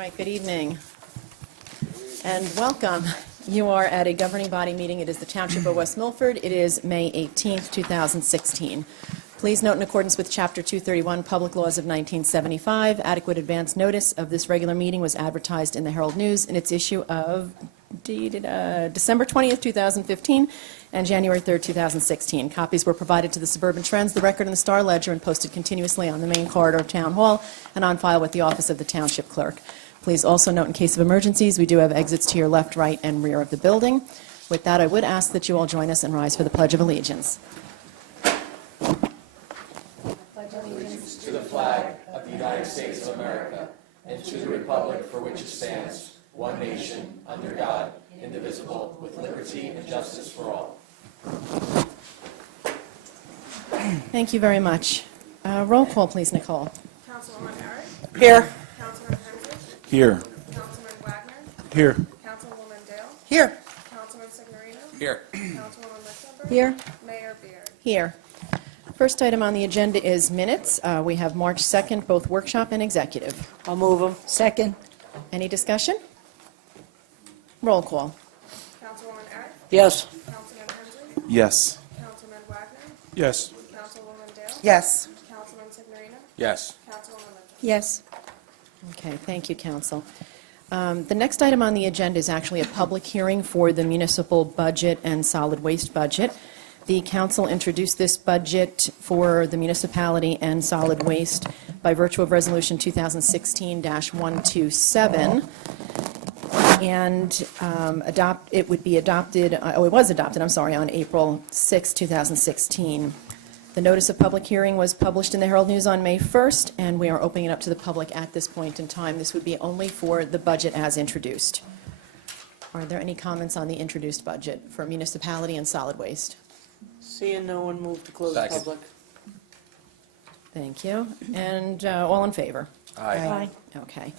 right, good evening and welcome. You are at a governing body meeting. It is the Township of West Milford. It is May 18th, 2016. Please note, in accordance with Chapter 231, Public Laws of 1975, adequate advance notice of this regular meeting was advertised in the Herald News in its issue of December 20th, 2015, and January 3rd, 2016. Copies were provided to the Suburban Trends, the Record, and the Star Ledger, and posted continuously on the main corridor of Town Hall and on file with the Office of the Township Clerk. Please also note, in case of emergencies, we do have exits to your left, right, and rear of the building. With that, I would ask that you all join us and rise for the Pledge of Allegiance. Allegiance to the flag of the United States of America and to the republic for which it stands, one nation, under God, indivisible, with liberty and justice for all. Thank you very much. Roll call, please, Nicole. Councilwoman Eric? Here. Councilman Henry? Here. Councilman Wagner? Here. Councilwoman Dale? Here. Councilman Signorino? Here. Councilwoman Lichtenberg? Here. Mayor Beard? Here. First item on the agenda is minutes. We have March 2nd, both workshop and executive. I'll move them. Second. Any discussion? Roll call. Councilwoman Eric? Yes. Councilman Henry? Yes. Councilman Wagner? Yes. Councilwoman Dale? Yes. Councilman Signorino? Yes. Councilwoman Lichtenberg? Yes. Okay, thank you, Council. The next item on the agenda is actually a public hearing for the municipal budget and solid waste budget. The council introduced this budget for the municipality and solid waste by virtue of Resolution 2016-127, and it was adopted, on April 6, 2016. The notice of public hearing was published in the Herald News on May 1st, and we are opening it up to the public at this point in time. This would be only for the budget as introduced. Are there any comments on the introduced budget for municipality and solid waste? Seeing no one, move to close Second. public. Thank you. And all in favor? Aye. Okay.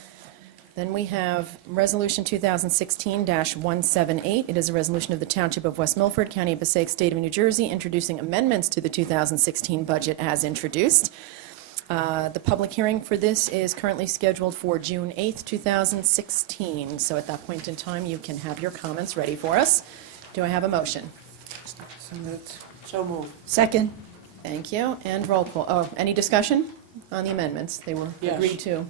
Then we have Resolution 2016-178. It is a resolution of the Township of West Milford, County of Passaic, State of New Jersey, introducing amendments to the 2016 budget as introduced. The public hearing for this is currently scheduled for June 8th, 2016. So at that point in time, you can have your comments ready for us. Do I have a motion? So moved. Second. Thank you. And roll call. Oh, any discussion on the amendments? They were Yes. agreed to.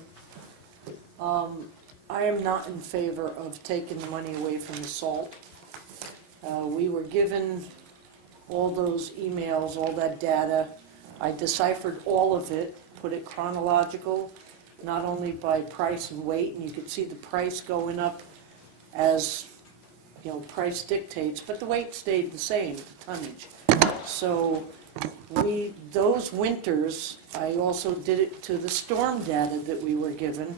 I am not in favor of taking the money away from the salt. We were given all those emails, all that data. I deciphered all of it, put it chronological, not only by price and weight, and you could see the price going up as, price dictates, but the weight stayed the same, the tonnage. So those winters, I also did it to the storm data that we were given.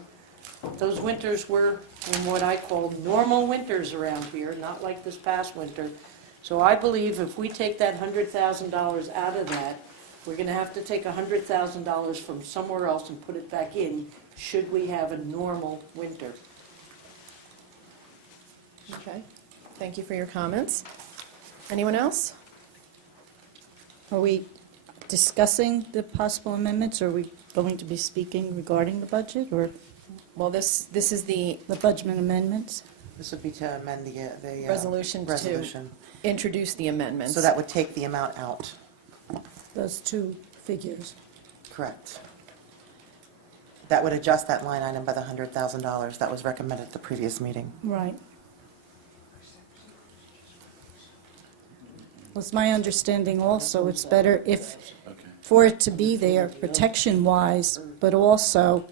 Those winters were in what I call normal winters around here, not like this past winter. So I believe if we take that $100,000 out of that, we're going to have to take $100,000 from somewhere else and put it back in, should we have a normal winter. Okay. Thank you for your comments. Anyone else? Are we discussing the possible amendments, or are we going to be speaking regarding the budget, or Well, this is the the budget amendments? This would be to amend the resolution to resolution. introduce the amendments. So that would take the amount out, Those two figures. correct. That would adjust that line item by the $100,000 that was recommended at the previous meeting. Right. Well, it's my understanding also, it's better for it to be there protection-wise, but also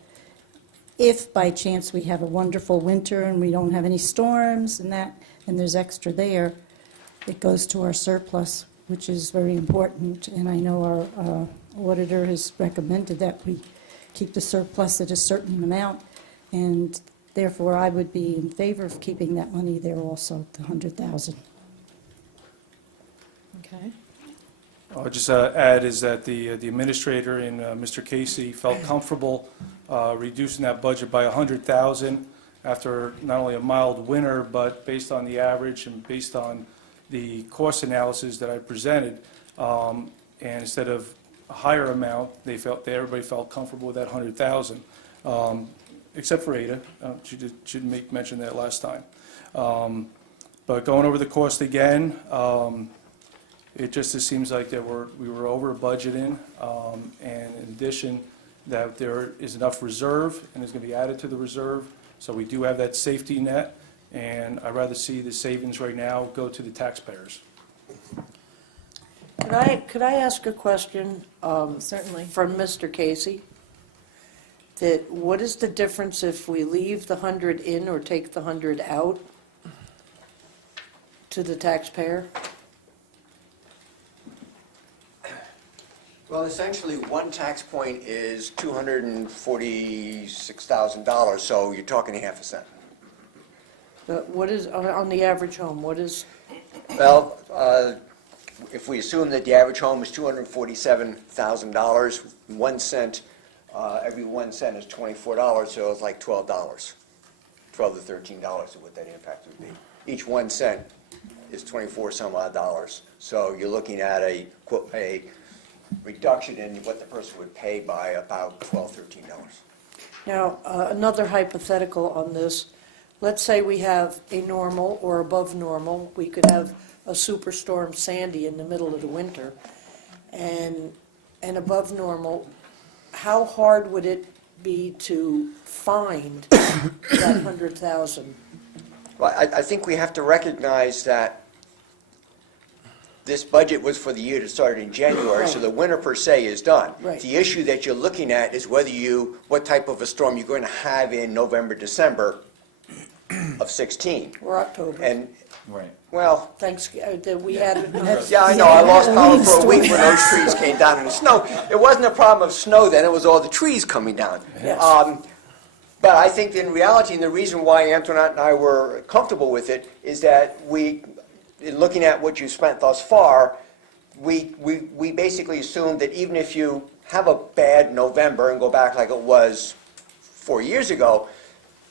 if by chance we have a wonderful winter and we don't have any storms and there's extra there, it goes to our surplus, which is very important. And I know our auditor has recommended that we keep the surplus at a certain amount, and therefore I would be in favor of keeping that money there also, the $100,000. Okay. I'll just add is that the administrator and Mr. Casey felt comfortable reducing that budget by $100,000 after not only a mild winter, but based on the average and based on the cost analysis that I presented. And instead of a higher amount, everybody felt comfortable with that $100,000. except for Ada. She did make mention that last time. But going over the cost again, it just seems like that we were over budgeting, and in addition, that there is enough reserve and is going to be added to the reserve. So we do have that safety net, and I'd rather see the savings right now go to the taxpayers. Could I ask a question? Certainly. From Mr. Casey? That what is the difference if we leave the 100 in or take the 100 out to the taxpayer? Well, essentially, one tax point is $246,000, so you're talking a half a cent. What is, on the average home, what is, Well, if we assume that the average home is $247,000, 1 cent, every 1 cent is $24, so it's like $12, $12 to $13 is what that impact would be. Each 1 cent is 24 some odd dollars, so you're looking at a reduction in what the person would pay by about $12, $13. now, another hypothetical on this. Let's say we have a normal or above normal, we could have a superstorm Sandy in the middle of the winter, and above normal, how hard would it be to find that 100,000? Well, I think we have to recognize that this budget was for the year that started in January, so the winter per se is done. Right. The issue that you're looking at is what type of a storm you're going to have in November, December of 16. Or October? And, Right. well, That we had. yeah, I know, I lost power for a week when those trees came down in the snow. It wasn't a problem of snow then, it was all the trees coming down. Yes. But I think in reality, and the reason why Antoinette and I were comfortable with it, is that in looking at what you spent thus far, we basically assumed that even if you have a bad November and go back like it was 4 years ago,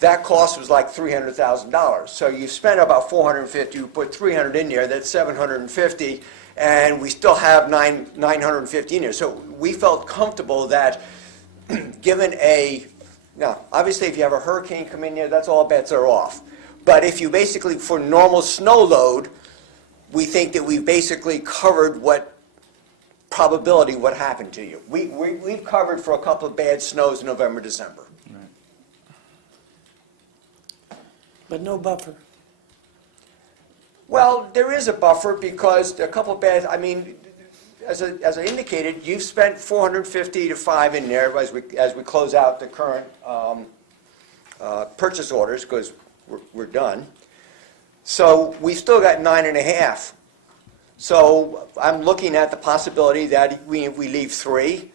that cost was like $300,000. So you spent about $450, you put $300 in there, that's $750, and we still have $950 in there. So we felt comfortable that given now, obviously if you have a hurricane come in there, that's all bets are off. But if you basically, for normal snow load, we think that we've basically covered what probability would happen to you. We've covered for a couple of bad snows in November, December. But no buffer. Well, there is a buffer because a couple of bad, I mean, as I indicated, you've spent 450 to 5 in there as we close out the current purchase orders, because we're done. So we've still got 9.5. So I'm looking at the possibility that we leave 3.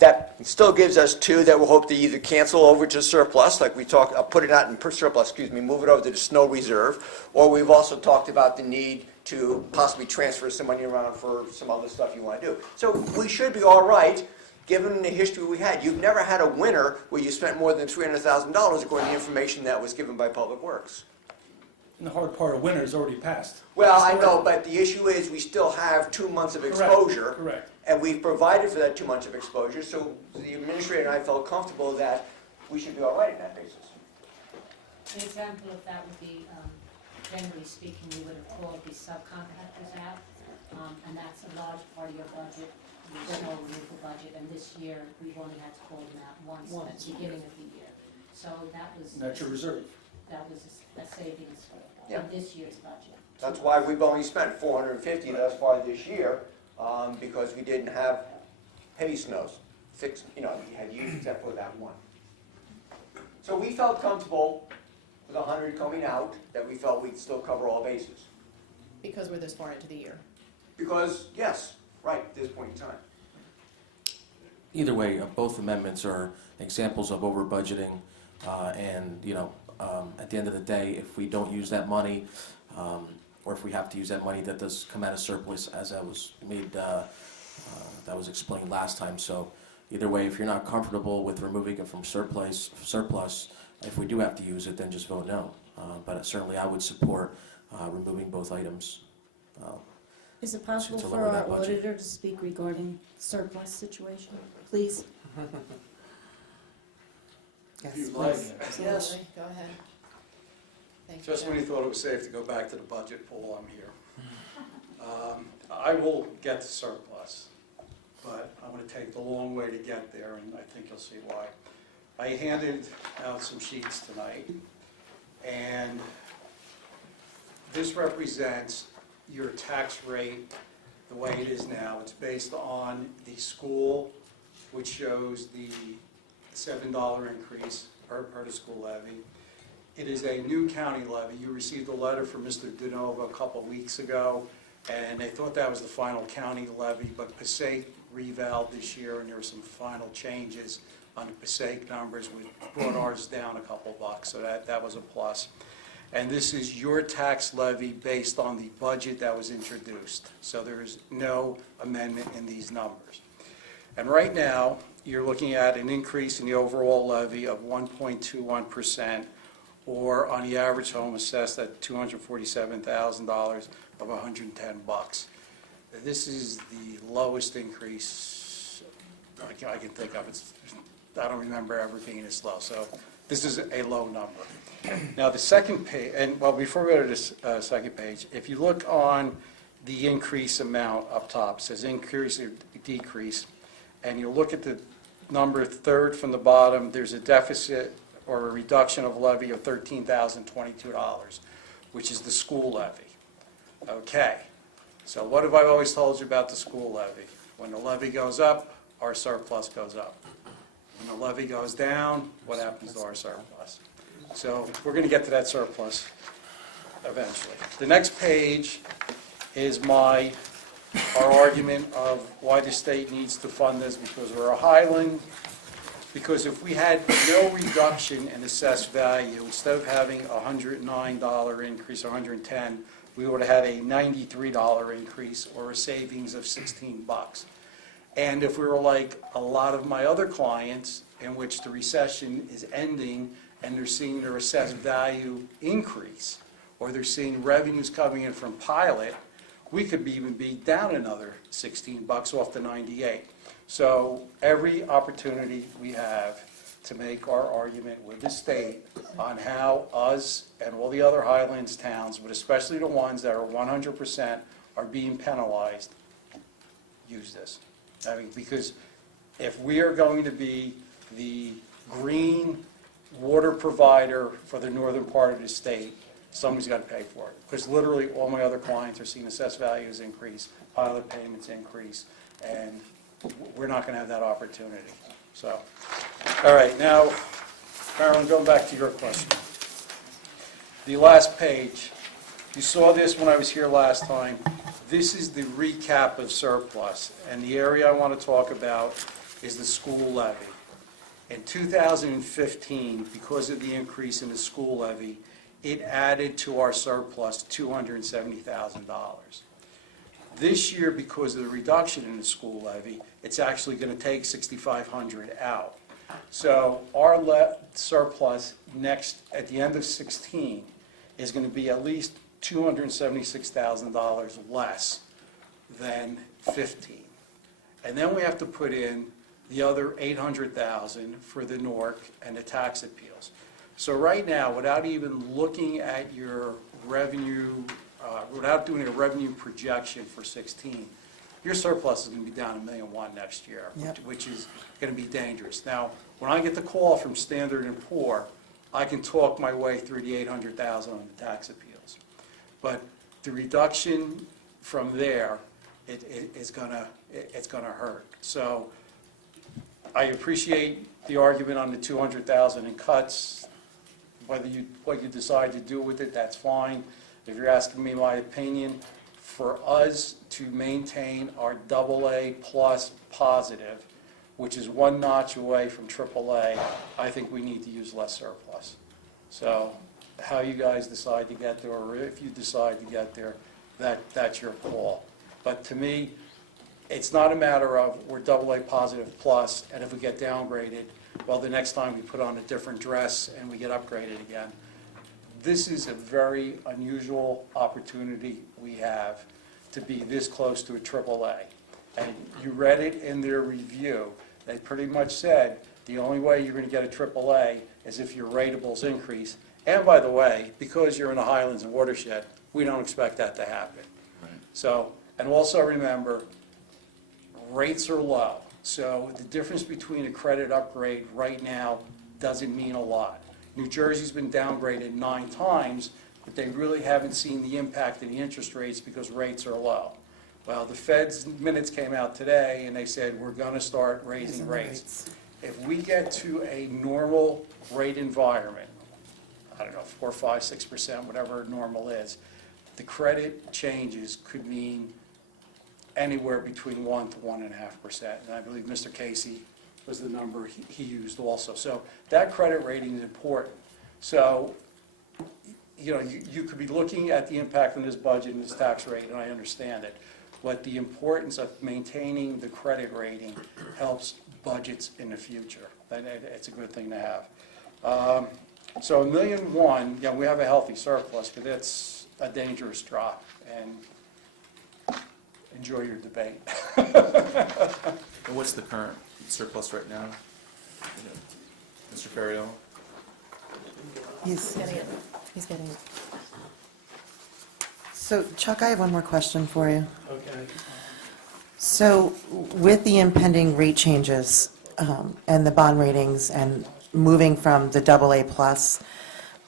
That still gives us 2 that we'll hope to either cancel over to surplus, like we talked, put it out in surplus, move it over to the snow reserve, or we've also talked about the need to possibly transfer some money around for some other stuff you want to do. So we should be all right, given the history we had. You've never had a winter where you spent more than $300,000 according to the information that was given by Public Works. And the hard part of winter is already passed. Well, I know, but the issue is we still have 2 months of exposure. Correct. And we've provided for that 2 months of exposure, so the administrator and I felt comfortable that we should be all right in that basis. An example of that would be, generally speaking, we would have called the subcontractors out, and that's a large part of your budget, your snow removal budget, and this year, we've only had to call them out once at the beginning of the year. So that was. That's your reserve. That was a savings Yeah. in this year's budget. That's why we've only spent $450 thus far this year, because we didn't have heavy snows. We had used except for that one. So we felt comfortable with 100 coming out, that we felt we'd still cover all bases. Because we're this far into the year. Because, yes, right, at this point in time. Either way, both amendments are examples of over budgeting, and, at the end of the day, if we don't use that money, or if we have to use that money, that does come out of surplus, as that was that was explained last time. So either way, if you're not comfortable with removing it from surplus, if we do have to use it, then just vote no. But certainly I would support removing both items. Is it possible To for lower our that budget. auditor to speak regarding surplus situation, please? Yes. If you'd like. Absolutely. Go ahead. Thank you, Just when Joe. you thought it was safe to go back to the budget pool, I'm here. I will get the surplus, but I'm going to take the long way to get there, and I think you'll see why. I handed out some sheets tonight, and this represents your tax rate the way it is now. It's based on the school, which shows the $7 increase per the school levy. It is a new county levy. You received a letter from Mr. DeNova a couple weeks ago, and they thought that was the final county levy, but Passaic revaled this year, and there were some final changes on the Passaic numbers, which brought ours down a couple bucks, so that was a plus. And this is your tax levy based on the budget that was introduced, so there is no amendment in these numbers. And right now, you're looking at an increase in the overall levy of 1.21%, or on the average home assessed at $247,000 of $110. This is the lowest increase I can think of. I don't remember ever being this low, so this is a low number. Now, the second page, and well, before we go to this second page, if you look on the increase amount up top, it says increase or decrease, and you look at the number third from the bottom, there's a deficit or a reduction of levy of $13,022, which is the school levy. Okay, so what have I always told you about the school levy? When the levy goes up, our surplus goes up. When the levy goes down, what happens to our surplus? So we're going to get to that surplus eventually. The next page is our argument of why the state needs to fund this, because we're a highland. Because if we had no reduction in assessed value, instead of having a $109 increase or $110, we would have had a $93 increase or a savings of $16. And if we were like a lot of my other clients, in which the recession is ending and they're seeing their assessed value increase, or they're seeing revenues coming in from pilot, we could even be down another $16 off the 98. So every opportunity we have to make our argument with the state on how us and all the other Highlands towns, but especially the ones that are 100% are being penalized, use this. I mean, because if we are going to be the green water provider for the northern part of the state, somebody's got to pay for it. Because literally all my other clients are seeing assessed values increase, pilot payments increase, and we're not going to have that opportunity. So, all right, now, Marilyn, going back to your question. The last page, you saw this when I was here last time. This is the recap of surplus, and the area I want to talk about is the school levy. In 2015, because of the increase in the school levy, it added to our surplus $270,000. This year, because of the reduction in the school levy, it's actually going to take $6,500 out. So our surplus at the end of 16 is going to be at least $276,000 less than 15. And then we have to put in the other $800,000 for the NORC and the tax appeals. So right now, without even looking at your revenue, without doing a revenue projection for 16, your surplus is going to be down $1.1 million next year, Yep. which is going to be dangerous. Now, when I get the call from Standard & Poor, I can talk my way through the $800,000 on the tax appeals. But the reduction from there, it's gonna hurt. So I appreciate the argument on the $200,000 in cuts. What you decide to do with it, that's fine. If you're asking me my opinion, for us to maintain our AA plus positive, which is one notch away from AAA, I think we need to use less surplus. So how you guys decide to get there, or if you decide to get there, that's your call. But to me, it's not a matter of we're AA positive plus, and if we get downgraded, well, the next time we put on a different dress and we get upgraded again. This is a very unusual opportunity we have to be this close to a AAA. And you read it in their review. They pretty much said, The only way you're going to get a AAA is if your ratables increase. And by the way, because you're in the Highlands and watershed, we don't expect that to happen. So, and also remember, rates are low. So the difference between a credit upgrade right now doesn't mean a lot. New Jersey's been downgraded 9 times, but they really haven't seen the impact of the interest rates because rates are low. Well, the Fed's minutes came out today, and they said, we're going to start raising rates. If we get to a normal rate environment, I don't know, 4, 5, 6%, whatever normal is, the credit changes could mean anywhere between 1 to 1.5%. And I believe Mr. Casey was the number he used also. So that credit rating is important. So, you know, you could be looking at the impact on this budget and this tax rate, and I understand it. But the importance of maintaining the credit rating helps budgets in the future. And it's a good thing to have. So $1.1 million, yeah, we have a healthy surplus, but it's a dangerous drop. And enjoy your debate. And what's the current surplus right now? Mr. Ferriello? He's- Getting it. He's getting it. So Chuck, I have one more question for you. Okay. So with the impending rate changes and the bond ratings and moving from the AA plus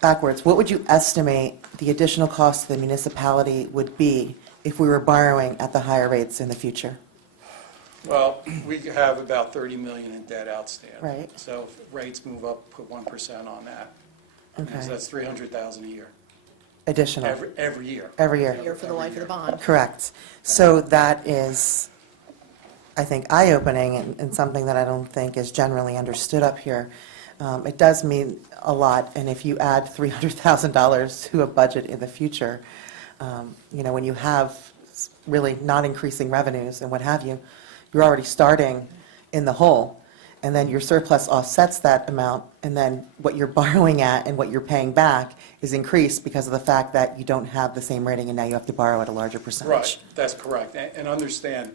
backwards, what would you estimate the additional cost to the municipality would be if we were borrowing at the higher rates in the future? Well, we have about 30 million in debt outstanding. Right. So if rates move up, put 1% on that. Okay. So that's 300,000 a year, Additional, every year. every year? Year for the life of the bond. Correct. So that is, I think, eye-opening and something that I don't think is generally understood up here. It does mean a lot, and if you add $300,000 to a budget in the future, you know, when you have really not increasing revenues and what have you, you're already starting in the hole, and then your surplus offsets that amount, and then what you're borrowing at and what you're paying back is increased because of the fact that you don't have the same rating, and now you have to borrow at a larger percentage. Right, that's correct. And understand,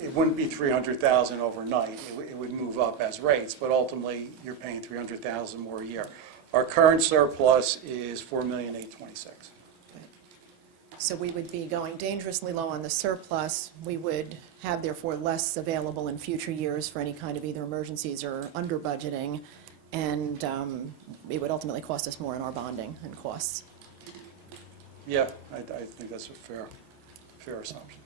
it wouldn't be 300,000 overnight. It would move up as rates, but ultimately, you're paying 300,000 more a year. Our current surplus is $4,826,000. So we would be going dangerously low on the surplus. We would have therefore less available in future years for any kind of either emergencies or under budgeting, and it would ultimately cost us more in our bonding and costs. Yeah, I think that's a fair assumption.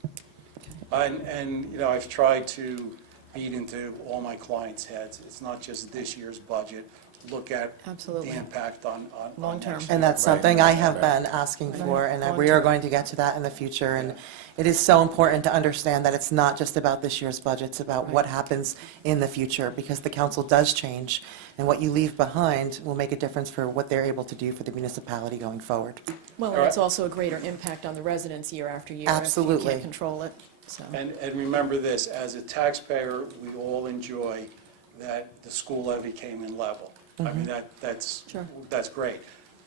And, you know, I've tried to beat into all my clients' heads. It's not just this year's budget. Look at Absolutely. the impact on Long term. next And that's something I have been asking for, and we are going to get to that in the future. And it is so important to understand that it's not just about this year's budget, it's about what happens in the future, because the council does change, and what you leave behind will make a difference for what they're able to do for the municipality going forward. Well, and it's also a greater impact on the residents year after year. If Absolutely. you can't control it, so. And remember this, as a taxpayer, we all enjoy that the school levy came in level. I mean, that's Sure. that's great.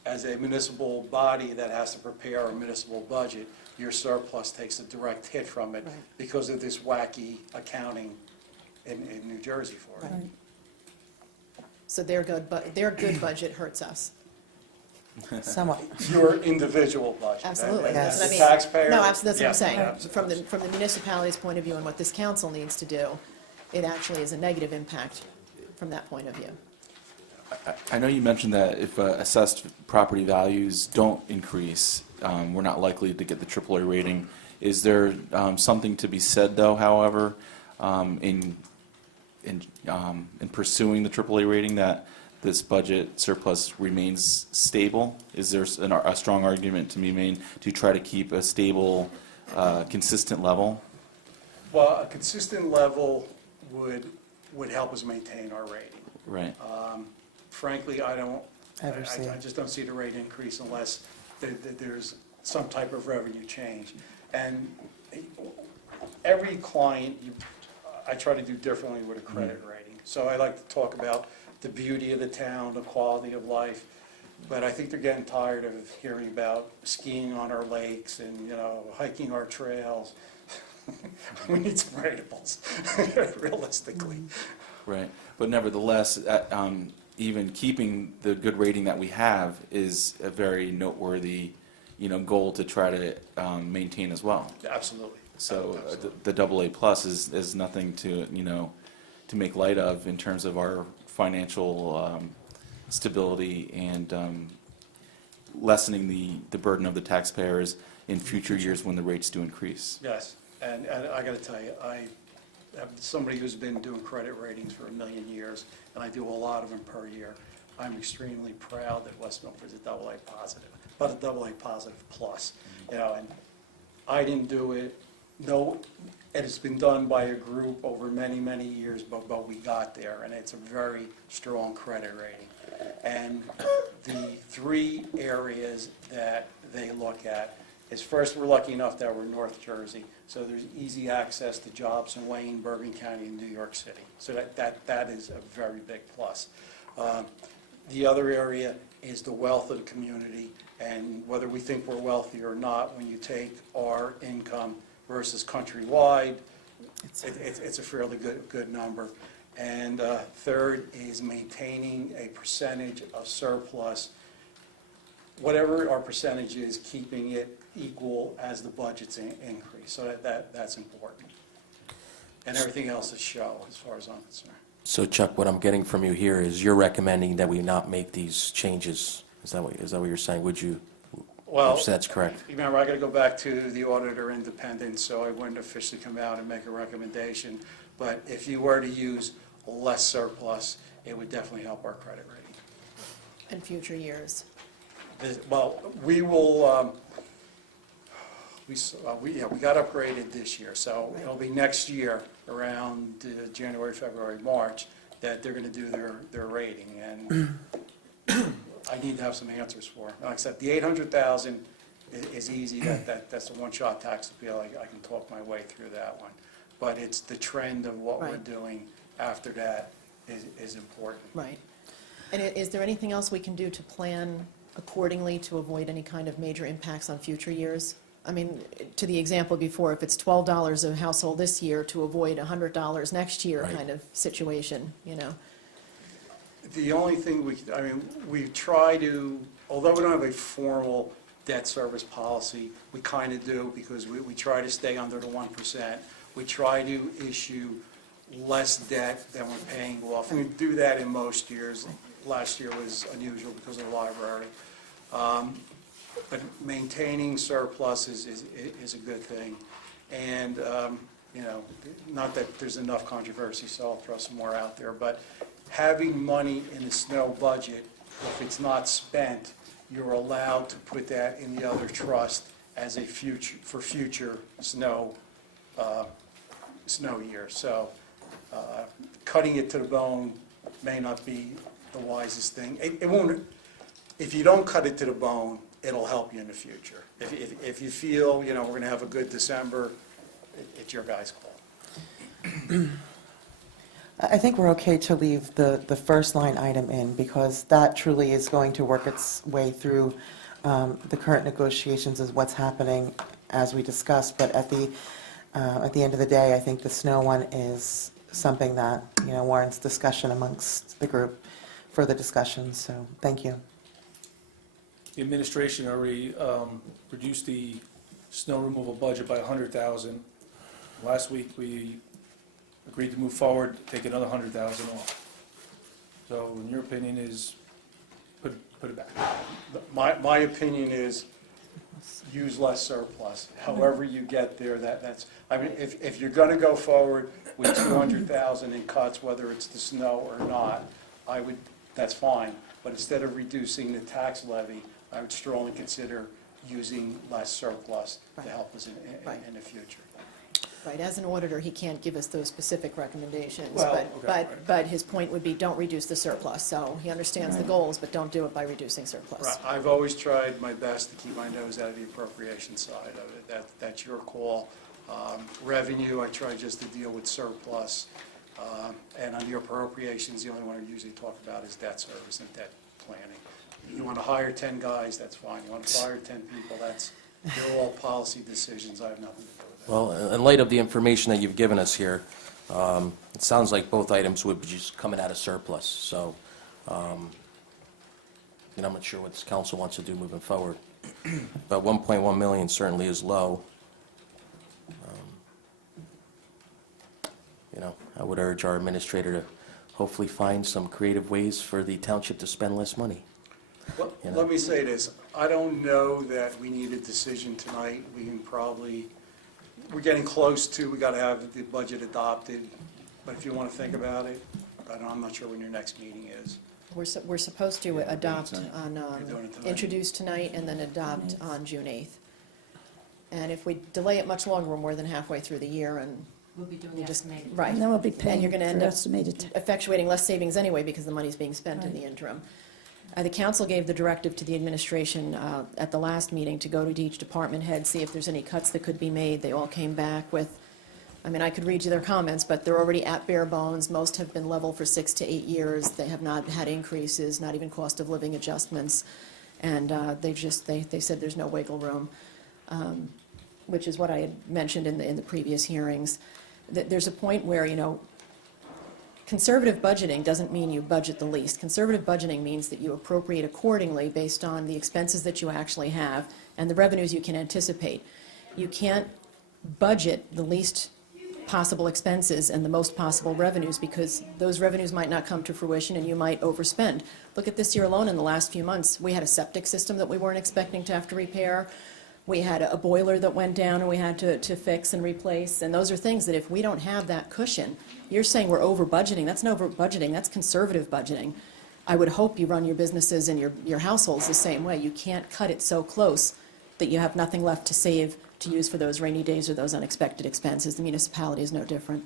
As a municipal body that has to prepare a municipal budget, your surplus takes a direct hit from it Right. because of this wacky accounting in New Jersey for it. Right. So their good budget hurts us. Somewhat. Your individual budget. Absolutely. Yes. That's what I The mean. taxpayer. No, that's what I'm yeah, saying. absolutely. From the municipality's point of view and what this council needs to do, it actually is a negative impact from that point of view. I know you mentioned that if assessed property values don't increase, we're not likely to get the AAA rating. Is there something to be said, though, however, in pursuing the AAA rating, that this budget surplus remains stable? Is there a strong argument to be made to try to keep a stable, consistent level? Well, a consistent level would help us maintain our rating. Right. Frankly, I see. just don't see the rate increase unless there's some type of revenue change. And every client, I try to do differently with a credit rating. So I like to talk about the beauty of the town, the quality of life, but I think they're getting tired of hearing about skiing on our lakes and, you know, hiking our trails. We need some ratables, realistically. Right. But nevertheless, even keeping the good rating that we have is a very noteworthy, goal to try to maintain as well. Absolutely. So Absolutely. the AA plus is nothing to, to make light of in terms of our financial stability and lessening the burden of the taxpayers in future years when the rates do increase. Yes, and I got to tell you, I am somebody who's been doing credit ratings for 1,000,000 years, and I do a lot of them per year. I'm extremely proud that West Milford's a AA positive, but a AA positive plus. And I didn't do it. No, it has been done by a group over many, many years, but we got there, and it's a very strong credit rating. And the three areas that they look at is, first, we're lucky enough that we're North Jersey, so there's easy access to jobs in Wayne, Bergen County, and New York City. So that is a very big plus. The other area is the wealth of the community, and whether we think we're wealthy or not, when you take our income versus countrywide, it's a fairly good number. And third is maintaining a percentage of surplus, whatever our percentage is, keeping it equal as the budgets increase. So that's important. And everything else is show, as far as I'm concerned. So Chuck, what I'm getting from you here is you're recommending that we not make these changes. Is that what you're saying? Would you, Well, if that's correct? remember, I got to go back to the auditor independence, so I wouldn't officially come out and make a recommendation. But if you were to use less surplus, it would definitely help our credit rating. In future years. Well, we will, we got upgraded this year, so Right. it'll be next year, around January, February, March, that they're going to do their rating, and I need to have some answers for. Like I said, the 800,000 is easy, that's a one-shot tax appeal, I can talk my way through that one. But it's the trend of what we're Right. doing after that is important. Right. And is there anything else we can do to plan accordingly to avoid any kind of major impacts on future years? I mean, to the example before, if it's $12 a household this year, to avoid $100 next year Right. kind of situation, The only thing we try to, although we don't have a formal debt service policy, we kind of do, because we try to stay under the 1%. We try to issue less debt than we're paying off. And we do that in most years. Last year was unusual because of the library. But maintaining surplus is a good thing. And, not that there's enough controversy, so I'll throw some more out there, but having money in the snow budget, if it's not spent, you're allowed to put that in the other trust as for future snow year. So cutting it to the bone may not be the wisest thing. It won't, if you don't cut it to the bone, it'll help you in the future. If you feel, we're going to have a good December, it's your guys' call. I think we're okay to leave the first line item in, because that truly is going to work its way through the current negotiations, is what's happening as we discussed. But at the end of the day, I think the snow one is something that, warrants discussion amongst the group, further discussion, so thank you. The administration already reduced the snow removal budget by $100,000. Last week, we agreed to move forward, take another $100,000 off. So in your opinion is, put it back. My opinion is use less surplus. However you get there, that's, if you're going to go forward with 200,000 in cuts, whether it's the snow or not, that's fine. But instead of reducing the tax levy, I would strongly consider using less surplus to help us in the future. Right, as an auditor, he can't give us those specific recommendations, Well, but his point would be, don't reduce the surplus. So he understands the goals, but don't do it by reducing surplus. Right. I've always tried my best to keep my nose out of the appropriation side of it. That's your call. Revenue, I try just to deal with surplus. And on the appropriations, the only one I usually talk about is debt service and debt planning. You want to hire 10 guys, that's fine. You want to fire 10 people, they're all policy decisions. I have nothing to do with that. Well, in light of the information that you've given us here, It sounds like both items would be just coming out of surplus, so, I'm not sure what this council wants to do moving forward. But 1.1 million certainly is low. I would urge our administrator to hopefully find some creative ways for the township to spend less money. Let me say this, I don't know that we need a decision tonight. We can probably, we're getting close to, we got to have the budget adopted, but if you want to think about it, I'm not sure when your next meeting is. We're supposed to adopt on, doing it tonight? introduce tonight and then adopt on June 8th. And if we delay it much longer, we're more than halfway through the year, and We'll be doing You the just- estimated. right. And then we'll be And paying you're gonna for end up estimated. effectuating less savings anyway because the money's being spent in the interim. The council gave the directive to the administration at the last meeting to go to each department head, see if there's any cuts that could be made. They all came back with, I could read you their comments, but they're already at bare bones. Most have been level for 6 to 8 years. They have not had increases, not even cost of living adjustments. And they said there's no wiggle room, which is what I had mentioned in the previous hearings. There's a point where, conservative budgeting doesn't mean you budget the least. Conservative budgeting means that you appropriate accordingly based on the expenses that you actually have and the revenues you can anticipate. You can't budget the least possible expenses and the most possible revenues because those revenues might not come to fruition and you might overspend. Look at this year alone in the last few months. We had a septic system that we weren't expecting to have to repair. We had a boiler that went down and we had to fix and replace, and those are things that if we don't have that cushion, you're saying we're over budgeting. That's not over budgeting, that's conservative budgeting. I would hope you run your businesses and your households the same way. You can't cut it so close that you have nothing left to save to use for those rainy days or those unexpected expenses. The municipality is no different.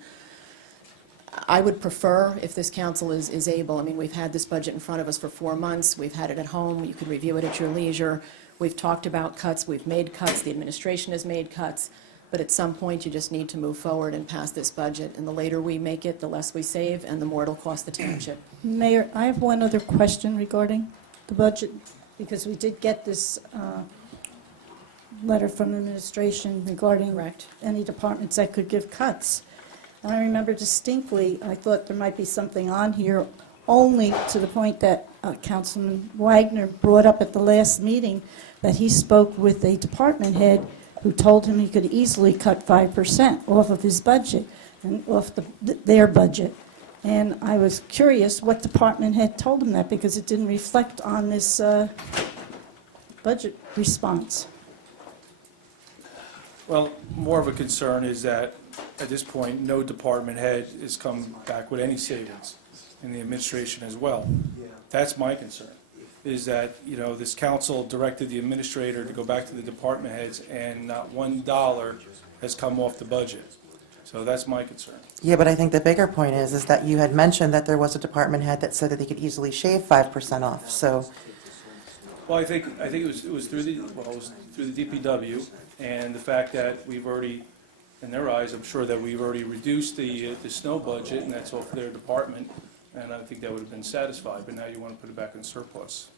I would prefer, if this council is able, we've had this budget in front of us for 4 months, we've had it at home, you could review it at your leisure. We've talked about cuts, we've made cuts, the administration has made cuts, but at some point you just need to move forward and pass this budget. And the later we make it, the less we save and the more it'll cost the township. Mayor, I have one other question regarding the budget, because we did get this letter from the administration regarding Correct. any departments that could give cuts. And I remember distinctly, I thought there might be something on here, only to the point that Councilman Wagner brought up at the last meeting, that he spoke with a department head who told him he could easily cut 5% off of his budget, and off their budget. And I was curious what department head told him that, because it didn't reflect on this budget response. Well, more of a concern is that, at this point, no department head has come back with any savings, and the administration as well. That's my concern, is that, this council directed the administrator to go back to the department heads, and not $1 has come off the budget. So that's my concern. Yeah, but I think the bigger point is that you had mentioned that there was a department head that said that they could easily shave 5% off, so. Well, I think it was through the DPW, and the fact that we've already, in their eyes, I'm sure that we've already reduced the snow budget, and that's off their department, and I think that would have been satisfied, but now you want to put it back in surplus.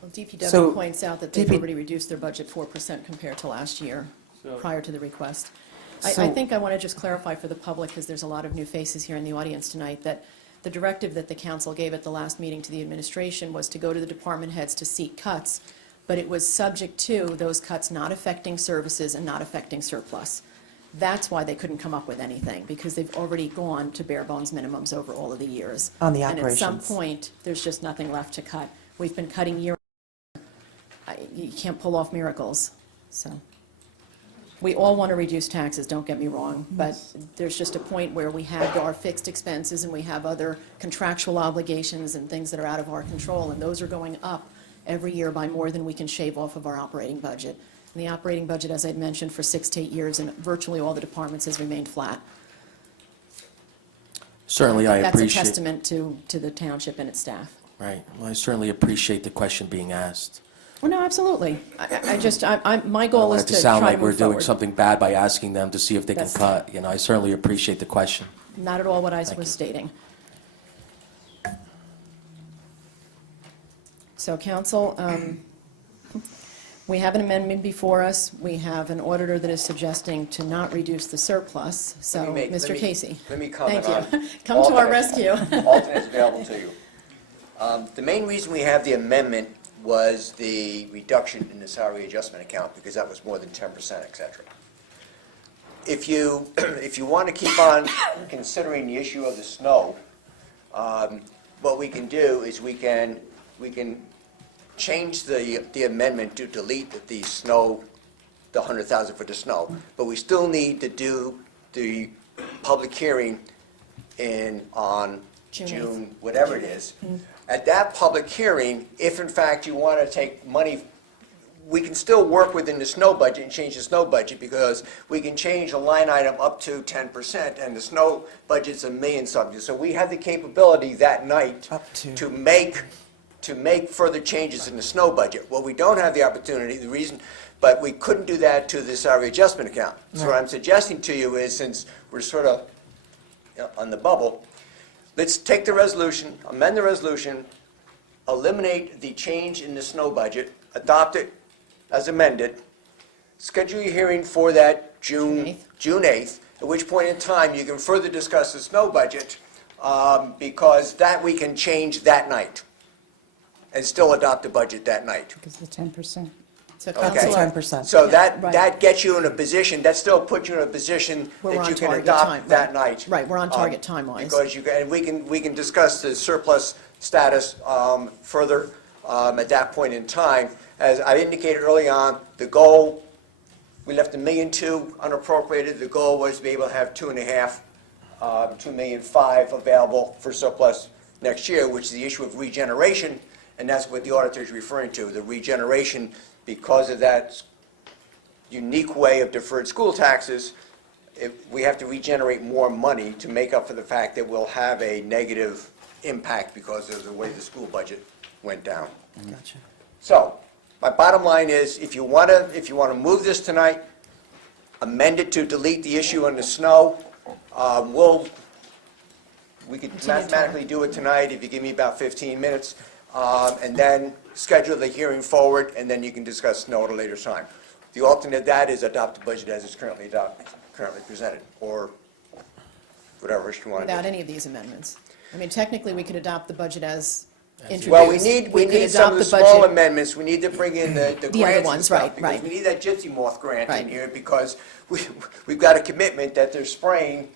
Well, DPW So, points out that they've DP already reduced their budget 4% compared to last year, So- prior to the request. I So- think I want to just clarify for the public, because there's a lot of new faces here in the audience tonight, that the directive that the council gave at the last meeting to the administration was to go to the department heads to seek cuts, but it was subject to those cuts not affecting services and not affecting surplus. That's why they couldn't come up with anything, because they've already gone to bare bones minimums over all of the years. On the And at some operations. point, there's just nothing left to cut. We've been cutting year. You can't pull off miracles, so. We all want to reduce taxes, don't get me wrong, but there's just a point where we have our fixed expenses and we have other contractual obligations and things that are out of our control, and those are going up every year by more than we can shave off of our operating budget. And the operating budget, as I'd mentioned, for 6 to 8 years, and virtually all the departments has remained flat. Certainly, I That's a appreciate. testament to the township and its staff. Right, well, I certainly appreciate the question being asked. Well, no, absolutely. My I goal don't want is it to to sound try like to we're move doing forward. something bad by asking them to see if they can That's- cut. I certainly appreciate the question. Not at all what I Thank was you. stating. So, council, We have an amendment before us. We have an auditor that is suggesting to not reduce the surplus. So, Mr. Casey. Let me comment on. Thank you. Come to our alternates- rescue. Alternates available to you. The main reason we have the amendment was the reduction in the salary adjustment account, because that was more than 10%, et cetera. If you want to keep on considering the issue of the snow, what we can do is we can change the amendment to delete the snow, the 100,000 for the snow, but we still need to do the public hearing on June June, whatever it is. At that public hearing, if in fact you want to take money, we can still work within the snow budget and change the snow budget, because we can change the line item up to 10%, and the snow budget's $1 million something. So we have the capability that night Up to. to make further changes in the snow budget. Well, we don't have the opportunity, but we couldn't do that to the salary adjustment account. So what I'm suggesting to you is, since we're sort of on the bubble, let's take the resolution, amend the resolution, eliminate the change in the snow budget, adopt it as amended, schedule your hearing for that June 8th, at which point in time you can further discuss the snow budget, because that we can change that night and still adopt the budget that night. Because of the 10%. So Okay. Counselor, 10%. So Right. that gets you in a position, that still puts you in a position We're that on you can target adopt time, that right. night. Right, we're on target time-wise. Because and we can discuss the surplus status further at that point in time. As I indicated early on, the goal, we left $1.2 million unappropriated. The goal was to be able to have $2.5 million available for surplus next year, which is the issue of regeneration, and that's what the auditor is referring to, the regeneration. Because of that unique way of deferred school taxes, we have to regenerate more money to make up for the fact that we'll have a negative impact because of the way the school budget went down. Gotcha. So, my bottom line is, if you want to move this tonight, amend it to delete the issue on the snow. We could mathematically do it tonight if you give me about 15 minutes, and then schedule the hearing forward, and then you can discuss snow at a later time. The alternate to that is adopt the budget as it's currently presented, or whatever you want to do. without any of these amendments. I mean, technically, we could adopt the budget as introduced. Well, we need could some of the adopt small budget- amendments, we need to bring in the grants other and ones, stuff, right, because right. we need that gypsy moth grant in Right. here, because we've got a commitment that they're spraying,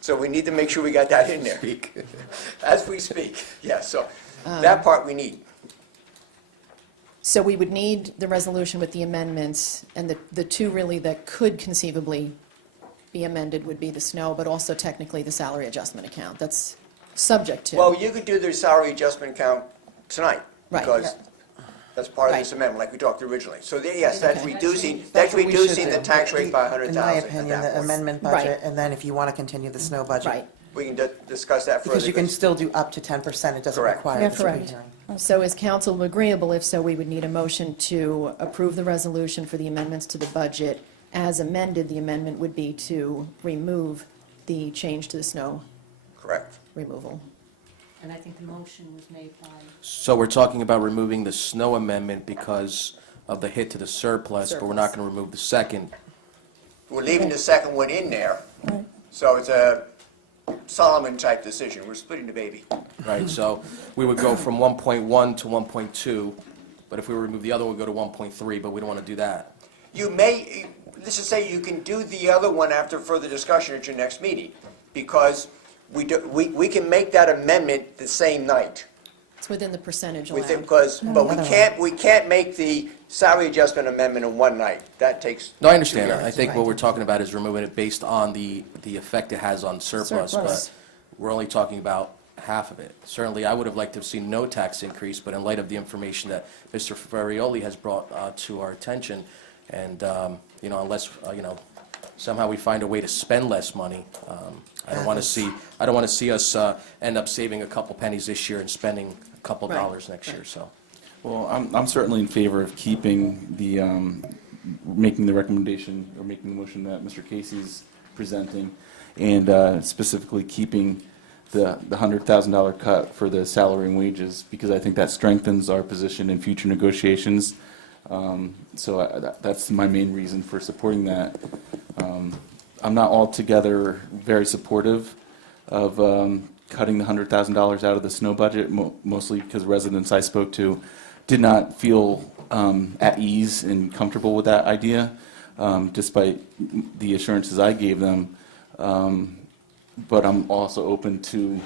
so we need to make sure we got that in there. As we speak, yes, so that part we need. So we would need the resolution with the amendments, and the two really that could conceivably be amended would be the snow, but also technically the salary adjustment account. That's subject to. Well, you could do the salary adjustment account tonight, Right. because that's part of this Right. amendment, like we talked originally. So yes, that's Okay. reducing, That's what we should reducing the do. tax rate by 100,000 In my at opinion, that the point. amendment Right. budget, and then if you want to continue the snow budget. Right. We can discuss that further. Because you can still do up to 10%, it doesn't Correct. require Yeah, the public correct. hearing. So is council agreeable? If so, we would need a motion to approve the resolution for the amendments to the budget. As amended, the amendment would be to remove the change to the snow Correct. removal. And I think the motion was made by, So we're talking about removing the snow amendment because of the hit to the surplus, but we're not going to remove the second. We're leaving the second one in there, Right. so it's a Solomon-type decision. We're splitting the baby. Right, so we would go from 1.1 to 1.2, but if we remove the other one, we'd go to 1.3, but we don't want to do that. You may, let's just say you can do the other one after further discussion at your next meeting, because we can make that amendment the same night. It's within the percentage With it, allowed. but we can't make the salary adjustment amendment in one night. That takes. No, I understand that. 2 I years. think what we're talking about is removing it based on the effect it has on surplus, Surplus. but we're only talking about half of it. Certainly, I would have liked to have seen no tax increase, but in light of the information that Mr. Ferrioli has brought to our attention, and, unless, somehow we find a way to spend less money, I don't want to see us end up saving a couple pennies this year and spending a couple Right. dollars next year, so. Well, I'm certainly in favor of keeping the, making the recommendation, or making the motion that Mr. Casey's presenting, and specifically keeping the $100,000 cut for the salary and wages, because I think that strengthens our position in future negotiations So that's my main reason for supporting that. I'm not altogether very supportive of cutting the $100,000 out of the snow budget, mostly because residents I spoke to did not feel at ease and comfortable with that idea, despite the assurances I gave them. But I'm also open to,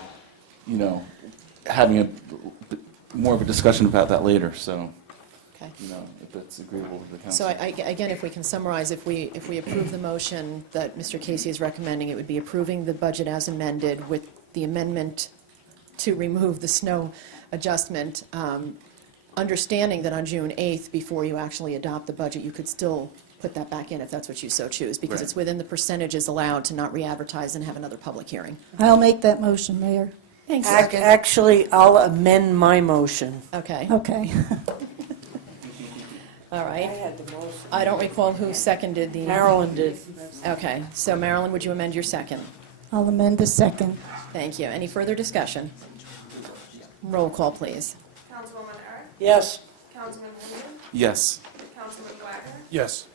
having more of a discussion about that later. So, Okay. if that's agreeable with the council. So again, if we can summarize, if we approve the motion that Mr. Casey is recommending, it would be approving the budget as amended with the amendment to remove the snow adjustment, understanding that on June 8th, before you actually adopt the budget, you could still put that back in if that's what you so choose, because Right. it's within the percentages allowed to not re-advertise and have another public hearing. I'll make that motion, Mayor. Thanks. Actually, I'll amend my motion. Okay, Okay. all right. had the motion. I don't recall who seconded the... Marilyn did. Okay, so Marilyn, would you amend your second? I'll amend the second. Thank you. Any further discussion? Roll call, please. Councilwoman Eric, Yes. Councilman Henry, Yes. Councilman Wagner, Yes.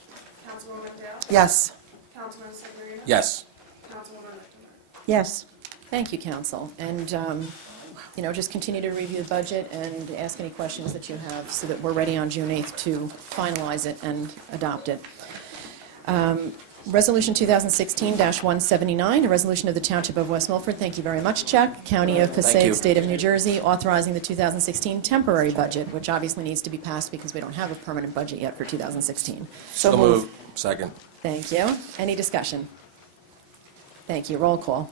Councilwoman Dale, Yes. Councilman Severino. Yes. Councilwoman Lichtenberg. Yes. Thank you, council. And, just continue to review the budget and ask any questions that you have so that we're ready on June 8th to finalize it and adopt it. Resolution 2016-179, a resolution of the Township of West Milford. Thank you very much, Chuck. County of Thank Passaic, you. State of New Jersey, authorizing the 2016 temporary budget, which obviously needs to be passed because we don't have a permanent budget yet for 2016. So moved. Second. Thank you. Any discussion? Thank you. Roll call.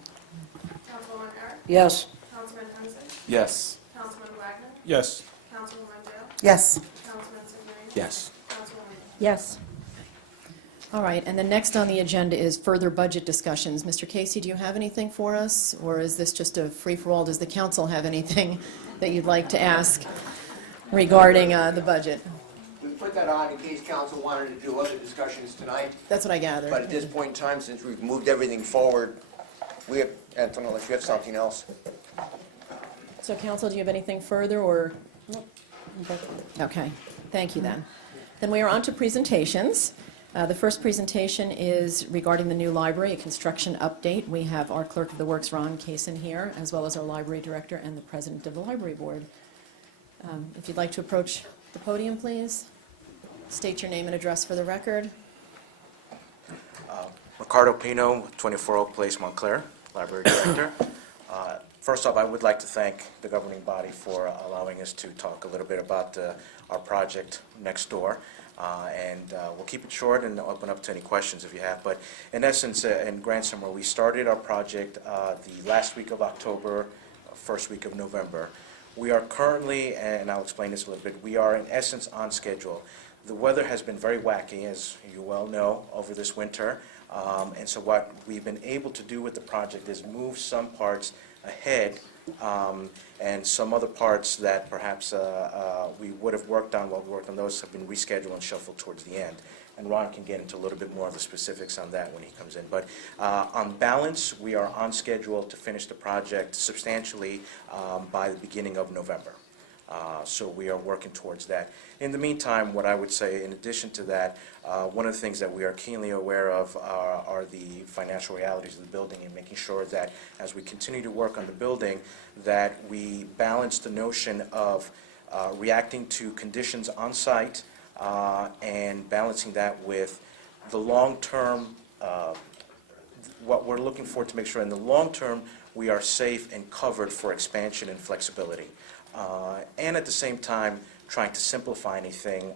Councilwoman Eric, Yes. Councilman Henry, Yes. Councilman Wagner, Yes. Councilwoman Dale, Yes. Councilman Severino. Yes. Councilwoman Lichtenberg. Yes. All right, and then next on the agenda is further budget discussions. Mr. Casey, do you have anything for us, or is this just a free-for-all? Does the council have anything that you'd like to ask regarding the budget? We put that on in case council wanted to do other discussions tonight, That's what I gathered. but at this point in time, since we've moved everything forward, we have, Anton, unless you have something else. So, council, do you have anything further, or? Okay, thank you then. Then we are on to presentations. The first presentation is regarding the new library, a construction update. We have our Clerk of the Works, Ron Kaysen, here, as well as our Library Director and the President of the Library Board. If you'd like to approach the podium, please. State your name and address for the record. Ricardo Pino, 24 Oak Place, Montclair, Library Director. First off, I would like to thank the governing body for allowing us to talk a little bit about our project next door. And we'll keep it short and open up to any questions if you have. But in essence, in grand summary, we started our project the last week of October, first week of November. We are currently, and I'll explain this a little bit, we are in essence on schedule. The weather has been very wacky, as you well know, over this winter. And so what we've been able to do with the project is move some parts ahead, and some other parts that perhaps we would have worked on while we worked on those have been rescheduled and shuffled towards the end. And Ron can get into a little bit more of the specifics on that when he comes in. But on balance, we are on schedule to finish the project substantially by the beginning of November. So we are working towards that. In the meantime, what I would say, in addition to that, one of the things that we are keenly aware of are the financial realities of the building, and making sure that as we continue to work on the building, that we balance the notion of reacting to conditions on site and balancing that with the long-term, what we're looking for to make sure in the long term we are safe and covered for expansion and flexibility. And at the same time, trying to simplify anything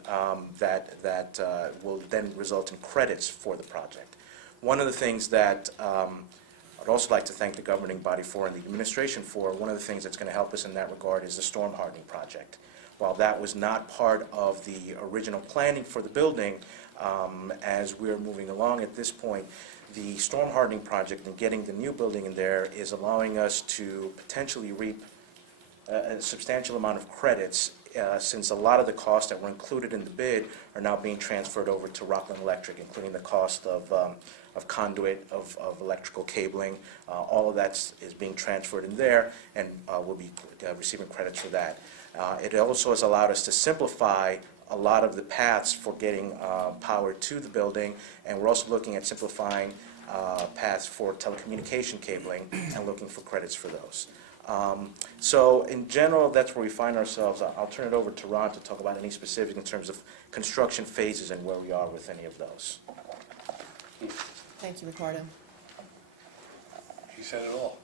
that will then result in credits for the project. One of the things that I'd also like to thank the governing body for and the administration for, one of the things that's going to help us in that regard is the storm hardening project. While that was not part of the original planning for the building, as we're moving along at this point, the storm hardening project and getting the new building in there is allowing us to potentially reap a substantial amount of credits, since a lot of the costs that were included in the bid are now being transferred over to Rockland Electric, including the cost of conduit, of electrical cabling. All of that is being transferred in there, and we'll be receiving credits for that. It also has allowed us to simplify a lot of the paths for getting power to the building, and we're also looking at simplifying paths for telecommunication cabling and looking for credits for those. So in general, that's where we find ourselves. I'll turn it over to Ron to talk about any specifics in terms of construction phases and where we are with any of those. Thank you, Ricardo. He said it all.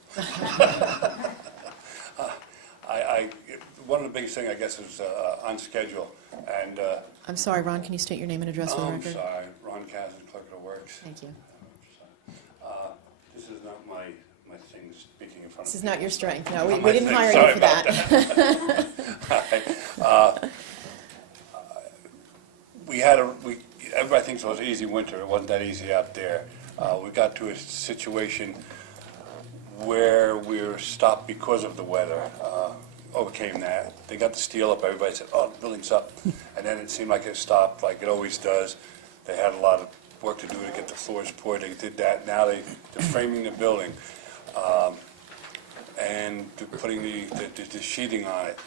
One of the biggest things, I guess, is on schedule, and I'm sorry, Ron, can you state your name and address for the I'm record? sorry, Ron Kazan, Clerk of the Works. Thank you. This is not my thing speaking in front of This is people. not your strength. No, we Not my didn't thing. hire Sorry you for about that. Everybody thinks it was an easy winter. It wasn't that easy out there. We got to a situation where we were stopped because of the weather. Overcame that. They got the steel up. Everybody said, "Oh, the building's up," and then it seemed like it stopped, like it always does. They had a lot of work to do to get the floors poured. They did that. Now they're framing the building and they're putting the sheathing on it.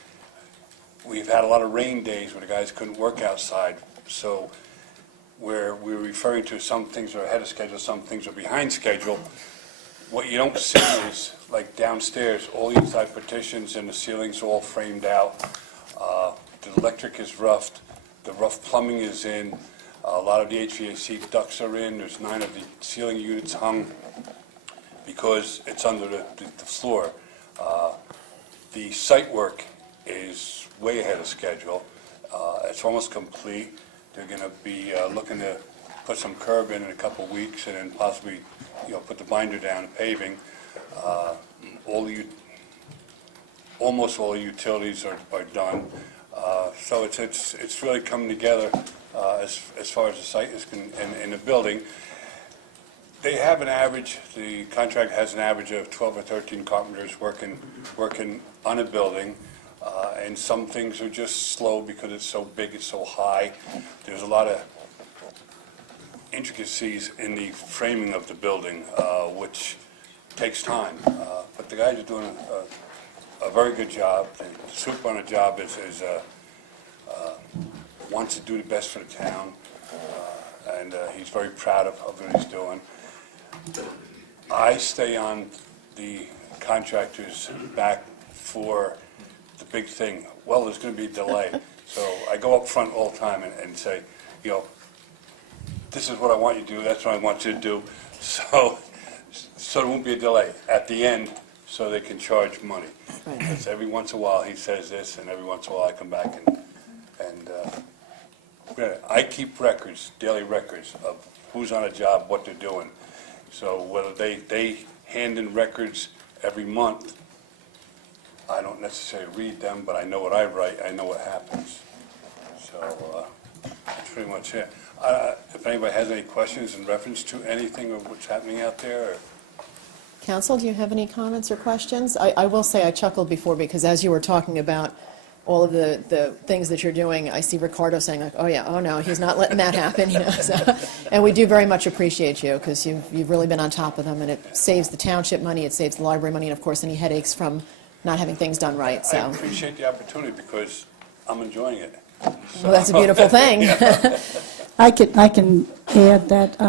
We've had a lot of rain days where the guys couldn't work outside, so where we're referring to some things are ahead of schedule, some things are behind schedule. What you don't see is, like downstairs, all the inside partitions and the ceilings all framed out. The electric is roughed, the rough plumbing is in, a lot of the HVAC ducts are in, there's 9 of the ceiling units hung because it's under the floor. The site work is way ahead of schedule. It's almost complete. They're going to be looking to put some curb in a couple of weeks and then possibly, put the binder down and paving. Almost all the utilities are done. So it's really coming together as far as the site is in the building. They have an average, the contract has an average of 12 or 13 carpenters working on a building. And some things are just slow because it's so big, it's so high. There's a lot of intricacies in the framing of the building, which takes time. But the guys are doing a very good job. The super on the job wants to do the best for the town, and he's very proud of what he's doing. I stay on the contractor's back for the big thing. Well, there's going to be a delay. So I go up front all the time and say, this is what I want you to do, that's what I want you to do. So there won't be a delay at the end, so they can charge money. Right. Because every once in a while he says this, and every once in a while I come back and I keep records, daily records of who's on a job, what they're doing. So whether they hand in records every month, I don't necessarily read them, but I know what I write, I know what happens. So that's pretty much it. If anybody has any questions in reference to anything of what's happening out there, or Council, do you have any comments or questions? I will say I chuckled before because as you were talking about all of the things that you're doing, I see Ricardo saying, like, oh yeah, oh no, he's not letting that happen, So, and we do very much appreciate you because you've really been on top of them, and it saves the township money, it saves the library money, and of course any headaches from not having things done right, so. I appreciate the opportunity because I'm enjoying it. Well, that's a beautiful thing. I can add that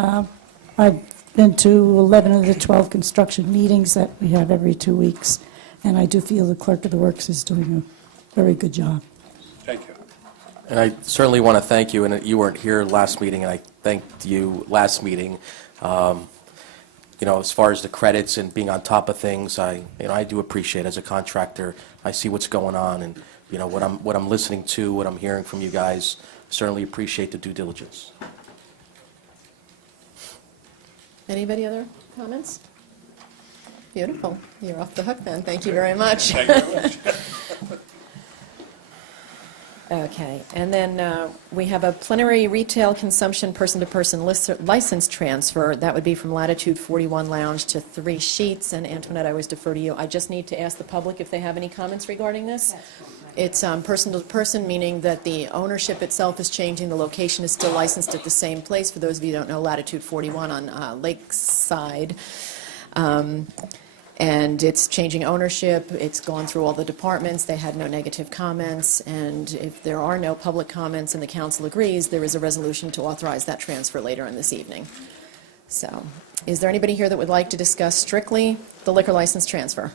I've been to 11 of the 12 construction meetings that we have every 2 weeks, and I do feel the Clerk of the Works is doing a very good job. Thank you. And I certainly want to thank you, and you weren't here last meeting, and I thanked you last meeting. As far as the credits and being on top of things, I do appreciate as a contractor, I see what's going on, and what I'm listening to, what I'm hearing from you guys, certainly appreciate the due diligence. Anybody other comments? Beautiful. You're off the hook then. Thank you very much. Thank you very much. Okay, and then we have a plenary retail consumption person-to-person license transfer. That would be from Latitude 41 Lounge to 3 Sheets. And Antoinette, I always defer to you. I just need to ask the public if they have any comments regarding this. It's person-to-person, meaning that the ownership itself is changing. The location is still licensed at the same place. For those of you who don't know, Latitude 41 on Lakeside. And it's changing ownership, it's gone through all the departments, they had no negative comments, and if there are no public comments and the council agrees, there is a resolution to authorize that transfer later on this evening. So, is there anybody here that would like to discuss strictly the liquor license transfer?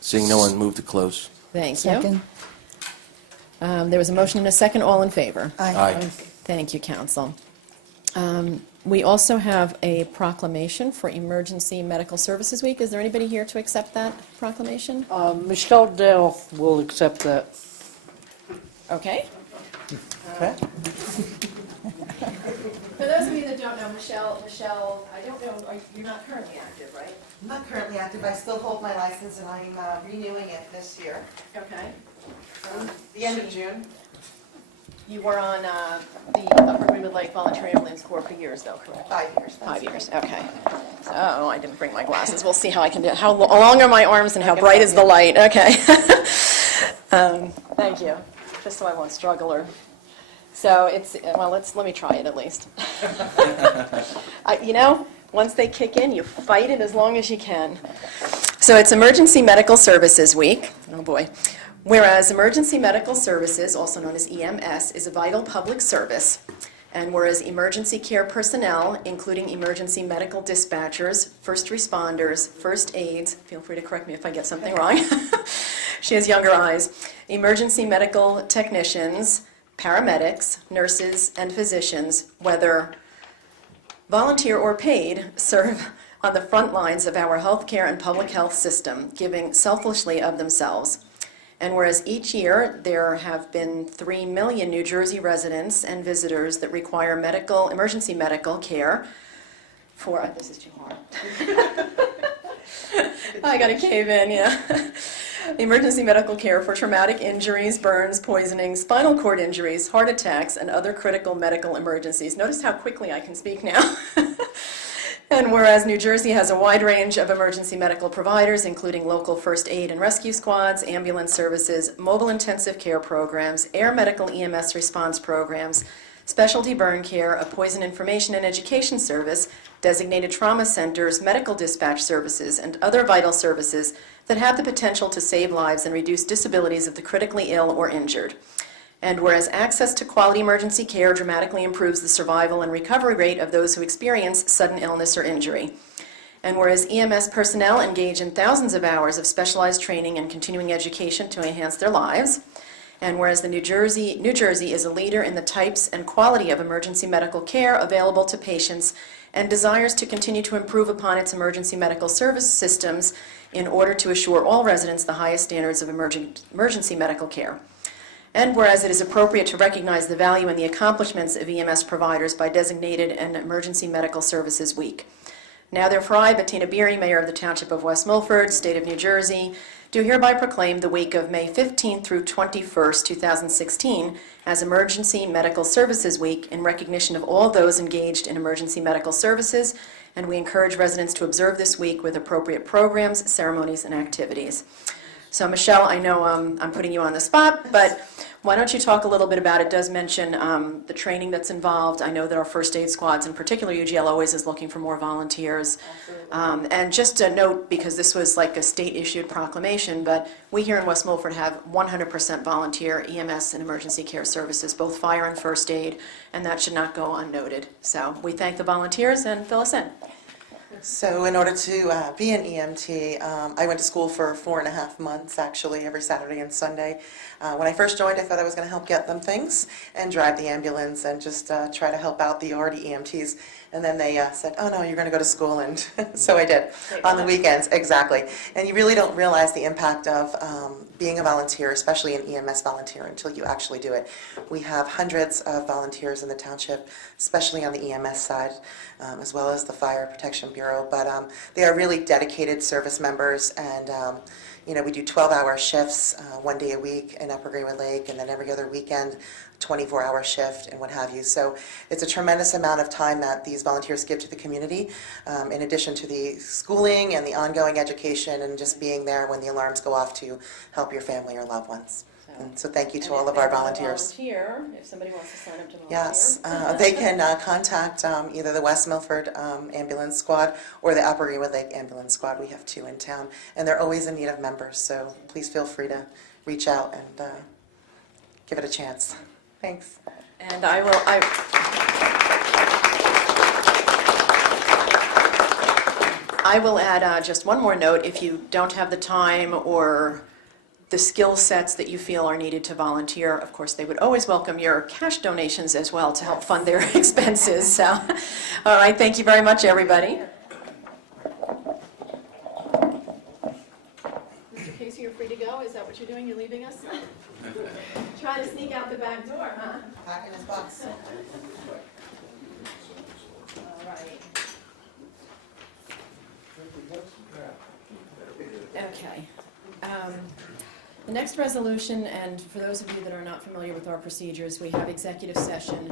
Seeing no one, move to close. Thank you. Second. There was a motion and a second, all in favor? Aye. Thank you, council. We also have a proclamation for Emergency Medical Services Week. Is there anybody here to accept that proclamation? Michelle Dell will accept that. Okay. Okay. For those of you that don't know, Michelle, I don't know, you're not currently active, right? I'm not currently active. I still hold my license, and I'm renewing it this year, Okay. the end of June. You were on the Upper Greenwood Lake Volunteer Ambulance Corps for years, though, correct? 5 years. 5 years, okay. So, oh, I didn't bring my glasses. We'll see how I can do it. How long are my arms and how bright is the light? Okay. Thank you. Just so I won't struggle or. So it's, well, let me try it at least. Once they kick in, you fight it as long as you can. So it's Emergency Medical Services Week. Oh, boy. Whereas emergency medical services, also known as EMS, is a vital public service, and whereas emergency care personnel, including emergency medical dispatchers, first responders, first aides, feel free to correct me if I get something wrong, she has younger eyes, emergency medical technicians, paramedics, nurses, and physicians, whether volunteer or paid, serve on the front lines of our healthcare and public health system, giving selflessly of themselves. And whereas each year there have been 3 million New Jersey residents and visitors that require emergency medical care for, this is too hard. I gotta cave in, yeah. Emergency medical care for traumatic injuries, burns, poisoning, spinal cord injuries, heart attacks, and other critical medical emergencies. Notice how quickly I can speak now. And whereas New Jersey has a wide range of emergency medical providers, including local first aid and rescue squads, ambulance services, mobile intensive care programs, air medical EMS response programs, specialty burn care, a poison information and education service, designated trauma centers, medical dispatch services, and other vital services that have the potential to save lives and reduce disabilities of the critically ill or injured. And whereas access to quality emergency care dramatically improves the survival and recovery rate of those who experience sudden illness or injury. And whereas EMS personnel engage in thousands of hours of specialized training and continuing education to enhance their lives. And whereas the New Jersey is a leader in the types and quality of emergency medical care available to patients and desires to continue to improve upon its emergency medical service systems in order to assure all residents the highest standards of emergency medical care. And whereas it is appropriate to recognize the value and the accomplishments of EMS providers by designated an Emergency Medical Services Week. Now therefore I, Bettina Beery, Mayor of the Township of West Milford, State of New Jersey, do hereby proclaim the week of May 15th through 21st, 2016 as Emergency Medical Services Week in recognition of all those engaged in emergency medical services, and we encourage residents to observe this week with appropriate programs, ceremonies, and activities. So Michelle, I know I'm putting you on the spot, but why don't you talk a little bit about it? It does mention the training that's involved. I know that our first aid squads, in particular UGL, always is looking for more volunteers. And just a note, because this was like a state-issued proclamation, but we here in West Milford have 100% volunteer EMS and emergency care services, both fire and first aid, and that should not go unnoted. So we thank the volunteers and fill us in. So in order to be an EMT, I went to school for 4.5 months, actually, every Saturday and Sunday. When I first joined, I thought I was going to help get them things and drive the ambulance and just try to help out the already EMTs. And then they said, oh no, you're going to go to school, and so I did, on the weekends, exactly. And you really don't realize the impact of being a volunteer, especially an EMS volunteer, until you actually do it. We have hundreds of volunteers in the township, especially on the EMS side, as well as the Fire Protection Bureau, but they are really dedicated service members, and we do 12-hour shifts, 1 day a week in Upper Greenwood Lake, and then every other weekend, 24-hour shift and what have you. So it's a tremendous amount of time that these volunteers give to the community, in addition to the schooling and the ongoing education and just being there when the alarms go off to help your family or loved ones. And so thank you to all of our volunteers. Volunteer, if somebody wants to sign up to volunteer. Yes, they can contact either the West Milford Ambulance Squad or the Upper Ewa Lake Ambulance Squad. We have 2 in town, and they're always in need of members, so please feel free to reach out and give it a chance. Thanks. And I will add just one more note. If you don't have the time or the skill sets that you feel are needed to volunteer, of course, they would always welcome your cash donations as well to help fund their expenses. So, all right, thank you very much, everybody. Mr. Casey, you're free to go. Is that what you're doing? You're leaving us? Trying to sneak out the back door, huh? Back in his box. All right. Okay. The next resolution, and for those of you that are not familiar with our procedures, we have executive session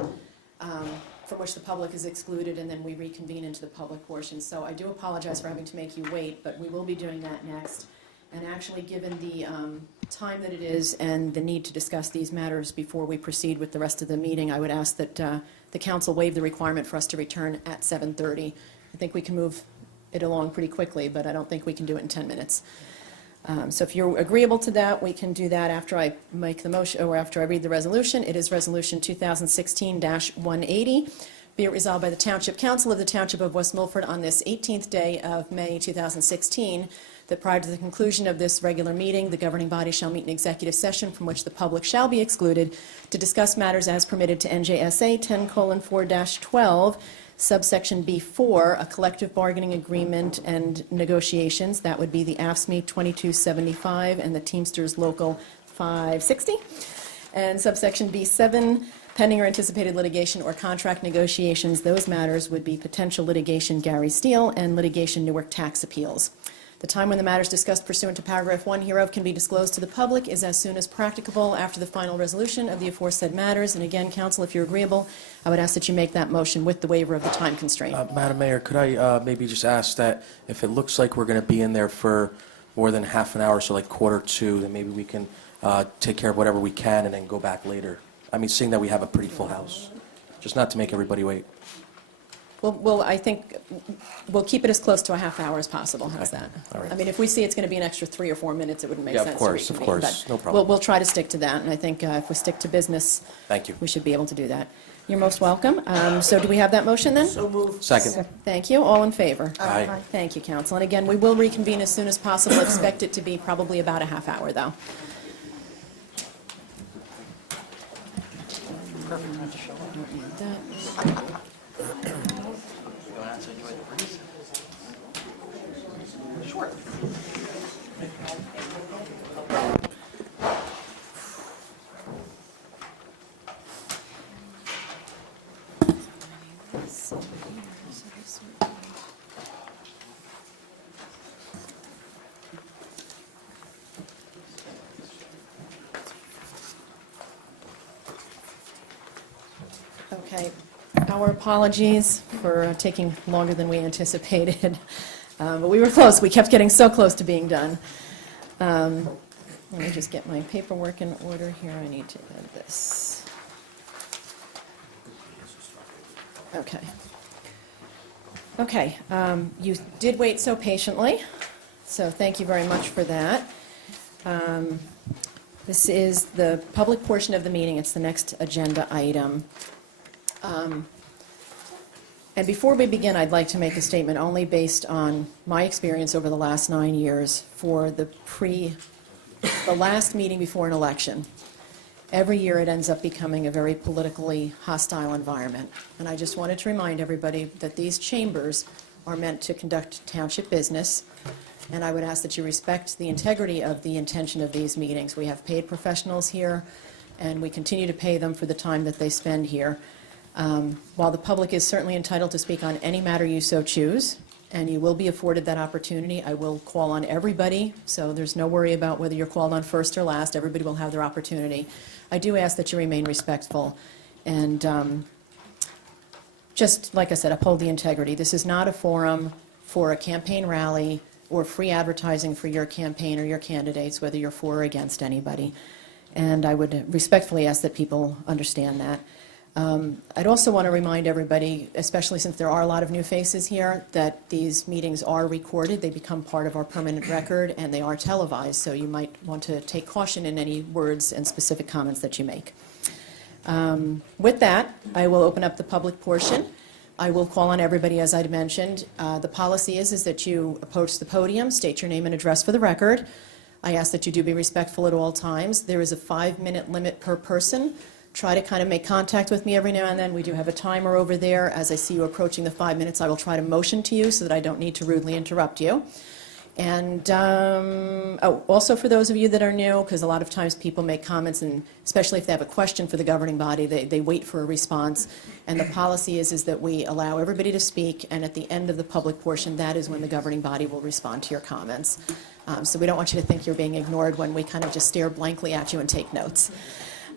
from which the public is excluded, and then we reconvene into the public portion. So I do apologize for having to make you wait, but we will be doing that next. And actually, given the time that it is and the need to discuss these matters before we proceed with the rest of the meeting, I would ask that the council waive the requirement for us to return at 7:30. I think we can move it along pretty quickly, but I don't think we can do it in 10 minutes. So if you're agreeable to that, we can do that after I make the motion, or after I read the resolution. It is Resolution 2016-180. Be it resolved by the Township Council of the Township of West Milford on this 18th day of May 2016, that prior to the conclusion of this regular meeting, the governing body shall meet in executive session from which the public shall be excluded to discuss matters as permitted to NJSA 10:4-12, subsection B4, a collective bargaining agreement and negotiations. That would be the AFSCME 2275 and the Teamsters Local 560. And subsection B7, pending or anticipated litigation or contract negotiations. Those matters would be potential litigation Gary Steele and litigation Newark tax appeals. The time when the matters discussed pursuant to paragraph 1 hereof can be disclosed to the public is as soon as practicable after the final resolution of the aforesaid matters. And again, council, if you're agreeable, I would ask that you make that motion with the waiver of the time constraint. Madam Mayor, could I maybe just ask that if it looks like we're going to be in there for more than half an hour, so like 1:45, then maybe we can take care of whatever we can and then go back later? I mean, seeing that we have a pretty full house, just not to make everybody wait. Well, I think we'll keep it as close to a half hour as possible. How's that? All right. I mean, if we see it's going to be an extra 3 or 4 minutes, it wouldn't make Yeah, sense of to course, of reconvene, course. but No problem. We'll try to stick to that, and I think if we stick to business, Thank you. we should be able to do that. You're most welcome. So do we have that motion then? So moved. Second. Thank you. All in favor? Aye. Thank you, council. And again, we will reconvene as soon as possible. Expect it to be probably about a half hour, though. Okay, our apologies for taking longer than we anticipated, but we were close. We kept getting so close to being done. Let me just get my paperwork in order here. I need to add this. Okay. Okay, you did wait so patiently, so thank you very much for that. This is the public portion of the meeting. It's the next agenda item. And before we begin, I'd like to make a statement only based on my experience over the last 9 years for the last meeting before an election. Every year it ends up becoming a very politically hostile environment. And I just wanted to remind everybody that these chambers are meant to conduct township business, and I would ask that you respect the integrity of the intention of these meetings. We have paid professionals here, and we continue to pay them for the time that they spend here. While the public is certainly entitled to speak on any matter you so choose, and you will be afforded that opportunity, I will call on everybody, so there's no worry about whether you're called on first or last. Everybody will have their opportunity. I do ask that you remain respectful and just, like I said, uphold the integrity. This is not a forum for a campaign rally or free advertising for your campaign or your candidates, whether you're for or against anybody. And I would respectfully ask that people understand that. I'd also want to remind everybody, especially since there are a lot of new faces here, that these meetings are recorded. They become part of our permanent record, and they are televised, so you might want to take caution in any words and specific comments that you make. With that, I will open up the public portion. I will call on everybody, as I'd mentioned. The policy is that you approach the podium, state your name and address for the record. I ask that you do be respectful at all times. There is a 5-minute limit per person. Try to kind of make contact with me every now and then. We do have a timer over there. As I see you approaching the 5 minutes, I will try to motion to you so that I don't need to rudely interrupt you. And also for those of you that are new, because a lot of times people make comments, and especially if they have a question for the governing body, they wait for a response. And the policy is that we allow everybody to speak, and at the end of the public portion, that is when the governing body will respond to your comments. So we don't want you to think you're being ignored when we kind of just stare blankly at you and take notes.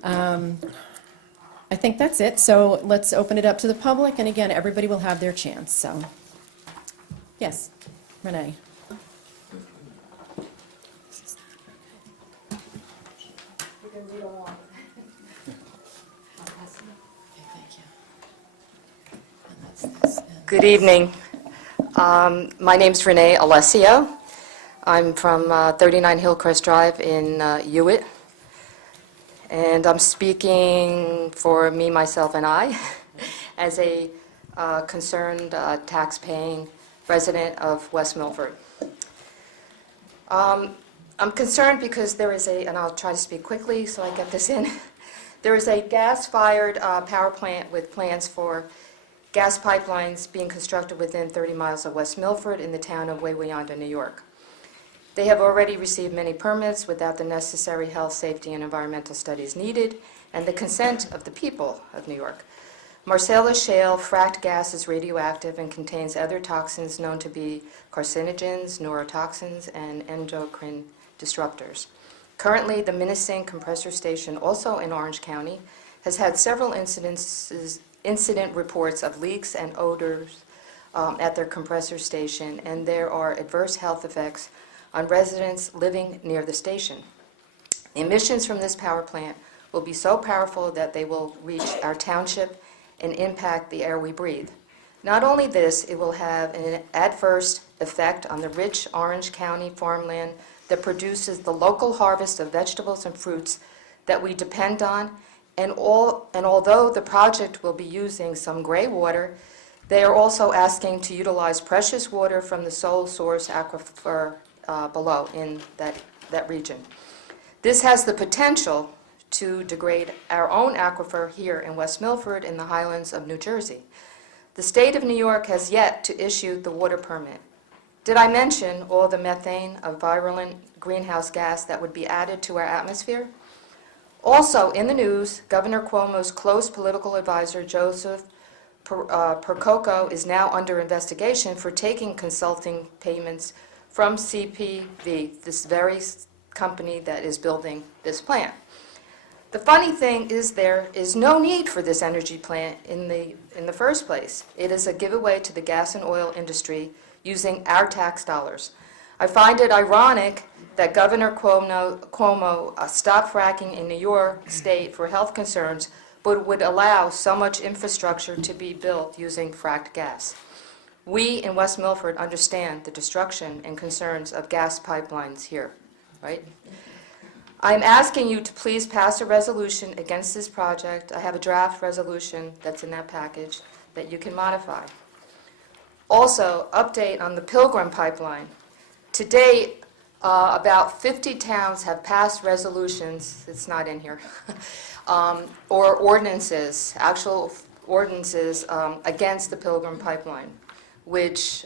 I think that's it. So let's open it up to the public, and again, everybody will have their chance. So, yes, Renee. Good evening. My name's Renee Alessio. I'm from 39 Hillcrest Drive in Hewitt. And I'm speaking for me, myself, and I as a concerned tax-paying resident of West Milford. I'm concerned because there is and I'll try to speak quickly so I get this in. There is a gas-fired power plant with plans for gas pipelines being constructed within 30 miles of West Milford in the town of Wawayanda, New York. They have already received many permits without the necessary health, safety, and environmental studies needed, and the consent of the people of New York. Marcellus Shale fracked gas is radioactive and contains other toxins known to be carcinogens, neurotoxins, and endocrine disruptors. Currently, the Minisink compressor station, also in Orange County, has had several incident reports of leaks and odors at their compressor station, and there are adverse health effects on residents living near the station. The emissions from this power plant will be so powerful that they will reach our township and impact the air we breathe. Not only this, it will have an adverse effect on the rich Orange County farmland that produces the local harvest of vegetables and fruits that we depend on, and although the project will be using some gray water, they are also asking to utilize precious water from the sole source aquifer below in that region. This has the potential to degrade our own aquifer here in West Milford in the highlands of New Jersey. The state of New York has yet to issue the water permit. Did I mention all the methane, a virulent greenhouse gas that would be added to our atmosphere? Also in the news, Governor Cuomo's close political advisor, Joseph Percoco, is now under investigation for taking consulting payments from CPV, this very company that is building this plant. The funny thing is there is no need for this energy plant in the first place. It is a giveaway to the gas and oil industry using our tax dollars. I find it ironic that Governor Cuomo stopped fracking in New York State for health concerns, but would allow so much infrastructure to be built using fracked gas. We in West Milford understand the destruction and concerns of gas pipelines here, right? I'm asking you to please pass a resolution against this project. I have a draft resolution that's in that package that you can modify. Also, update on the Pilgrim pipeline. To date, about 50 towns have passed resolutions, it's not in here, or ordinances, actual ordinances against the Pilgrim pipeline, which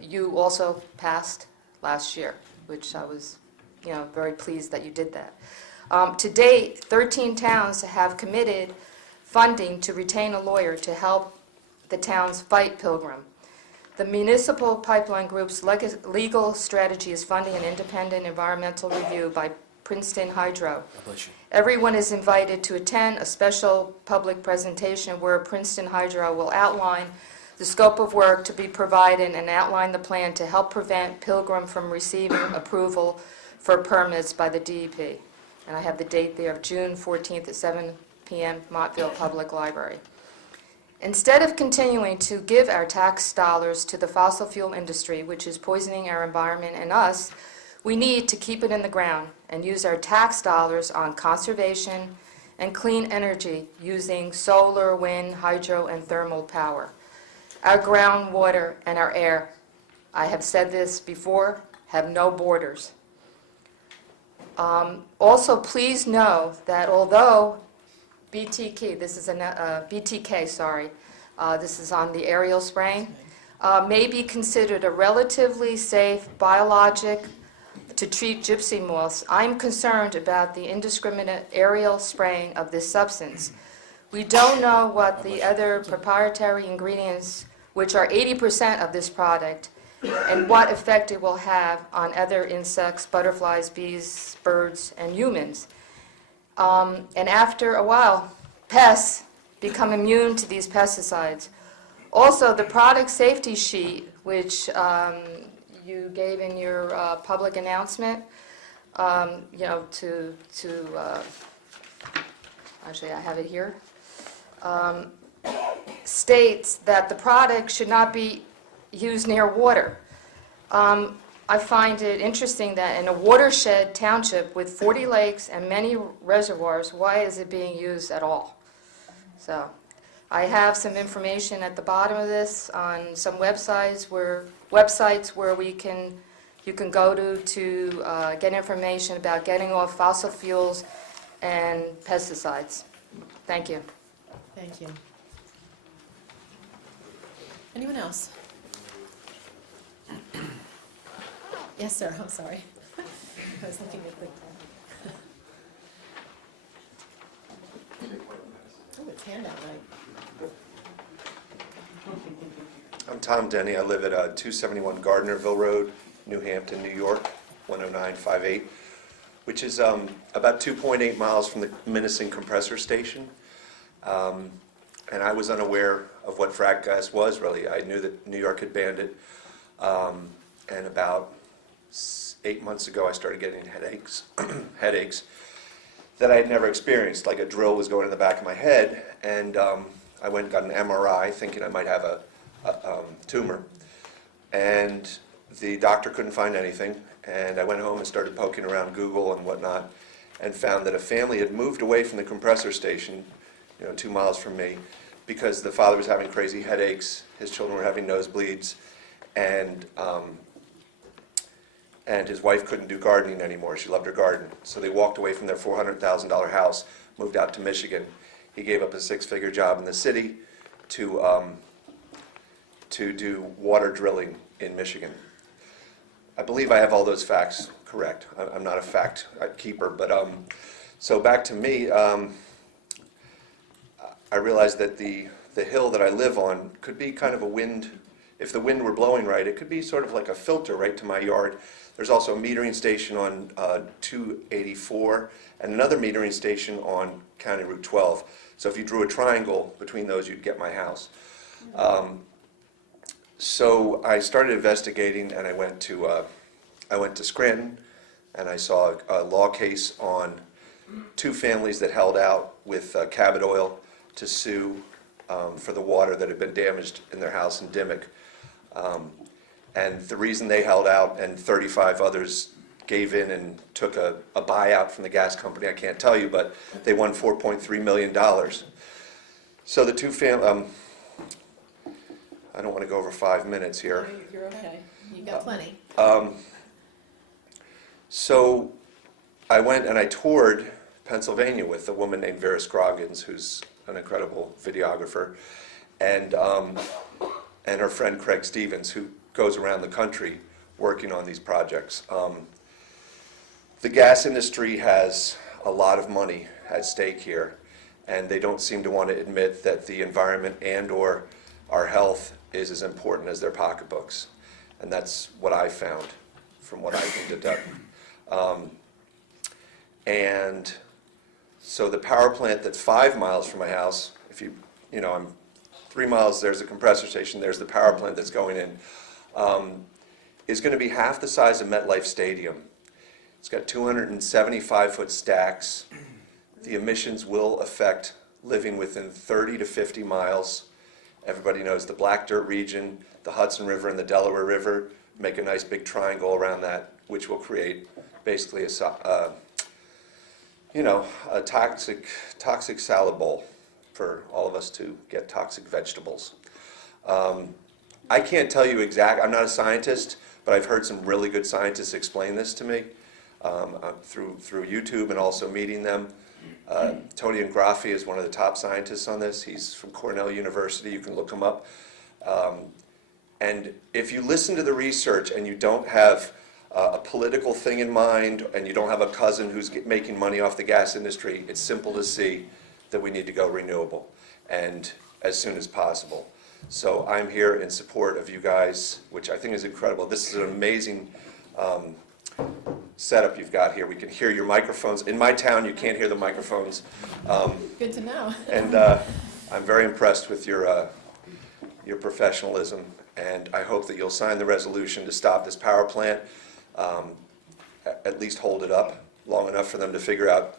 you also passed last year, which I was very pleased that you did that. To date, 13 towns have committed funding to retain a lawyer to help the towns fight Pilgrim. The Municipal Pipeline Group's legal strategy is funding an independent environmental review by Princeton Hydro. Everyone is invited to attend a special public presentation where Princeton Hydro will outline the scope of work to be provided and outline the plan to help prevent Pilgrim from receiving approval for permits by the DEP. and I have the date there of June 14th at 7 p.m., Montville Public Library. Instead of continuing to give our tax dollars to the fossil fuel industry, which is poisoning our environment and us, we need to keep it in the ground and use our tax dollars on conservation and clean energy using solar, wind, hydro, and thermal power. Our groundwater and our air, I have said this before, have no borders. Also, please know that although BTK, this is BTK, sorry, this is on the aerial spraying, may be considered a relatively safe biologic to treat gypsy moths, I'm concerned about the indiscriminate aerial spraying of this substance. We don't know what the other proprietary ingredients, which are 80% of this product, and what effect it will have on other insects, butterflies, bees, birds, and humans. And after a while, pests become immune to these pesticides. Also, the product safety sheet, which you gave in your public announcement, actually I have it here, states that the product should not be used near water. I find it interesting that in a watershed township with 40 lakes and many reservoirs, why is it being used at all? So I have some information at the bottom of this on some websites where you can go to get information about getting off fossil fuels and pesticides. Thank you. Thank you. Anyone else? Yes, sir, I'm sorry. I was looking at the... Oh, it's handout night. I'm Tom Denny. I live at 271 Gardnerville Road, New Hampton, New York, 10958, which is about 2.8 miles from the Minnesing compressor station. And I was unaware of what frack gas was, really. I knew that New York had banned it. And about 8 months ago, I started getting headaches, that I had never experienced. Like a drill was going in the back of my head, and I went and got an MRI thinking I might have a tumor. And the doctor couldn't find anything, and I went home and started poking around Google and whatnot, and found that a family had moved away from the compressor station, 2 miles from me, because the father was having crazy headaches, his children were having nosebleeds, and his wife couldn't do gardening anymore. She loved her garden. So they walked away from their $400,000 house, moved out to Michigan. He gave up a 6-figure job in the city to do water drilling in Michigan. I believe I have all those facts correct. I'm not a fact keeper, but so back to me. I realized that the hill that I live on could be kind of a wind. If the wind were blowing right, it could be sort of like a filter right to my yard. There's also a metering station on 284 and another metering station on County Route 12. So if you drew a triangle between those, you'd get my house. So I started investigating, and I went to Scranton, and I saw a law case on 2 families that held out with Cabot Oil to sue for the water that had been damaged in their house in Dimmock. And the reason they held out and 35 others gave in and took a buyout from the gas company, I can't tell you, but they won $4.3 million. So the 2 families, I don't want to go over 5 minutes here. You're okay. You got plenty. So I went and I toured Pennsylvania with a woman named Vera Scroggins, who's an incredible videographer, and her friend Craig Stevens, who goes around the country working on these projects. The gas industry has a lot of money at stake here, and they don't seem to want to admit that the environment and/or our health is as important as their pocketbooks. And that's what I found from what I looked at. And so the power plant that's 5 miles from my house, if I'm 3 miles, there's a compressor station, there's the power plant that's going in, is going to be half the size of MetLife Stadium. It's got 275-foot stacks. The emissions will affect living within 30 to 50 miles. Everybody knows the Black Dirt region, the Hudson River and the Delaware River make a nice big triangle around that, which will create basically a toxic salad bowl for all of us to get toxic vegetables. I can't tell you I'm not a scientist, but I've heard some really good scientists explain this to me through YouTube and also meeting them. Tony Ingraffi is one of the top scientists on this. He's from Cornell University. You can look him up. And if you listen to the research and you don't have a political thing in mind and you don't have a cousin who's making money off the gas industry, it's simple to see that we need to go renewable, and as soon as possible. So I'm here in support of you guys, which I think is incredible. This is an amazing setup you've got here. We can hear your microphones. In my town, you can't hear the microphones. Good to know. And I'm very impressed with your professionalism, and I hope that you'll sign the resolution to stop this power plant, at least hold it up long enough for them to figure out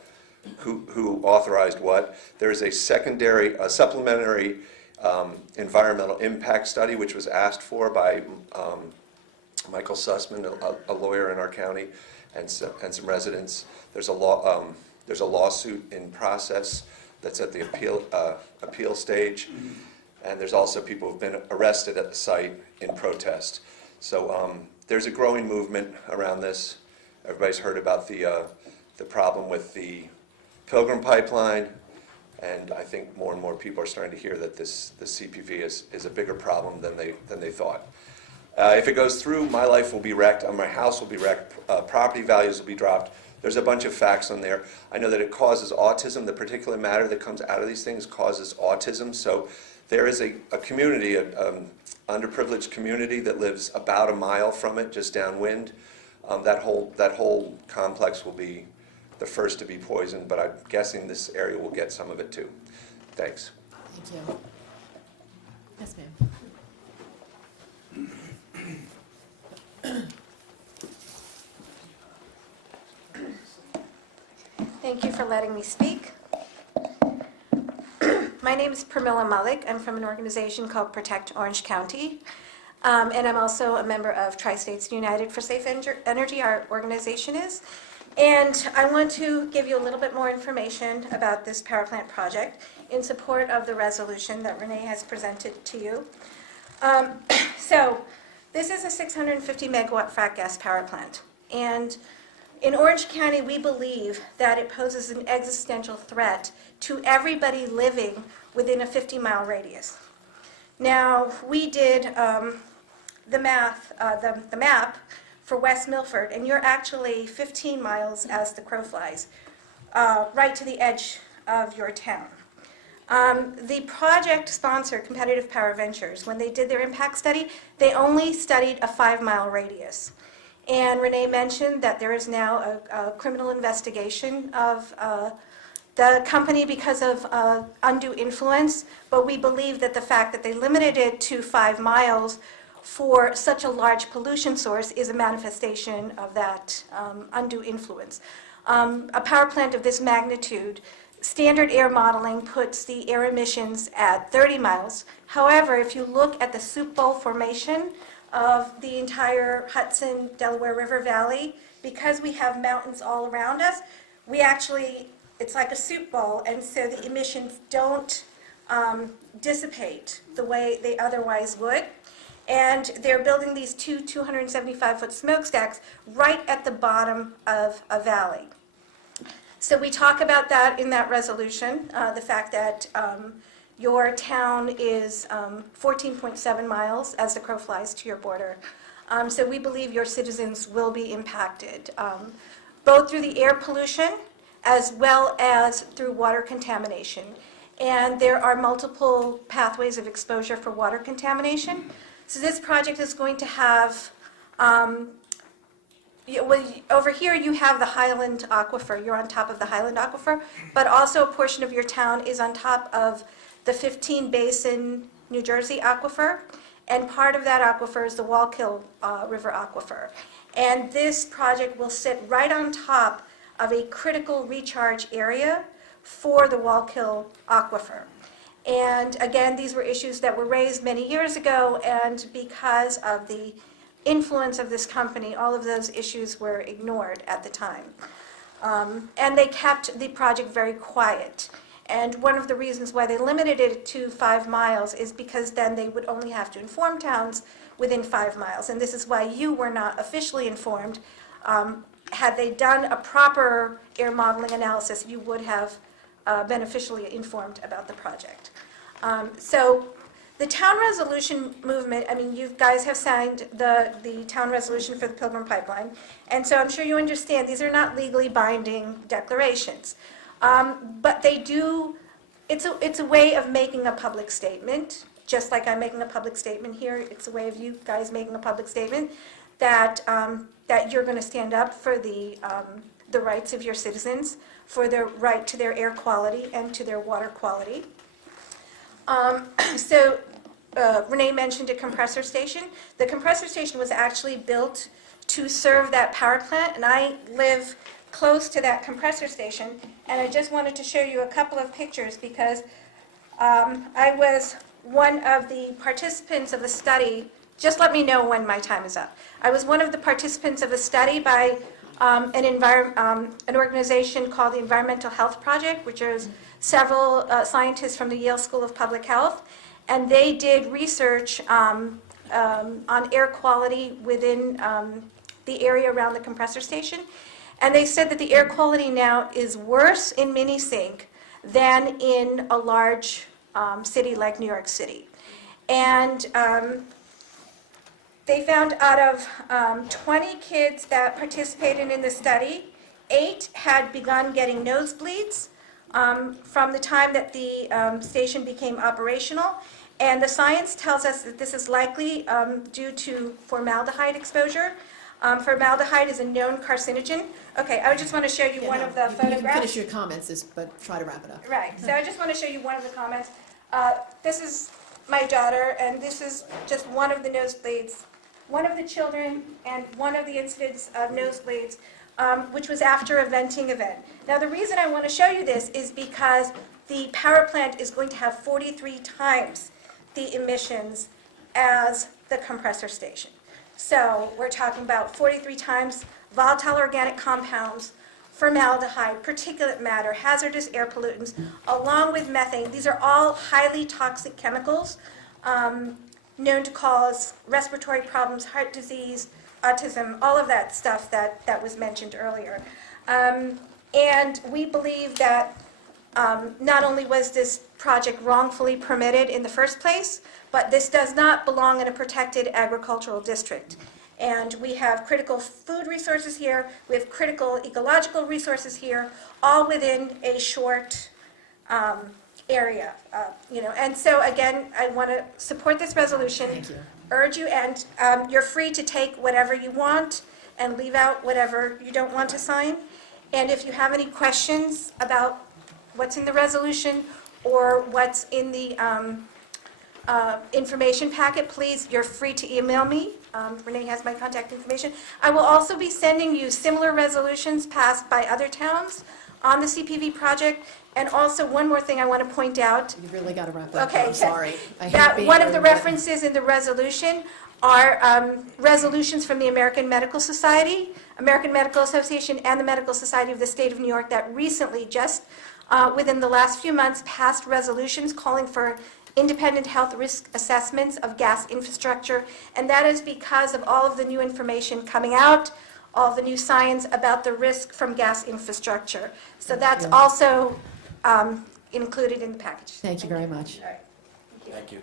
who authorized what. There's a supplementary environmental impact study which was asked for by Michael Sussman, a lawyer in our county, and some residents. There's a lawsuit in process that's at the appeal stage, and there's also people who've been arrested at the site in protest. So there's a growing movement around this. Everybody's heard about the problem with the Pilgrim Pipeline, and I think more and more people are starting to hear that the CPV is a bigger problem than they thought. If it goes through, my life will be wrecked, my house will be wrecked, property values will be dropped. There's a bunch of facts on there. I know that it causes autism. The particulate matter that comes out of these things causes autism. So there is a community, an underprivileged community that lives about a mile from it, just downwind. That whole complex will be the first to be poisoned, but I'm guessing this area will get some of it too. Thanks. Thank you. Yes, ma'am. Thank you for letting me speak. My name is Pramila Malik. I'm from an organization called Protect Orange County. And I'm also a member of Tri-States United for Safe Energy, our organization is. And I want to give you a little bit more information about this power plant project in support of the resolution that Renee has presented to you. So this is a 650 megawatt frac gas power plant. And in Orange County, we believe that it poses an existential threat to everybody living within a 50-mile radius. Now, we did the map for West Milford, and you're actually 15 miles as the crow flies, right to the edge of your town. The project sponsor, Competitive Power Ventures, when they did their impact study, they only studied a 5-mile radius. And Renee mentioned that there is now a criminal investigation of the company because of undue influence, but we believe that the fact that they limited it to 5 miles for such a large pollution source is a manifestation of that undue influence. A power plant of this magnitude, standard air modeling puts the air emissions at 30 miles. However, if you look at the soup bowl formation of the entire Hudson, Delaware River Valley, because we have mountains all around us, we actually, it's like a soup bowl, and so the emissions don't dissipate the way they otherwise would. And they're building these two 275-foot smokestacks right at the bottom of a valley. So we talk about that in that resolution, the fact that your town is 14.7 miles as the crow flies to your border. So we believe your citizens will be impacted, both through the air pollution as well as through water contamination. And there are multiple pathways of exposure for water contamination. So this project is going to have, over here you have the Highland Aquifer. You're on top of the Highland Aquifer, but also a portion of your town is on top of the 15 Basin, New Jersey Aquifer, and part of that aquifer is the Wallkill River Aquifer. And this project will sit right on top of a critical recharge area for the Wallkill Aquifer. And again, these were issues that were raised many years ago, and because of the influence of this company, all of those issues were ignored at the time. And they kept the project very quiet. And one of the reasons why they limited it to 5 miles is because then they would only have to inform towns within 5 miles. And this is why you were not officially informed. Had they done a proper air modeling analysis, you would have been officially informed about the project. So the town resolution movement, I mean, you guys have signed the town resolution for the Pilgrim Pipeline, and so I'm sure you understand these are not legally binding declarations. But they do, it's a way of making a public statement, just like I'm making a public statement here. It's a way of you guys making a public statement that, that you're going to stand up for the rights of your citizens, for their right to their air quality and to their water quality. So Renee mentioned a compressor station. The compressor station was actually built to serve that power plant, and I live close to that compressor station, and I just wanted to show you a couple of pictures because I was one of the participants of a study. Just let me know when my time is up. I was one of the participants of a study by an organization called the Environmental Health Project, which is several scientists from the Yale School of Public Health, and they did research on air quality within the area around the compressor station. And they said that the air quality now is worse in Minisink than in a large city like New York City. And they found out of 20 kids that participated in the study, 8 had begun getting nosebleeds from the time that the station became operational. And the science tells us that this is likely due to formaldehyde exposure. Formaldehyde is a known carcinogen. Okay, I just want to show you one of the photographs. You can finish your comments, but try to wrap it up. Right, so I just want to show you one of the comments. This is my daughter, and this is just one of the nosebleeds. One of the children and one of the incidents of nosebleeds, which was after a venting event. Now, the reason I want to show you this is because the power plant is going to have 43 times the emissions as the compressor station. So we're talking about 43 times volatile organic compounds, formaldehyde, particulate matter, hazardous air pollutants, along with methane. These are all highly toxic chemicals known to cause respiratory problems, heart disease, autism, all of that stuff that was mentioned earlier. And we believe that not only was this project wrongfully permitted in the first place, but this does not belong in a protected agricultural district. And we have critical food resources here, we have critical ecological resources here, all within a short area. And so again, I want to support this resolution. Thank you. Urge you, and you're free to take whatever you want and leave out whatever you don't want to sign. And if you have any questions about what's in the resolution or what's in the information packet, please, you're free to email me. Renee has my contact information. I will also be sending you similar resolutions passed by other towns on the CPV project. And also, one more thing I want to point out. You've really got to wrap it up. Okay. I'm sorry. I hate That being one of the rude, but- references in the resolution are resolutions from the American Medical Society, American Medical Association, and the Medical Society of the State of New York that recently, just within the last few months, passed resolutions calling for independent health risk assessments of gas infrastructure. And that is because of all of the new information coming out, all the new science about the risk from gas infrastructure. So that's also included in the package. Thank you very much. All right. Thank you.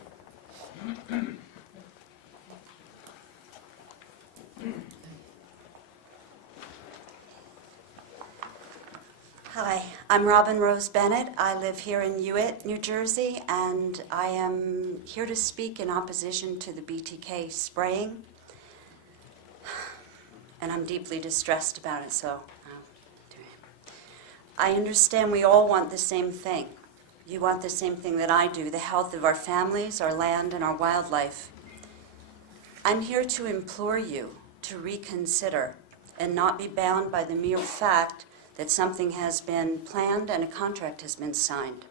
Hi, I'm Robin Rose Bennett. I live here in Hewitt, New Jersey, and I am here to speak in opposition to the BTK spraying. And I'm deeply distressed about it, so I understand we all want the same thing. You want the same thing that I do, the health of our families, our land, and our wildlife. I'm here to implore you to reconsider and not be bound by the mere fact that something has been planned and a contract has been signed.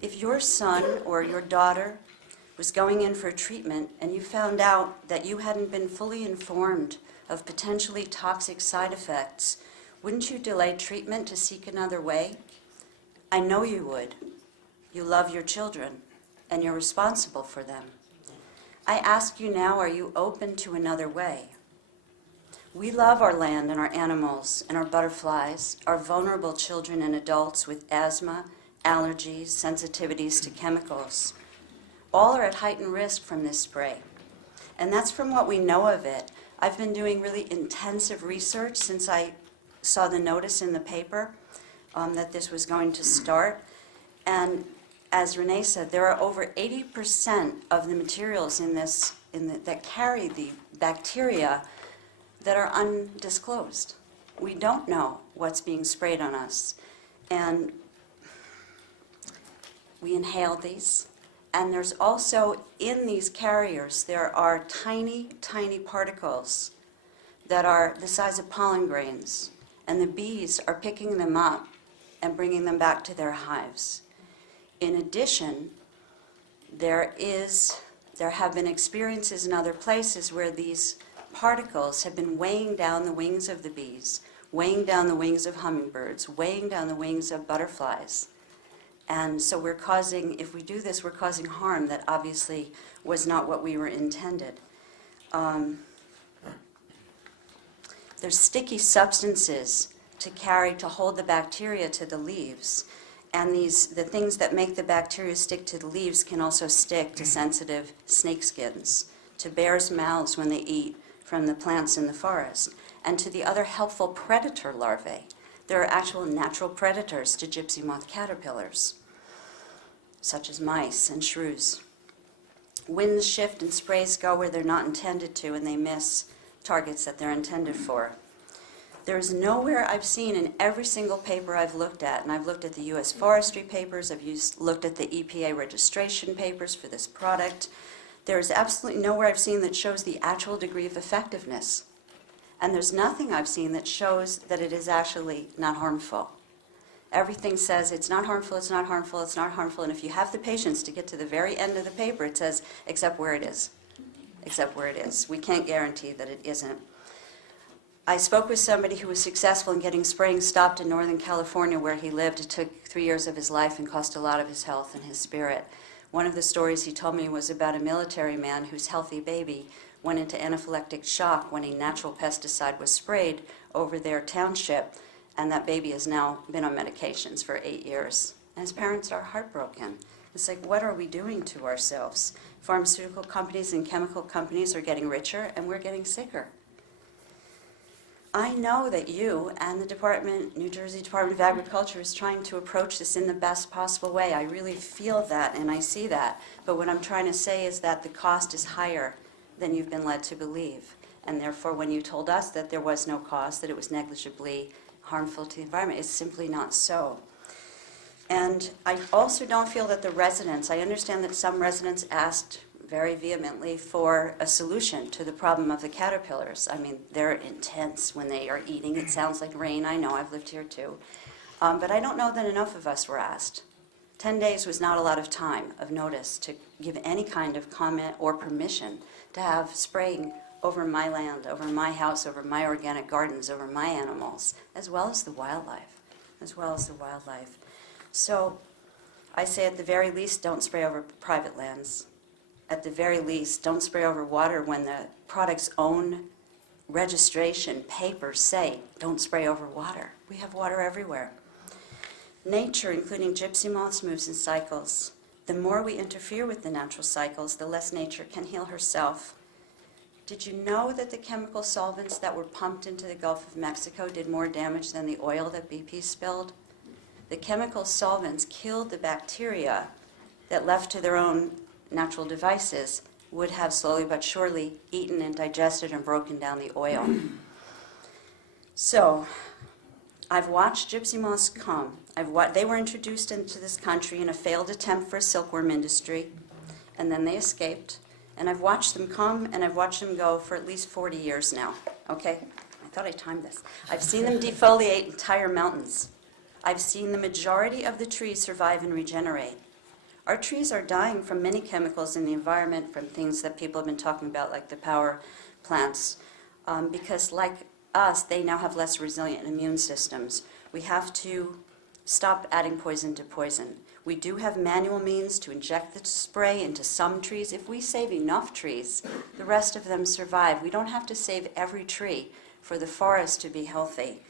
If your son or your daughter was going in for treatment and you found out that you hadn't been fully informed of potentially toxic side effects, wouldn't you delay treatment to seek another way? I know you would. You love your children, and you're responsible for them. I ask you now, are you open to another way? We love our land and our animals and our butterflies, our vulnerable children and adults with asthma, allergies, sensitivities to chemicals. All are at heightened risk from this spray. And that's from what we know of it. I've been doing really intensive research since I saw the notice in the paper that this was going to start. And as Renee said, there are over 80% of the materials that carry the bacteria that are undisclosed. We don't know what's being sprayed on us. And we inhale these. And there's also, in these carriers, there are tiny, tiny particles that are the size of pollen grains. And the bees are picking them up and bringing them back to their hives. In addition, there have been experiences in other places where these particles have been weighing down the wings of the bees, weighing down the wings of hummingbirds, weighing down the wings of butterflies. And so if we do this, we're causing harm that obviously was not what we were intended. There's sticky substances to hold the bacteria to the leaves. And the things that make the bacteria stick to the leaves can also stick to sensitive snake skins, to bears' mouths when they eat from the plants in the forest, and to the other helpful predator larvae. There are actual natural predators to gypsy moth caterpillars, such as mice and shrews. Winds shift and sprays go where they're not intended to, and they miss targets that they're intended for. There's nowhere I've seen in every single paper I've looked at, and I've looked at the U.S. forestry papers, looked at the EPA registration papers for this product. There's absolutely nowhere I've seen that shows the actual degree of effectiveness. And there's nothing I've seen that shows that it is actually not harmful. Everything says it's not harmful, it's not harmful, it's not harmful, and if you have the patience to get to the very end of the paper, it says, except where it is. Except where it is. We can't guarantee that it isn't. I spoke with somebody who was successful in getting spraying stopped in Northern California where he lived. It took 3 years of his life and cost a lot of his health and his spirit. One of the stories he told me was about a military man whose healthy baby went into anaphylactic shock when a natural pesticide was sprayed over their township, and that baby has now been on medications for 8 years. And his parents are heartbroken. It's like, what are we doing to ourselves? Pharmaceutical companies and chemical companies are getting richer, and we're getting sicker. I know that you and the New Jersey Department of Agriculture is trying to approach this in the best possible way. I really feel that and I see that. But what I'm trying to say is that the cost is higher than you've been led to believe. And therefore, when you told us that there was no cost, that it was negligibly harmful to the environment, it's simply not so. And I also don't feel that the residents, I understand that some residents asked very vehemently for a solution to the problem of the caterpillars. I mean, they're intense when they are eating. It sounds like rain. I know, I've lived here too. But I don't know that enough of us were asked. 10 days was not a lot of time of notice to give any kind of comment or permission to have spraying over my land, over my house, over my organic gardens, over my animals, as well as the wildlife, So I say at the very least, don't spray over private lands. At the very least, don't spray over water when the product's own registration papers say, don't spray over water. We have water everywhere. Nature, including gypsy moths, moves in cycles. The more we interfere with the natural cycles, the less nature can heal herself. Did you know that the chemical solvents that were pumped into the Gulf of Mexico did more damage than the oil that BP spilled? The chemical solvents killed the bacteria that, left to their own natural devices, would have slowly but surely eaten and digested and broken down the oil. So, I've watched gypsy moths come. They were introduced into this country in a failed attempt for a silkworm industry, and then they escaped, And I've watched them come and I've watched them go for at least 40 years now, okay? I thought I timed this. I've seen them defoliate entire mountains. I've seen the majority of the trees survive and regenerate. Our trees are dying from many chemicals in the environment, from things that people have been talking about, like the power plants, because like us, they now have less resilient immune systems. We have to stop adding poison to poison. We do have manual means to inject the spray into some trees. If we save enough trees, the rest of them survive. We don't have to save every tree for the forest to be healthy.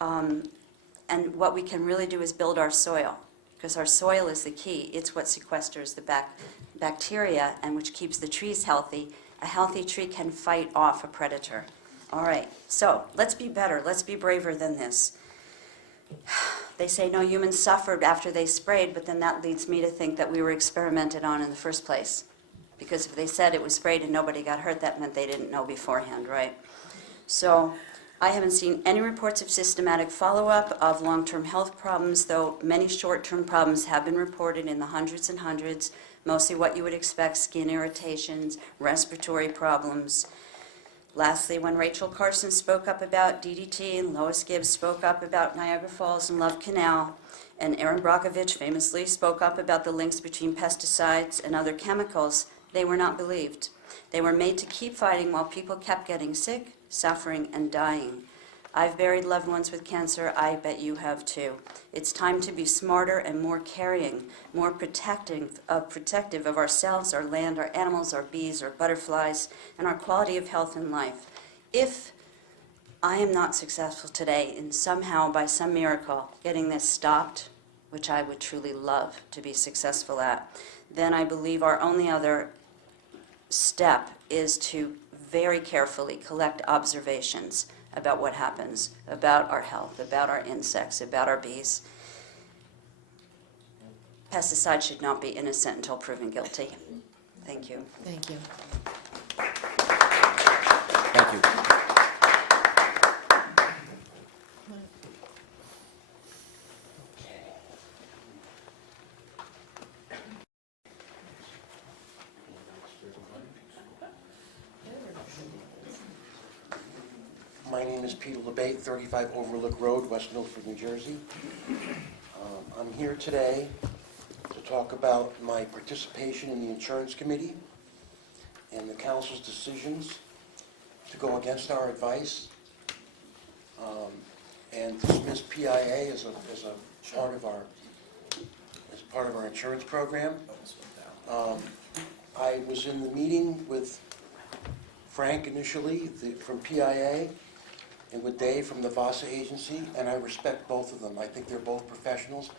And what we can really do is build our soil, because our soil is the key. It's what sequesters the bacteria and which keeps the trees healthy. A healthy tree can fight off a predator. All right, so let's be better. Let's be braver than this. They say no humans suffered after they sprayed, but then that leads me to think that we were experimented on in the first place. Because if they said it was sprayed and nobody got hurt, that meant they didn't know beforehand, right? So I haven't seen any reports of systematic follow-up of long-term health problems, though many short-term problems have been reported in the hundreds and hundreds, mostly what you would expect: skin irritations, respiratory problems. Lastly, when Rachel Carson spoke up about DDT and Lois Gibbs spoke up about Niagara Falls and Love Canal, and Aaron Brockovich famously spoke up about the links between pesticides and other chemicals, they were not believed. They were made to keep fighting while people kept getting sick, suffering, and dying. I've buried loved ones with cancer. I bet you have too. It's time to be smarter and more caring, more protective of ourselves, our land, our animals, our bees, our butterflies, and our quality of health and life. If I am not successful today in somehow, by some miracle, getting this stopped, which I would truly love to be successful at, then I believe our only other step is to very carefully collect observations about what happens, about our health, about our insects, about our bees. Pesticides should not be innocent until proven guilty. Thank you. Thank you. Thank you. My name is Peter LeBate, 35 Overlook Road, West Milford, New Jersey. I'm here today to talk about my participation in the Insurance Committee and the Council's decisions to go against our advice and dismiss PIA as part of our insurance program. I was in the meeting with Frank initially from PIA, and with Dave from the VASA agency, and I respect both of them. I think they're both professionals.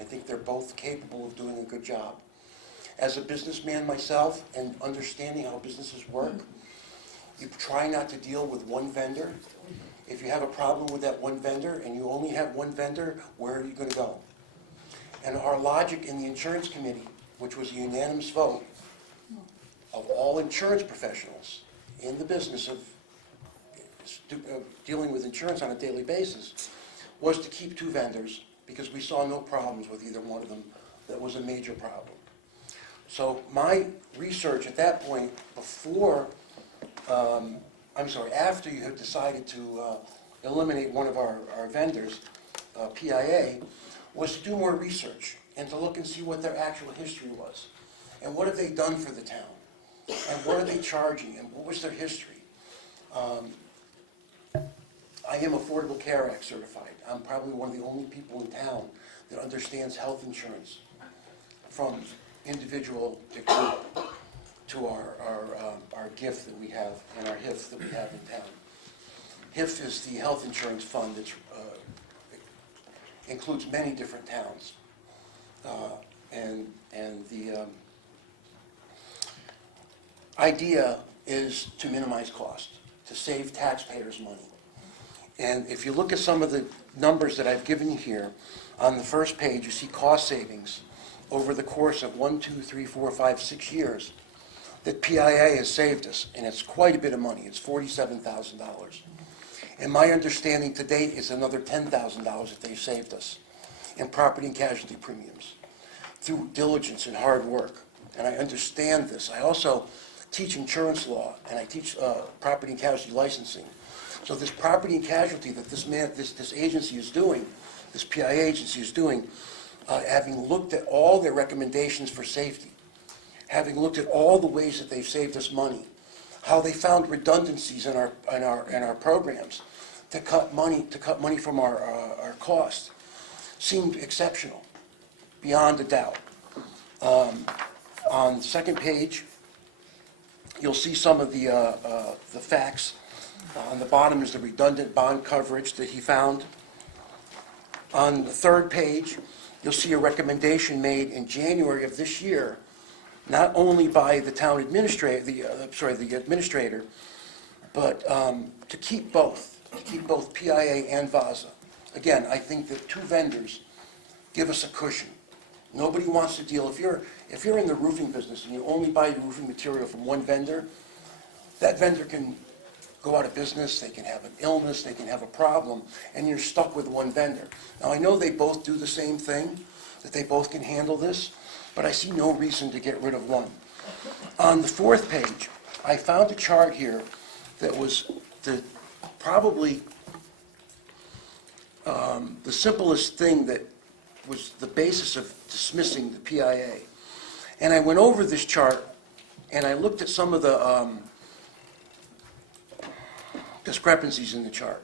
I think they're both capable of doing a good job. As a businessman myself, and understanding how businesses work, you try not to deal with one vendor. If you have a problem with that one vendor, and you only have one vendor, where are you going to go? And our logic in the Insurance Committee, which was a unanimous vote of all insurance professionals in the business of dealing with insurance on a daily basis, was to keep two vendors because we saw no problems with either one of them that was a major problem. So my research at that point, after you had decided to eliminate one of our vendors, PIA, was to do more research and to look and see what their actual history was. And what have they done for the town? And what are they charging? And what was their history? I am Affordable Care Act certified. I'm probably one of the only people in town that understands health insurance from individual to group to our gift that we have and our HIF that we have in town. HIF is the health insurance fund that includes many different towns. And the idea is to minimize cost, to save taxpayers money. And if you look at some of the numbers that I've given you here, on the first page you see cost savings over the course of 1, 2, 3, 4, 5, 6 years that PIA has saved us, and it's quite a bit of money. It's $47,000. And my understanding to date is another $10,000 that they've saved us in property and casualty premiums through diligence and hard work. And I understand this. I also teach insurance law, and I teach property and casualty licensing. So this property and casualty that this agency is doing, this PIA agency is doing, having looked at all their recommendations for safety, having looked at all the ways that they've saved us money, how they found redundancies in our programs to cut money from our cost, seemed exceptional, beyond a doubt. On the second page, you'll see some of the facts. On the bottom is the redundant bond coverage that he found. On the third page, you'll see a recommendation made in January of this year, not only by the town administrator, the administrator, but to keep both PIA and VASA. Again, I think that two vendors give us a cushion. Nobody wants to deal, if you're in the roofing business and you only buy your roofing material from one vendor, that vendor can go out of business, they can have an illness, they can have a problem, and you're stuck with one vendor. Now, I know they both do the same thing, that they both can handle this, but I see no reason to get rid of one. On the fourth page, I found a chart here that was probably the simplest thing that was the basis of dismissing the PIA. And I went over this chart, and I looked at some of the discrepancies in the chart.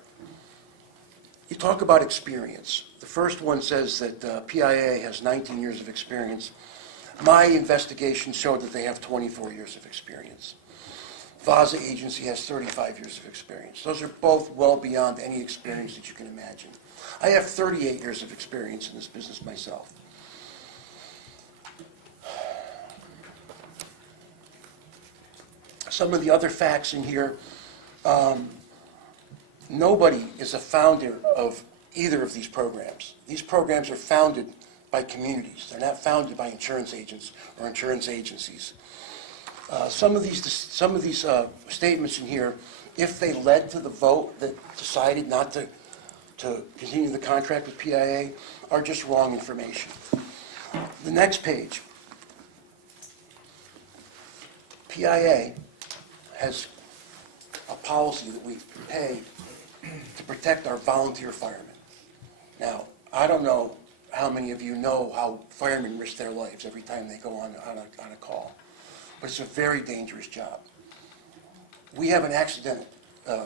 You talk about experience. The first one says that PIA has 19 years of experience. My investigation showed that they have 24 years of experience. VASA agency has 35 years of experience. Those are both well beyond any experience that you can imagine. I have 38 years of experience in this business myself. Some of the other facts in here, nobody is a founder of either of these programs. These programs are founded by communities. They're not founded by insurance agents or insurance agencies. Some of these statements in here, if they led to the vote that decided not to continue the contract with PIA, are just wrong information. The next page. PIA has a policy that we pay to protect our volunteer firemen. Now, I don't know how many of you know how firemen risk their lives every time they go on a call, but it's a very dangerous job. We have an accident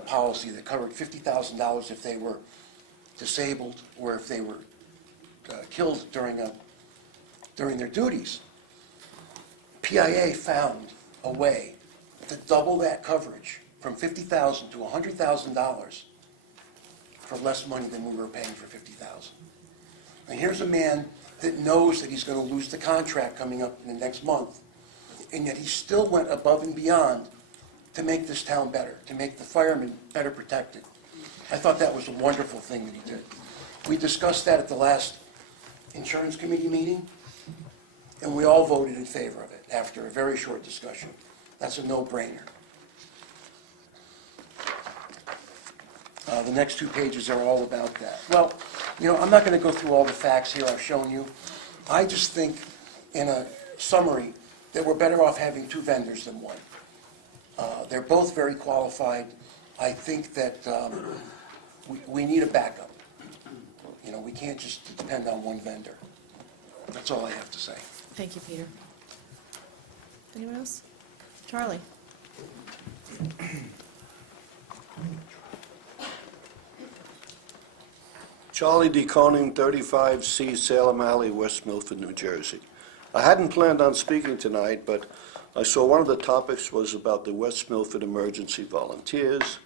policy that covered $50,000 if they were disabled or if they were killed during their duties. PIA found a way to double that coverage from $50,000 to $100,000 for less money than we were paying for $50,000. And here's a man that knows that he's going to lose the contract coming up in the next month, and yet he still went above and beyond to make this town better, to make the firemen better protected. I thought that was a wonderful thing that he did. We discussed that at the last insurance committee meeting, and we all voted in favor of it after a very short discussion. That's a no-brainer. The next two pages are all about that. Well, I'm not going to go through all the facts here I've shown you. I just think, in a summary, that we're better off having two vendors than one. They're both very qualified. I think that we need a backup. We can't just depend on one vendor. That's all I have to say. Thank you, Peter. Anyone else? Charlie? Charlie D. Coning, 35C Salem Alley, West Milford, New Jersey. I hadn't planned on speaking tonight, but I saw one of the topics was about the West Milford Emergency Volunteers,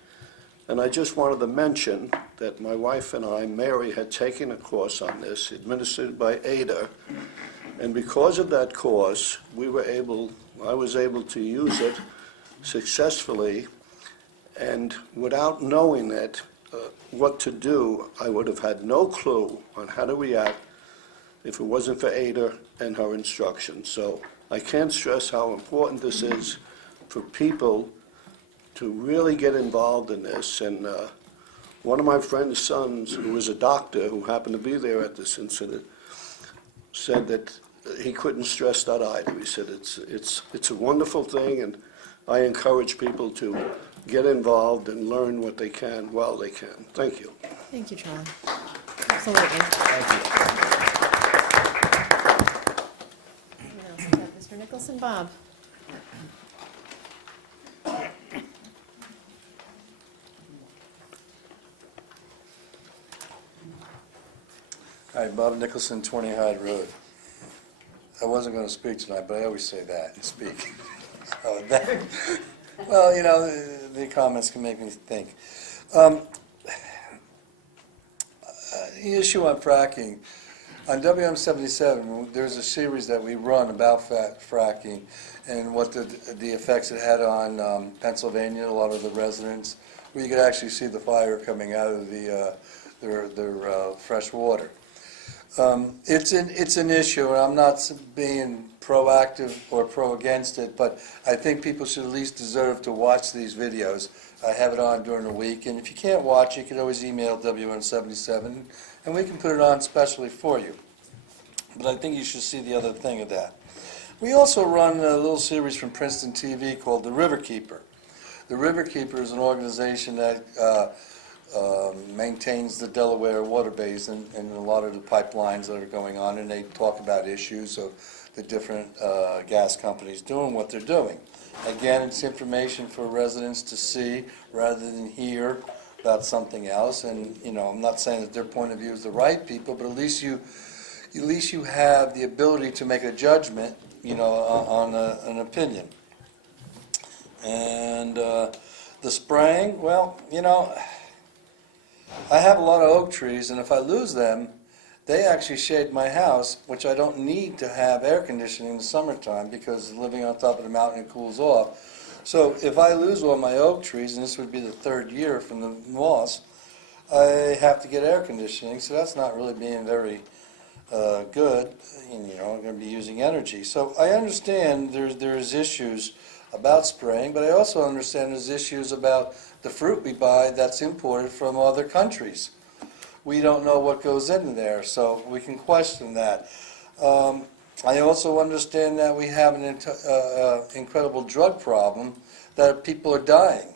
and I just wanted to mention that my wife and I, Mary, had taken a course on this, administered by Ada, and because of that course, I was able to use it successfully, and without knowing it, what to do, I would have had no clue on how to react if it wasn't for Ada and her instructions. So I can't stress how important this is for people to really get involved in this. And one of my friend's sons, who was a doctor who happened to be there at this incident, said that he couldn't stress that either. He said it's a wonderful thing, and I encourage people to get involved and learn what they can while they can. Thank you. Thank you, Charlie. Absolutely. Thank you. Anyone else? We've got Mr. Nicholson, Bob. Hi, Bob Nicholson, 20 Hyde Road. I wasn't going to speak tonight, but I always say that and speak. Well, you know, the comments can make me think. The issue on fracking, on WM77, there's a series that we run about fracking and what the effects it had on Pennsylvania, a lot of the residents, where you could actually see the fire coming out of their fresh water. It's an issue, and I'm not being proactive or pro-against it, but I think people should at least deserve to watch these videos. I have it on during the week, and if you can't watch it, you can always email WN77, and we can put it on specially for you. But I think you should see the other thing of that. We also run a little series from Princeton TV called The River Keeper. The River Keeper is an organization that maintains the Delaware water basin and a lot of the pipelines that are going on, and they talk about issues of the different gas companies doing what they're doing. Again, it's information for residents to see rather than hear about something else. And you know, I'm not saying that their point of view is the right people, but at least you have the ability to make a judgment, you know, on an opinion. And the spraying, well, you know, I have a lot of oak trees, and if I lose them, they actually shade my house, which I don't need to have air conditioning in the summertime because living on top of the mountain, it cools off. So if I lose all my oak trees, and this would be the third year from the moss, I have to get air conditioning, so that's not really being very good. And, you know, I'm going to be using energy. So I understand there's issues about spraying, but I also understand there's issues about the fruit we buy that's imported from other countries. We don't know what goes in there, so we can question that. I also understand that we have an incredible drug problem, that people are dying.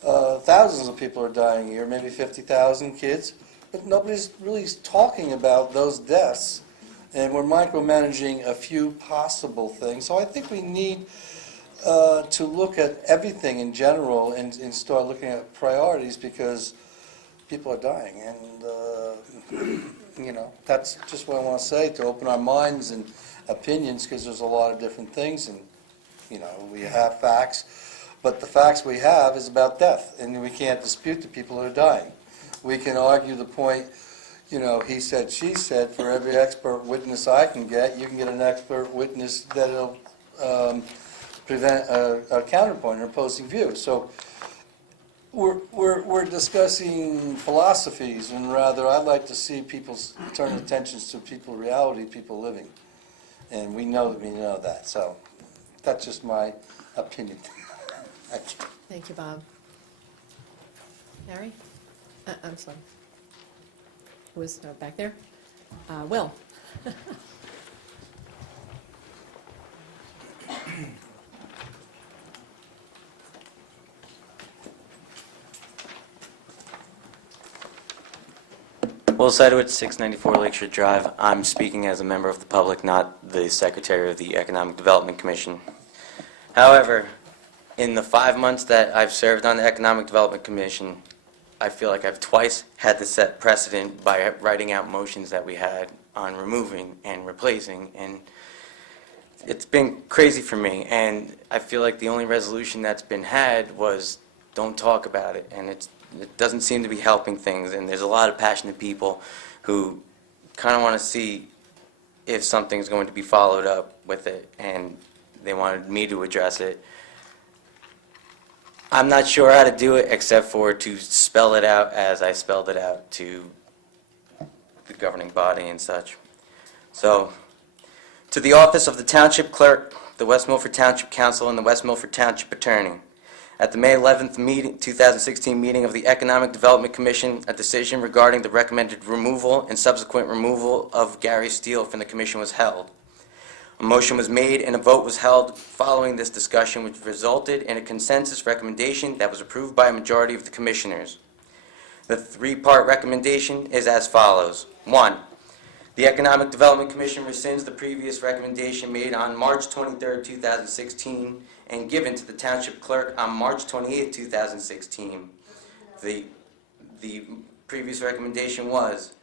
Thousands of people are dying here, maybe 50,000 kids, but nobody's really talking about those deaths, and we're micromanaging a few possible things. So I think we need to look at everything in general and start looking at priorities, because people are dying, and you know, that's just what I want to say, to open our minds and opinions, because there's a lot of different things, and you know, we have facts, but the facts we have is about death, and we can't dispute the people who are dying. We can argue the point, you know, he said, she said. For every expert witness I can get, you can get an expert witness that'll prevent a counterpoint or opposing view. So we're discussing philosophies, and rather I'd like to see people turn attentions to people, reality, people living, and we know that. So that's just my opinion. Thank you. Thank you, Bob. Harry? I'm sorry. Who was back there? Will? Will Sedowitz, 694 Lakeshore Drive. I'm speaking as a member of the public, not the Secretary of the Economic Development Commission. However, in the 5 months that I've served on the Economic Development Commission, I feel like I've twice had to set precedent by writing out motions that we had on removing and replacing, and it's been crazy for me. And I feel like the only resolution that's been had was don't talk about it, and it doesn't seem to be helping things. And there's a lot of passionate people who kind of want to see if something's going to be followed up with it, and they wanted me to address it. I'm not sure how to do it except for to spell it out as I spelled it out to the governing body and such. So, to the office of the Township Clerk, the West Milford Township Council, and the West Milford Township Attorney. At the May 11th meeting, 2016 meeting of the Economic Development Commission, a decision regarding the recommended removal and subsequent removal of Gary Steele from the commission was held. A motion was made and a vote was held following this discussion, which resulted in a consensus recommendation that was approved by a majority of the commissioners. The three-part recommendation is as follows. 1. The Economic Development Commission rescinds the previous recommendation made on March 23, 2016, and given to the Township Clerk on March 28, 2016. The previous recommendation was: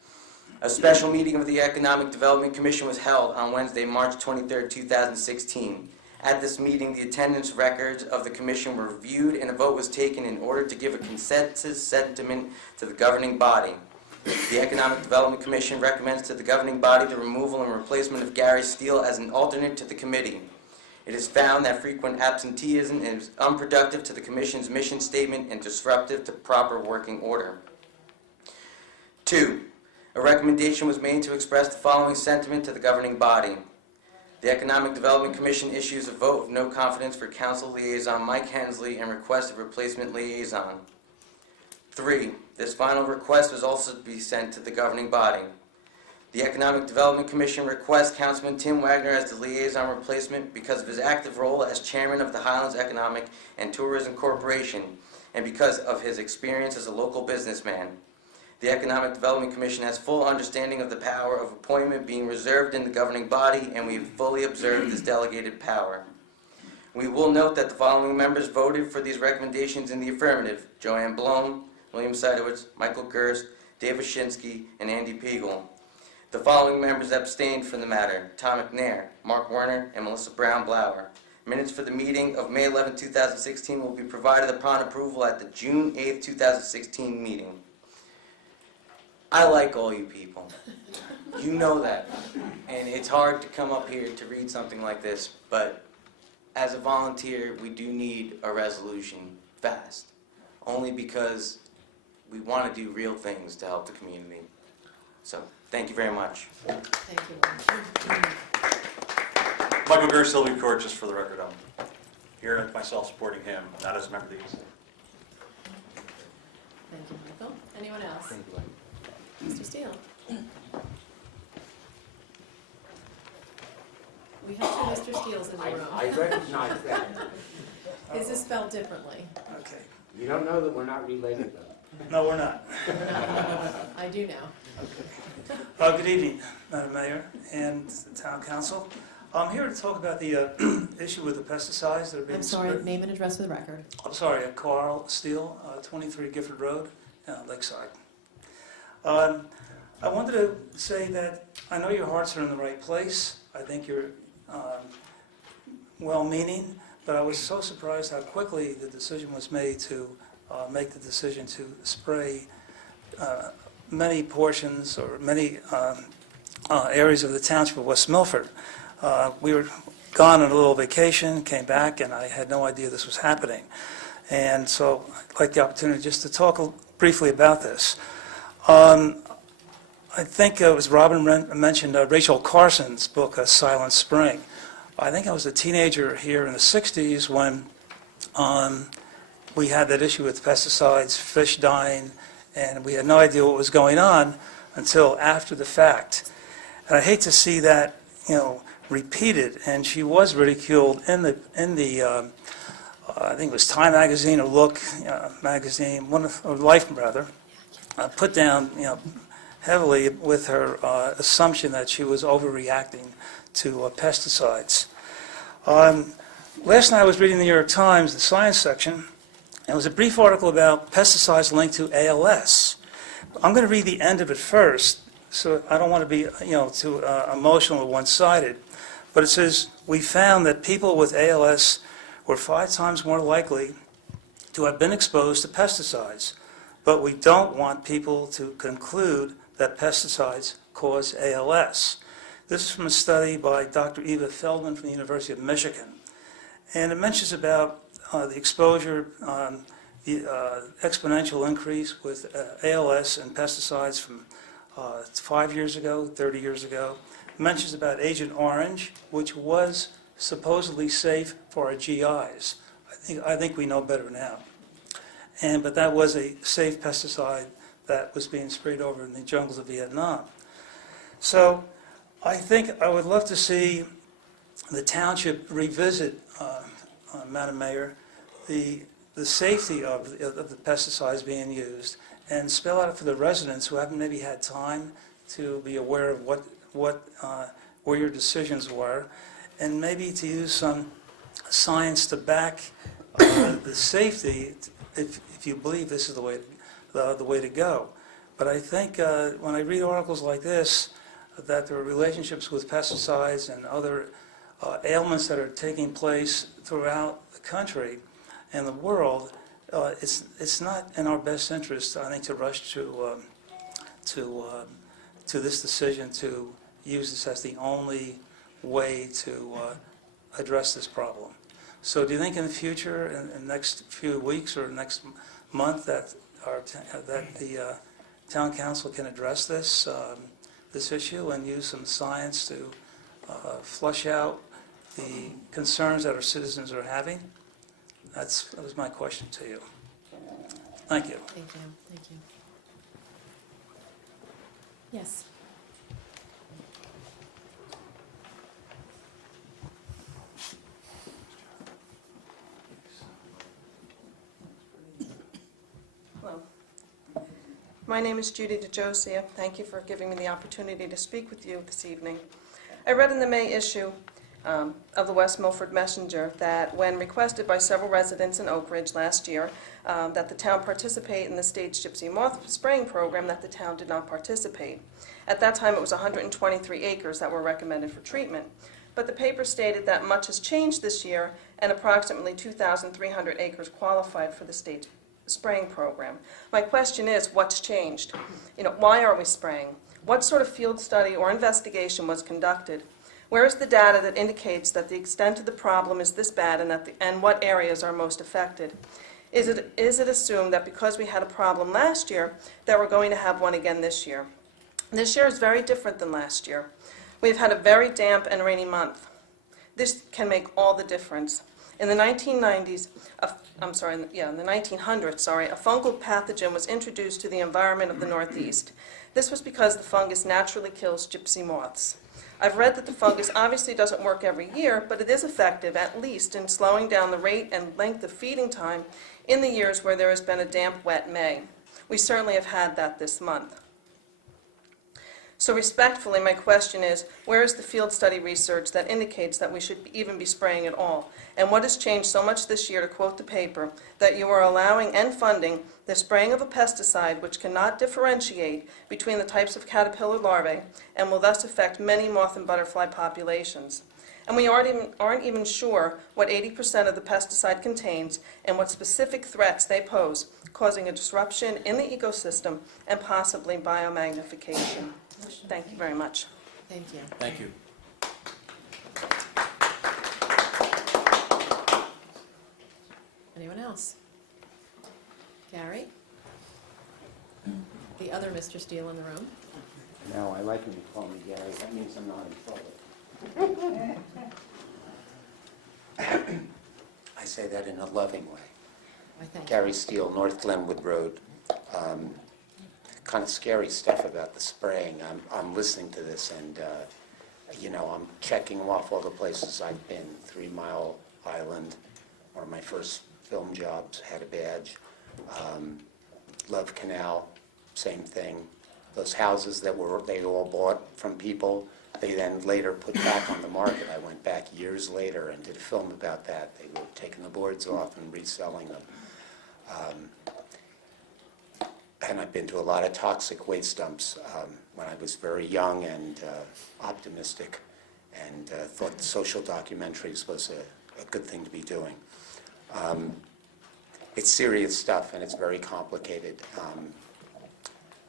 a special meeting of the Economic Development Commission was held on Wednesday, March 23, 2016. At this meeting, the attendance records of the commission were reviewed and a vote was taken in order to give a consensus sentiment to the governing body. The Economic Development Commission recommends to the governing body the removal and replacement of Gary Steele as an alternate to the committee. It is found that frequent absenteeism is unproductive to the commission's mission statement and disruptive to proper working order. 2. A recommendation was made to express the following sentiment to the governing body. The Economic Development Commission issues a vote of no confidence for Council Liaison Mike Hensley and requests a replacement liaison. 3. This final request was also to be sent to the governing body. The Economic Development Commission requests Councilman Tim Wagner as the liaison replacement because of his active role as chairman of the Highlands Economic and Tourism Corporation and because of his experience as a local businessman. The Economic Development Commission has full understanding of the power of appointment being reserved in the governing body, and we have fully observed this delegated power. We will note that the following members voted for these recommendations in the affirmative: Joanne Blome, William Seidowitz, Michael Gerst, Dave Ashinsky, and Andy Piegel. The following members abstained from the matter: Tom McNair, Mark Werner, and Melissa Brown-Blauer. Minutes for the meeting of May 11, 2016 will be provided upon approval at the June 8, 2016 meeting. I like all you people. You know that. And it's hard to come up here to read something like this, but as a volunteer, we do need a resolution fast. Only because we want to do real things to help the community. So, thank you very much. Thank you. Michael Gerst, Sylvia Court, just for the record, I'm here myself supporting him, not as a member of the EC. Thank you, Michael. Anyone else? Thank you. Mr. Steele. We have two Mr. Steeles in the room. I recognize that. Is this spelled differently? Okay. You don't know that we're not related, though? No, we're not. I do now. Good evening, Madam Mayor and the Town Council. I'm here to talk about the issue with the pesticides that are being... I'm sorry, name and address for the record. I'm sorry, Carl Steele, 23 Gifford Road, Lakeside. I wanted to say that I know your hearts are in the right place. I think you're well-meaning, but I was so surprised how quickly the decision was made to make the decision to spray many portions or many areas of the township of West Milford. We were gone on a little vacation, came back, and I had no idea this was happening. And so I'd like the opportunity just to talk briefly about this. I think it was Robin mentioned Rachel Carson's book, Silent Spring. I think I was a teenager here in the 60s when we had that issue with pesticides, fish dying, and we had no idea what was going on until after the fact. And I hate to see that, repeated. And she was ridiculed in the I think it was Time magazine or Look magazine, or Life rather, put down, heavily with her assumption that she was overreacting to pesticides. Last night I was reading the New York Times, the science section, and it was a brief article about pesticides linked to ALS. I'm going to read the end of it first, so I don't want to be, too emotional or one-sided. But it says, we found that people with ALS were 5 times more likely to have been exposed to pesticides. But we don't want people to conclude that pesticides cause ALS. This is from a study by Dr. Eva Feldman from the University of Michigan. And it mentions about the exposure, the exponential increase with ALS and pesticides from 5 years ago, 30 years ago. It mentions about Agent Orange, which was supposedly safe for our GIs. I think we know better now. But that was a safe pesticide that was being sprayed over in the jungles of Vietnam. So I think I would love to see the township revisit, Madam Mayor, the safety of the pesticides being used, and spell out for the residents who haven't maybe had time to be aware of where your decisions were, and maybe to use some science to back the safety, if you believe this is the way to go. But I think when I read articles like this, that there are relationships with pesticides and other ailments that are taking place throughout the country and the world, it's not in our best interest, I think, to rush to this decision to use this as the only way to address this problem. So do you think in the future, in the next few weeks or next month, that the town council can address this issue and use some science to flush out the concerns that our citizens are having? That was my question to you. Thank you. Thank you. Thank you. Yes. Hello. My name is Judy DeJosia. Thank you for giving me the opportunity to speak with you this evening. I read in the May issue of the West Milford Messenger that when requested by several residents in Oak Ridge last year that the town participate in the staged gypsy moth spraying program, that the town did not participate. At that time, it was 123 acres that were recommended for treatment. But the paper stated that much has changed this year, and approximately 2,300 acres qualified for the state spraying program. My question is, what's changed? Why are we spraying? What sort of field study or investigation was conducted? Where is the data that indicates that the extent of the problem is this bad and what areas are most affected? Is it assumed that because we had a problem last year, that we're going to have one again this year? This year is very different than last year. We've had a very damp and rainy month. This can make all the difference. In the 1900s, a fungal pathogen was introduced to the environment of the Northeast. This was because the fungus naturally kills gypsy moths. I've read that the fungus obviously doesn't work every year, but it is effective, at least, in slowing down the rate and length of feeding time in the years where there has been a damp, wet May. We certainly have had that this month. So respectfully, my question is, where is the field study research that indicates that we should even be spraying at all? And what has changed so much this year, to quote the paper, that you are allowing and funding the spraying of a pesticide which cannot differentiate between the types of caterpillar larvae and will thus affect many moth and butterfly populations? And we aren't even sure what 80% of the pesticide contains and what specific threats they pose, causing a disruption in the ecosystem and possibly biomagnification. Thank you very much. Thank you. Thank you. Anyone else? Gary? The other Mr. Steele in the room? No, I like when you call me Gary. That means I'm not in trouble. I say that in a loving way. Why, thank you. Gary Steele, North Glenwood Road. Kind of scary stuff about the spraying. I'm listening to this and, I'm checking off all the places I've been. 3 Mile Island, one of my first film jobs, had a badge. Love Canal, same thing. Those houses that they all bought from people, they then later put back on the market. I went back years later and did a film about that. They were taking the boards off and reselling them. And I've been to a lot of toxic waste dumps when I was very young and optimistic, and thought social documentaries was a good thing to be doing. It's serious stuff and it's very complicated,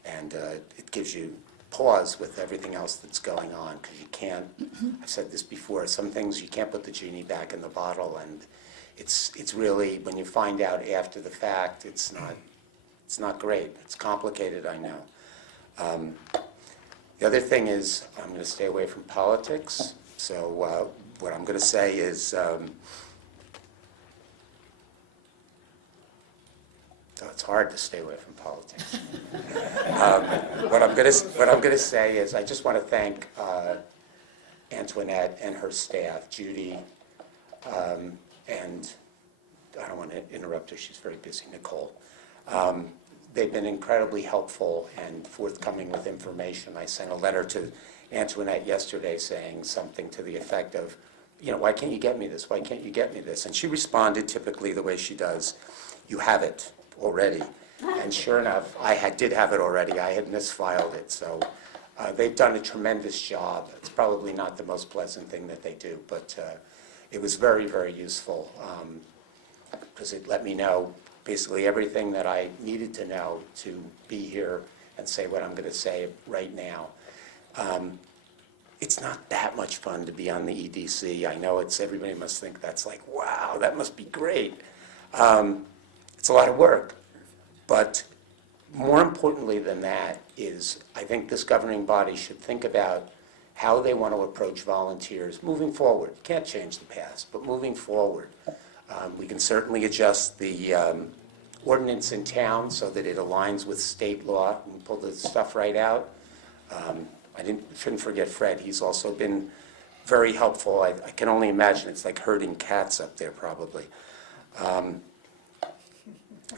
and it gives you pause with everything else that's going on, because you can't, I've said this before, some things you can't put the genie back in the bottle, and it's really, when you find out after the fact, it's not great. It's complicated, I know. The other thing is, I'm going to stay away from politics. So what I'm going to say is, so it's hard to stay away from politics. What I'm going to say is, I just want to thank Antoinette and her staff, Judy, and I don't want to interrupt her, she's very busy, Nicole. They've been incredibly helpful and forthcoming with information. I sent a letter to Antoinette yesterday saying something to the effect of, why can't you get me this? Why can't you get me this? And she responded typically the way she does, you have it already. And sure enough, did have it already. I had misfiled it. So they've done a tremendous job. It's probably not the most pleasant thing that they do, but it was very, very useful because it let me know basically everything that I needed to know to be here and say what I'm going to say right now. It's not that much fun to be on the EDC. I know everybody must think that's like, wow, that must be great. It's a lot of work. But more importantly than that is I think this governing body should think about how they want to approach volunteers moving forward. You can't change the past, but moving forward. We can certainly adjust the ordinance in town so that it aligns with state law and pull the stuff right out. Shouldn't forget Fred. He's also been very helpful. I can only imagine it's like herding cats up there probably.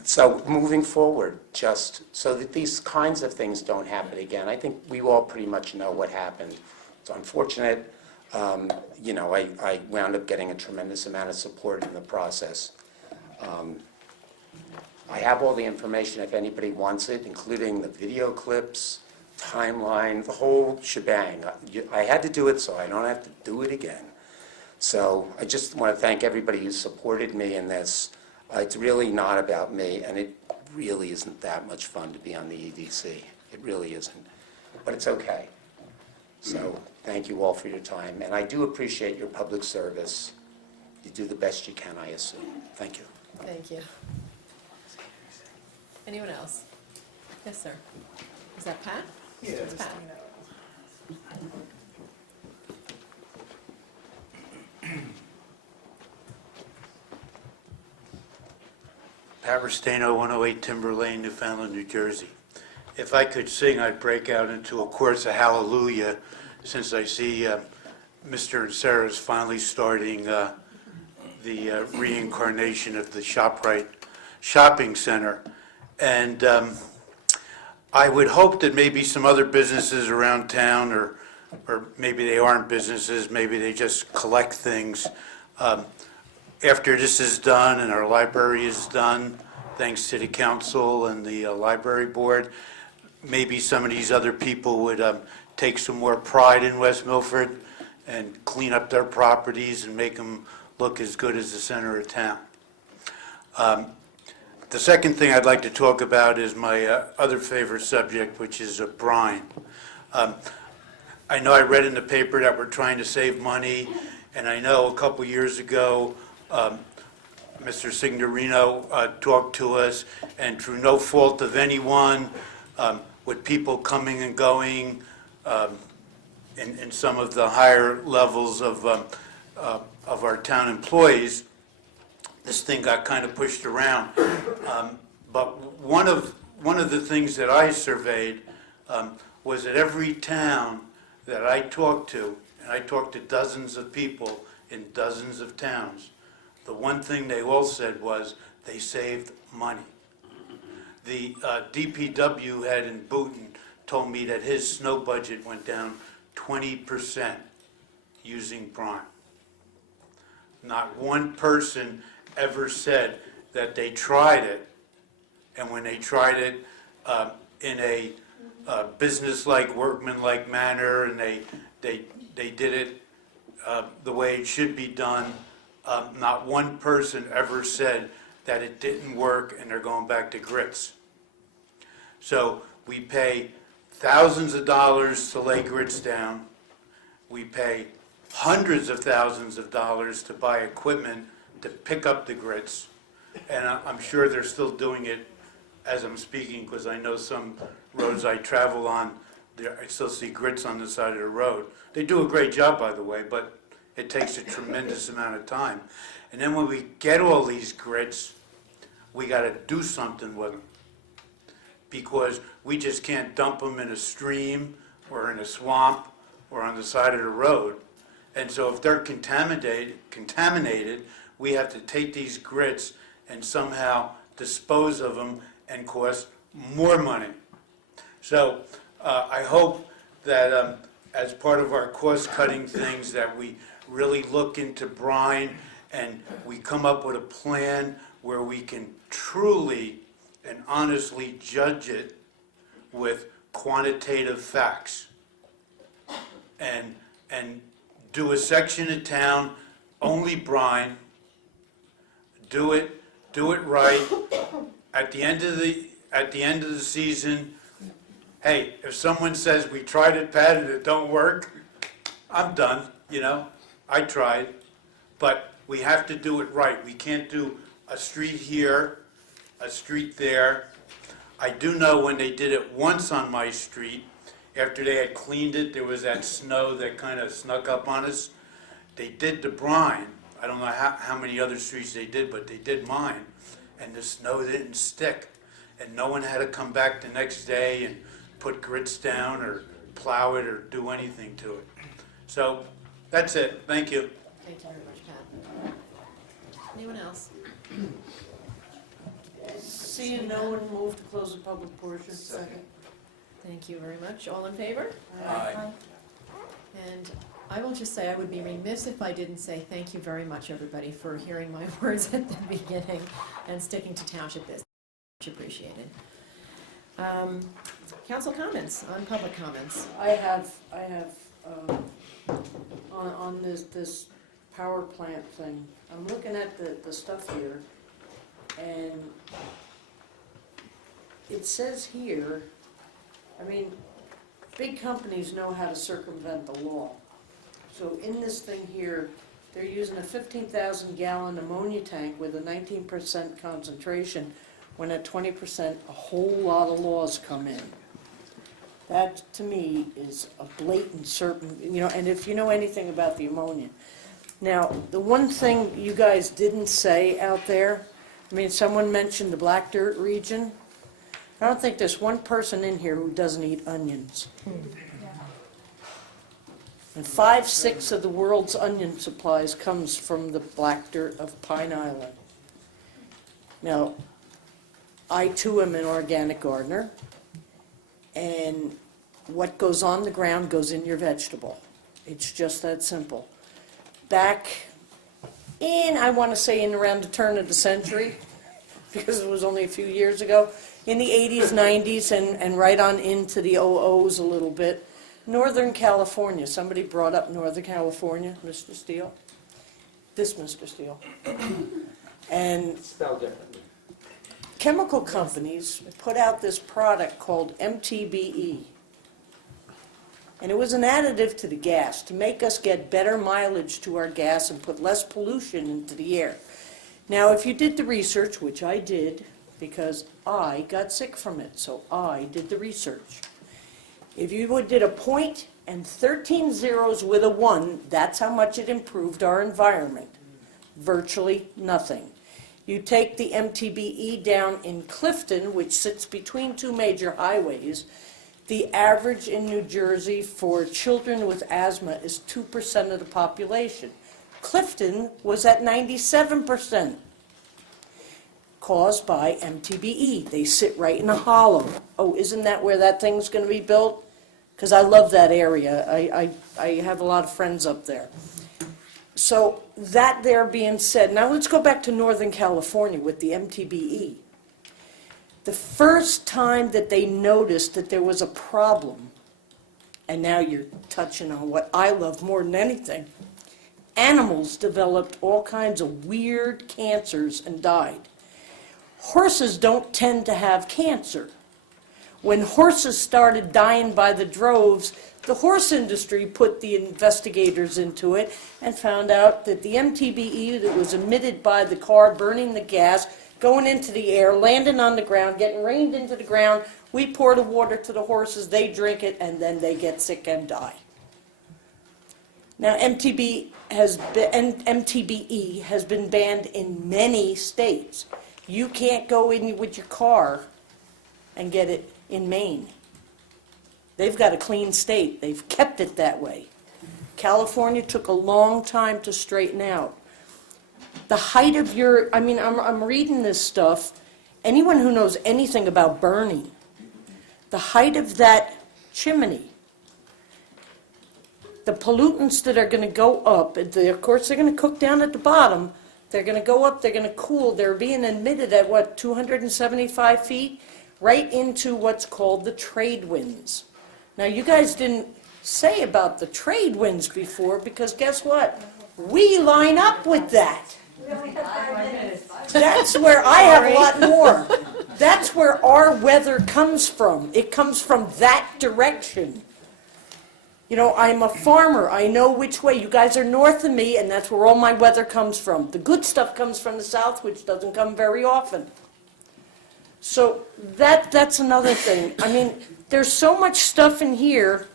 So moving forward, just so that these kinds of things don't happen again. I think we all pretty much know what happened. It's unfortunate. I wound up getting a tremendous amount of support in the process. I have all the information if anybody wants it, including the video clips, timeline, the whole shebang. I had to do it so I don't have to do it again. So I just want to thank everybody who supported me in this. It's really not about me, and it really isn't that much fun to be on the EDC. It really isn't. But it's okay. So thank you all for your time, and I do appreciate your public service. You do the best you can, I assume. Thank you. Thank you. Anyone else? Yes, sir. Is that Pat? Yeah, It's Pat. Pat Restaino, 108 Timber Lane, Newfoundland, New Jersey. If I could sing, I'd break out into a chorus of hallelujah, since I see Mr. and Sarah's finally starting the reincarnation of the ShopRite shopping center. And I would hope that maybe some other businesses around town, or maybe they aren't businesses, maybe they just collect things. After this is done and our library is done, thanks to the council and the library board, maybe some of these other people would take some more pride in West Milford and clean up their properties and make them look as good as the center of town. The second thing I'd like to talk about is my other favorite subject, which is brine. I know I read in the paper that we're trying to save money, and I know a couple years ago, Mr. Signorino talked to us, and through no fault of anyone, with people coming and going in some of the higher levels of our town employees, this thing got kind of pushed around. But one of the things that I surveyed was that every town that I talked to, and I talked to dozens of people in dozens of towns, the one thing they all said was they saved money. The DPW head in Booton told me that his snow budget went down 20% using brine. Not one person ever said that they tried it, and when they tried it in a business-like, workman-like manner, and they did it the way it should be done, not one person ever said that it didn't work and they're going back to grits. So we pay thousands of dollars to lay grits down. We pay hundreds of thousands of dollars to buy equipment to pick up the grits. And I'm sure they're still doing it as I'm speaking, because I know some roads I travel on, I still see grits on the side of the road. They do a great job, by the way, but it takes a tremendous amount of time. And then when we get all these grits, we got to do something with them, because we just can't dump them in a stream or in a swamp or on the side of the road. And so if they're contaminated, we have to take these grits and somehow dispose of them and cost more money. So I hope that as part of our cost-cutting things, that we really look into brine and we come up with a plan where we can truly and honestly judge it with quantitative facts. And do a section of town, only brine, do it right. At the end of the season, hey, if someone says we tried it, Pat, and it don't work, I'm done, I tried. But we have to do it right. We can't do a street here, a street there. I do know when they did it once on my street, after they had cleaned it, there was that snow that kind of snuck up on us. They did the brine. I don't know how many other streets they did, but they did mine. And the snow didn't stick. And no one had to come back the next day and put grits down or plow it or do anything to it. So that's it. Thank you. Thank you very much, Pat. Anyone else? Seeing no one, move to close the public portion. Second. Thank you very much. All in favor? Aye. And I will just say, I would be remiss if I didn't say thank you very much, everybody, for hearing my words at the beginning and sticking to township business. Much appreciated. Council comments, on public comments. I have, on this power plant thing, I'm looking at the stuff here, and it says here, I mean, big companies know how to circumvent the law. So in this thing here, they're using a 15,000 gallon ammonia tank with a 19% concentration, when at 20%, a whole lot of laws come in. That, to me, is a blatant and if you know anything about the ammonia. Now, the one thing you guys didn't say out there, I mean, someone mentioned the Black Dirt region. I don't think there's one person in here who doesn't eat onions. And 5/6 of the world's onion supplies comes from the Black Dirt of Pine Island. Now, I too am an organic gardener, and what goes on the ground goes in your vegetable. It's just that simple. Back in, I want to say in around the turn of the century, because it was only a few years ago, in the 80s, 90s, and right on into the 00s a little bit, Northern California, somebody brought up Northern California, Mr. Steele, this Mr. Steele, and Spelled differently. chemical companies put out this product called MTBE. And it was an additive to the gas to make us get better mileage to our gas and put less pollution into the air. Now, if you did the research, which I did, because I got sick from it, so I did the research. If you did a point and 13 zeros with a 1, that's how much it improved our environment. Virtually nothing. You take the MTBE down in Clifton, which sits between two major highways, the average in New Jersey for children with asthma is 2% of the population. Clifton was at 97%, caused by MTBE. They sit right in a hollow. Oh, isn't that where that thing's going to be built? Because I love that area. I have a lot of friends up there. So that there being said, now let's go back to Northern California with the MTBE. The first time that they noticed that there was a problem, and now you're touching on what I love more than anything, animals developed all kinds of weird cancers and died. Horses don't tend to have cancer. When horses started dying by the droves, the horse industry put the investigators into it and found out that the MTBE that was emitted by the car burning the gas, going into the air, landing on the ground, getting rained into the ground, we pour the water to the horses, they drink it, and then they get sick and die. Now, MTBE has been banned in many states. You can't go in with your car and get it in Maine. They've got a clean state. They've kept it that way. California took a long time to straighten out. The height of your, I mean, I'm reading this stuff. Anyone who knows anything about burning, the height of that chimney, the pollutants that are going to go up, of course, they're going to cook down at the bottom. They're going to go up, they're going to cool. They're being emitted at, what, 275 feet? Right into what's called the trade winds. Now, you guys didn't say about the trade winds before, because guess what? We line up with that. That's where I have a lot more. That's where our weather comes from. It comes from that direction. You know, I'm a farmer. I know which way. You guys are north of me, and that's where all my weather comes from. The good stuff comes from the south, which doesn't come very often. So that's another thing. I mean, there's so much stuff in here.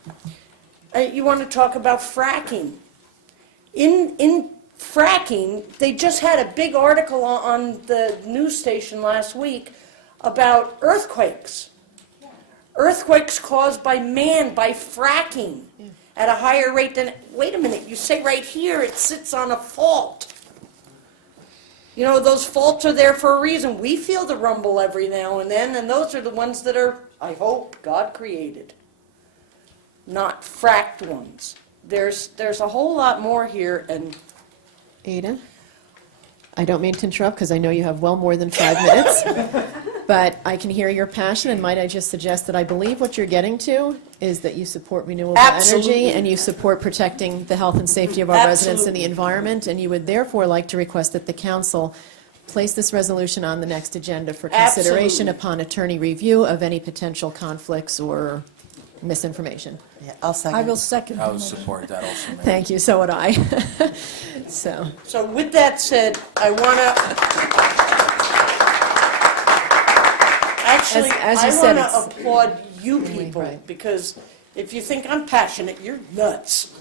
You want to talk about fracking. In fracking, they just had a big article on the news station last week about earthquakes. Earthquakes caused by man, by fracking, at a higher rate than, wait a minute, you say right here it sits on a fault. You know, those faults are there for a reason. We feel the rumble every now and then, and those are the ones that are, I hope, God created, not fracked ones. There's a whole lot more here, and Ada, I don't mean to interrupt because I know you have well more than 5 minutes, but I can hear your passion, and might I just suggest that I believe what you're getting to is that you support renewable Absolutely. energy and you support protecting the health and safety of our residents and the environment, and you would therefore like to request that the council place this resolution on the next agenda for consideration Absolutely. upon attorney review of any potential conflicts or misinformation. Yeah, I'll second. I will second. I would support that also, Mayor. Thank you, so would I. So, with that said, I want to, actually, As you I said, want to it's- applaud you people, Right. because if you think I'm passionate, you're nuts.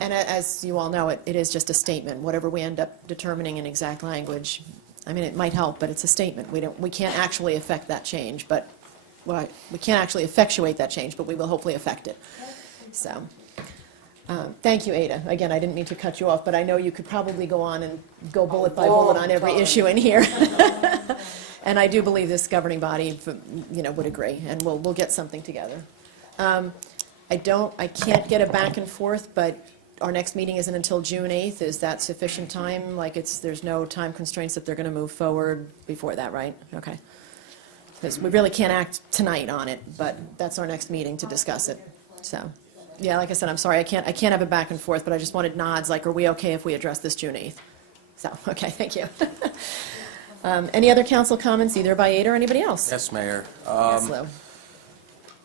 And as you all know, it is just a statement. Whatever we end up determining in exact language, I mean, it might help, but it's a statement. We can't actually affect that change, but, well, we can't actually effectuate that change, but we will hopefully affect it. So, thank you, Ada. Again, I didn't mean to cut you off, but I know you could probably go on and go bullet by bullet on every issue in here. And I do believe this governing body, would agree, and we'll get something together. I can't get a back and forth, but our next meeting isn't until June 8th. Is that sufficient time? There's no time constraints that they're going to move forward before that, right? Okay. Because we really can't act tonight on it, but that's our next meeting to discuss it. So, yeah, like I said, I'm sorry, I can't have a back and forth, but I just wanted nods, like, are we okay if we address this June 8th? So, okay, thank you. Any other council comments, either by Ada or anybody else? Yes, Mayor. Yes, Lou.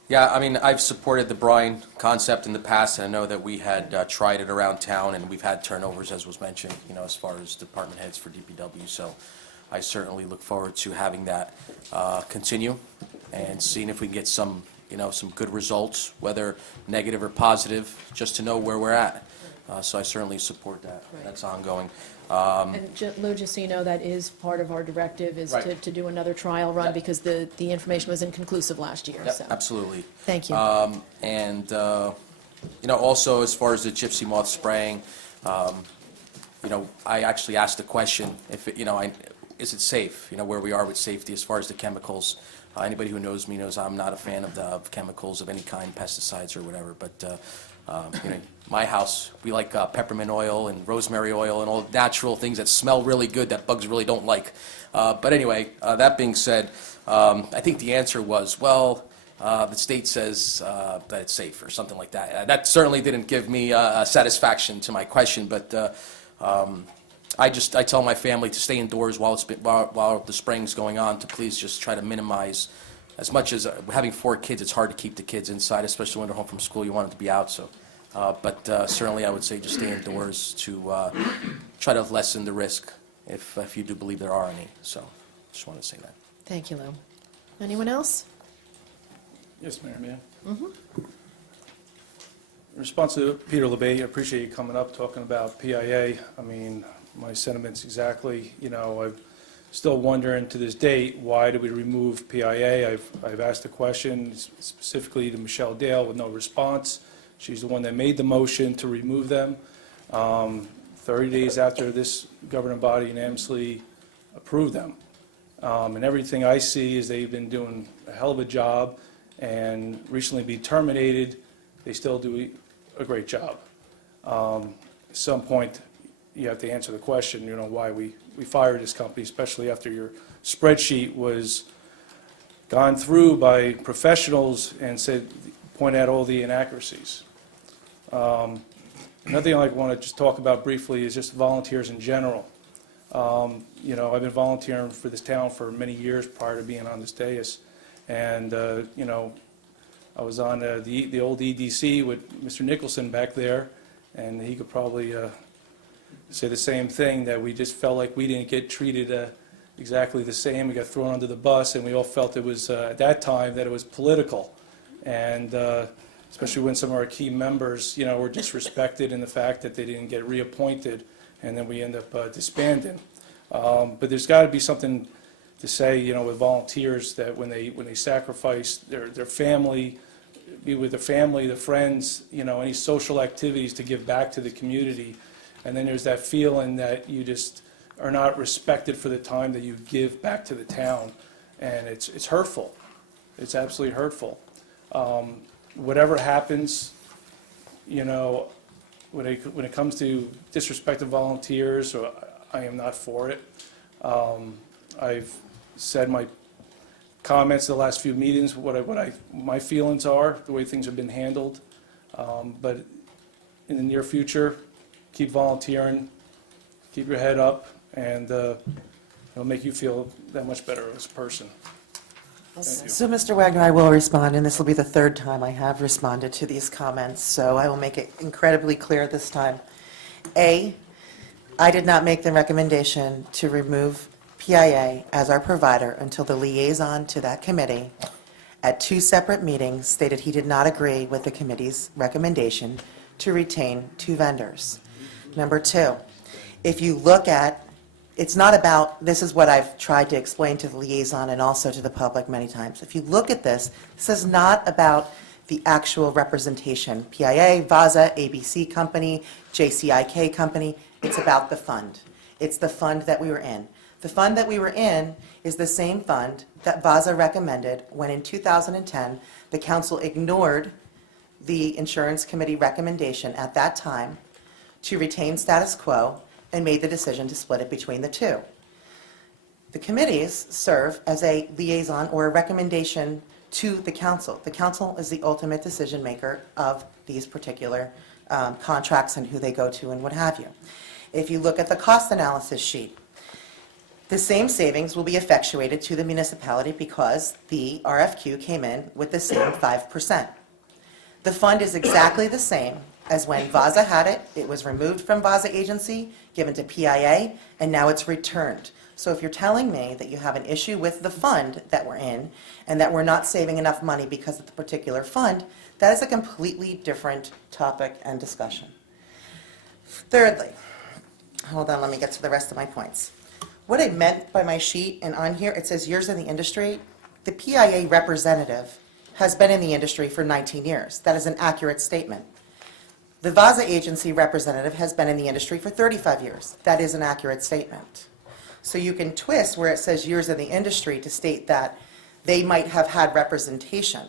Yeah, I mean, I've supported the brine concept in the past, and I know that we had tried it around town, and we've had turnovers, as was mentioned, as far as department heads for DPW. So I certainly look forward to having that continue and seeing if we can get some good results, whether negative or positive, just to know where we're at. So I certainly support that. Right. That's ongoing. And Lou, just so you know, that is part of our directive, is Right. to do another trial run, because the information was inconclusive last year, Yep, so. absolutely. Thank you. Also, as far as the gypsy moth spraying, I actually asked the question, if is it safe, where we are with safety as far as the chemicals. Anybody who knows me knows I'm not a fan of chemicals of any kind, pesticides or whatever, but my house, we like peppermint oil and rosemary oil and all natural things that smell really good that bugs really don't like. But anyway, that being said, I think the answer was, well, the state says that it's safe or something like that. That certainly didn't give me satisfaction to my question, but I tell my family to stay indoors while the spraying's going on, to please just try to minimize. As much as having 4 kids, it's hard to keep the kids inside, especially when they're home from school. You want them to be out, so. But certainly, I would say just stay indoors to try to lessen the risk, if you do believe there are any. So, just want to say that. Thank you, Lou. Anyone else? Yes, Mayor, may I? Mm-hmm. In response to Peter LeBay, I appreciate you coming up, talking about PIA. I mean, my sentiments exactly. I've still wondering to this date, why did we remove PIA? I've asked the question specifically to Michelle Dale with no response. She's the one that made the motion to remove them. 30 days after this governing body unanimously approved them. And everything I see is they've been doing a hell of a job, and recently be terminated, they still do a great job. At some point, you have to answer the question, why we fired this company, especially after your spreadsheet was gone through by professionals and point out all the inaccuracies. Another thing I want to just talk about briefly is just volunteers in general. I've been volunteering for this town for many years prior to being on this dais. And, I was on the old EDC with Mr. Nicholson back there, and he could probably say the same thing, that we just felt like we didn't get treated exactly the same. We got thrown under the bus, and we all felt it was, at that time, that it was political. And especially when some of our key members, were disrespected in the fact that they didn't get reappointed, and then we end up disbanding. But there's got to be something to say, with volunteers, that when they sacrifice their family, be with their family, their friends, any social activities to give back to the community, and then there's that feeling that you just are not respected for the time that you give back to the town, and it's hurtful. It's absolutely hurtful. Whatever happens, when it comes to disrespect of volunteers, I am not for it. I've said my comments in the last few meetings, my feelings are, the way things have been handled. But in the near future, keep volunteering, keep your head up, and it'll make you feel that much better as a person. Thank you. So, Mr. Wagner, I will respond, and this will be the third time I have responded to these comments, so I will make it incredibly clear this time. A, I did not make the recommendation to remove PIA as our provider until the liaison to that committee at 2 separate meetings stated he did not agree with the committee's recommendation to retain 2 vendors. Number 2, if you look at, it's not about, this is what I've tried to explain to the liaison and also to the public many times. If you look at this is not about the actual representation, PIA, VAZA, ABC Company, JCIK Company. It's about the fund. It's the fund that we were in. The fund that we were in is the same fund that VAZA recommended when in 2010 the council ignored the insurance committee recommendation at that time to retain status quo and made the decision to split it between the 2. The committees serve as a liaison or a recommendation to the council. The council is the ultimate decision maker of these particular contracts and who they go to and what have you. If you look at the cost analysis sheet, the same savings will be effectuated to the municipality because the RFQ came in with the same 5%. The fund is exactly the same as when VAZA had it. It was removed from VAZA agency, given to PIA, and now it's returned. So if you're telling me that you have an issue with the fund that we're in and that we're not saving enough money because of the particular fund, that is a completely different topic and discussion. Thirdly, hold on, let me get to the rest of my points. What I meant by my sheet, and on here it says years in the industry, the PIA representative has been in the industry for 19 years. That is an accurate statement. The VAZA agency representative has been in the industry for 35 years. That is an accurate statement. So you can twist where it says years in the industry to state that they might have had representation.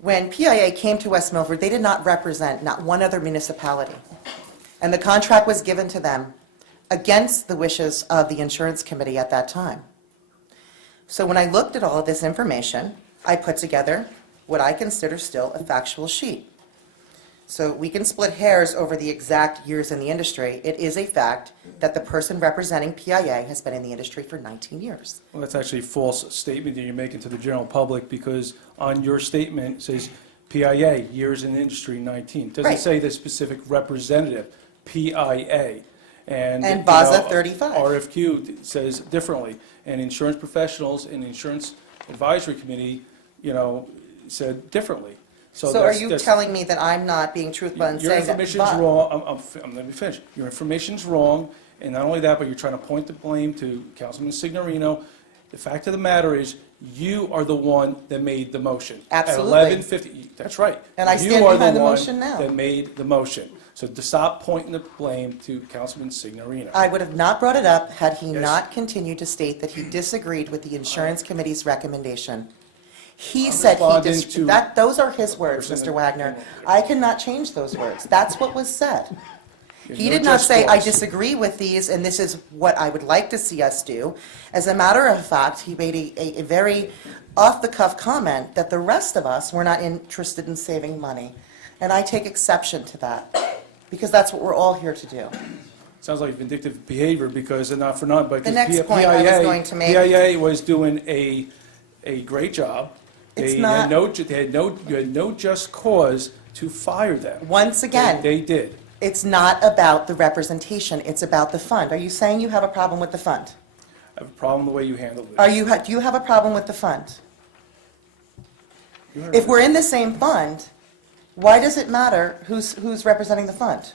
When PIA came to West Milford, they did not represent not one other municipality. And the contract was given to them against the wishes of the insurance committee at that time. So when I looked at all of this information, I put together what I consider still a factual sheet. So we can split hairs over the exact years in the industry. It is a fact that the person representing PIA has been in the industry for 19 years. Well, that's actually a false statement that you're making to the general public, because on your statement it says PIA, years in the industry, 19. It doesn't Right. say the specific representative, PIA. And VAZA 35. RFQ says differently. And insurance professionals and the insurance advisory committee, said differently. So are that's- you that's- telling me that I'm not being truthful and Your saying that information's wrong. Let me finish. Your information's wrong, And not only that, but you're trying to point the blame to Councilman Signorino. The fact of the matter is, you are the one that made the motion. Absolutely. At 11:50, that's right. And I stand behind the motion now. You are the one that made the motion. So to stop pointing the blame to Councilman Signorino. I would have not brought it up had he Yes. not continued to state that he disagreed with the insurance committee's recommendation. He said he responding to- those are his words, Mr. Wagner. I cannot change those words. That's what was said. He did not say, I disagree with these, and this is what I would like to see us do. As a matter of fact, he made a very off-the-cuff comment that the rest of us were not interested in saving money. And I take exception to that, because that's what we're all here to do. Sounds like vindictive behavior, because, and not for none, but The because next point I was going to make- PIA was doing a great job. It's They not- you had no just cause to fire them. Once again, They did. it's not about the representation, it's about the fund. Are you saying you have a problem with the fund? I have a problem the way you handled it. Do you have a problem with the fund? If we're in the same fund, why does it matter who's representing the fund?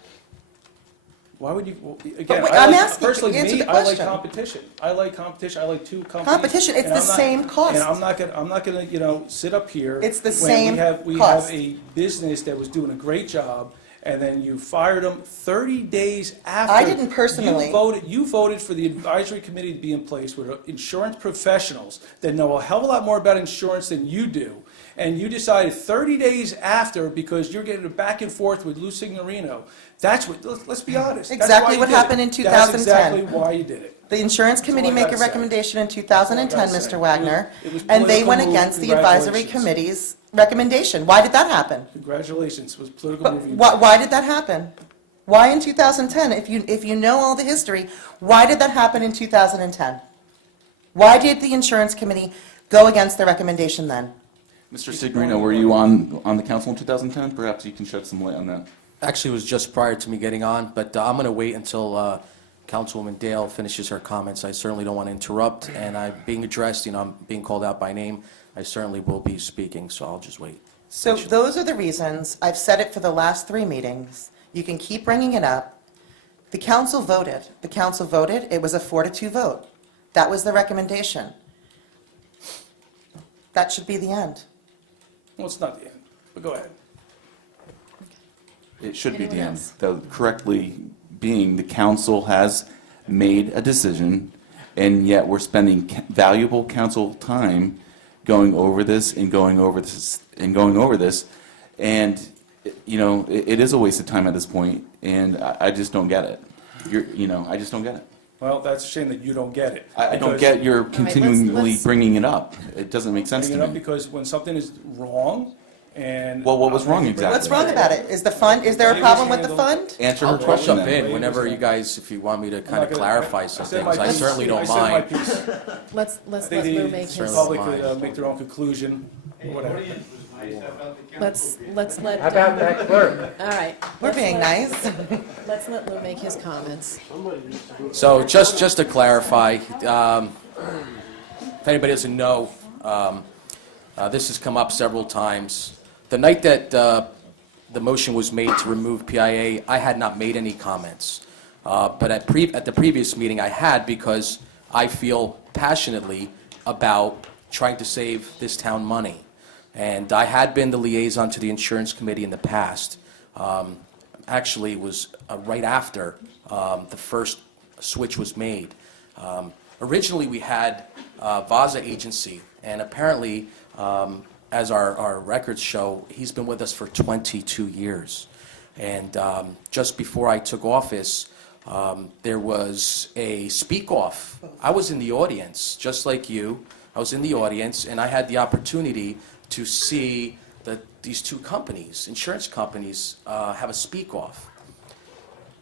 Why would you, well, again, wait, I I'm like- asking you to personally, answer me, the I like question. competition. I like competition. I like two companies. Competition, it's and the I'm not- same cost. And I'm not gonna, sit up here. It's the when same we cost. have a business that was doing a great job, and then you fired them 30 days after. I didn't personally. You voted for the advisory committee to be in place with insurance professionals that know a hell of a lot more about insurance than you do. And you decided 30 days after, because you're getting a back and forth with Lou Signorino, that's what, let's be honest. that's Exactly why you what did it. happened in That's 2010. exactly why you did it. The insurance committee all I made a gotta say. recommendation in 2010, That's all I gotta Mr. say. Wagner, It was and they political went move. against the advisory Congratulations. committee's recommendation. Why did that happen? Congratulations, it was a political But movie. why did that happen? Why in 2010? If you know all the history, why did that happen in 2010? Why did the insurance committee go against the recommendation then? Mr. Signorino, were you on the council in 2010? Perhaps you can shed some light on that. Actually, it was just prior to me getting on, but I'm going to wait until Councilwoman Dale finishes her comments. I certainly don't want to interrupt, and I'm being addressed, I'm being called out by name. I certainly will be speaking, so I'll just wait. So those are the reasons. I've said it for the last 3 meetings. You can keep bringing it up. The council voted. The council voted. It was a 4-2 vote. That was the recommendation. That should be the end. Well, it's not the end, but go ahead. It should be the Anyone end. else? Though correctly being, the council has made a decision, and yet we're spending valuable council time going over this and going over this and going over this. And, it is a waste of time at this point, and I just don't get it. I just don't get it. Well, that's a shame that you don't get it. I don't because- get your let's- continually let's- bringing it up. It doesn't make sense Bring to it up me. because when something is wrong, and. Well, what was wrong exactly? What's wrong about it? Is there a problem with the fund? Answer her I'll question jump then. in whenever you guys, if you want me to I'm kind not of gonna- clarify I some said things. my I piece. certainly don't I said my mind. piece. Let's I let think Lou the make his, Certainly. public Mind. could make their own conclusion, whatever. let's let. How about that clerk? All right. We're let's being let- nice. Let's let Lou make his comments. So just to clarify, if anybody doesn't know, this has come up several times. The night that the motion was made to remove PIA, I had not made any comments. But at the previous meeting, I had, because I feel passionately about trying to save this town money. And I had been the liaison to the insurance committee in the past. Actually, it was right after the first switch was made. Originally, we had Vaza Agency, and apparently, as our records show, he's been with us for 22 years. And just before I took office, there was a speak-off. I was in the audience, just like you. I was in the audience, and I had the opportunity to see these two companies, insurance companies, have a speak-off.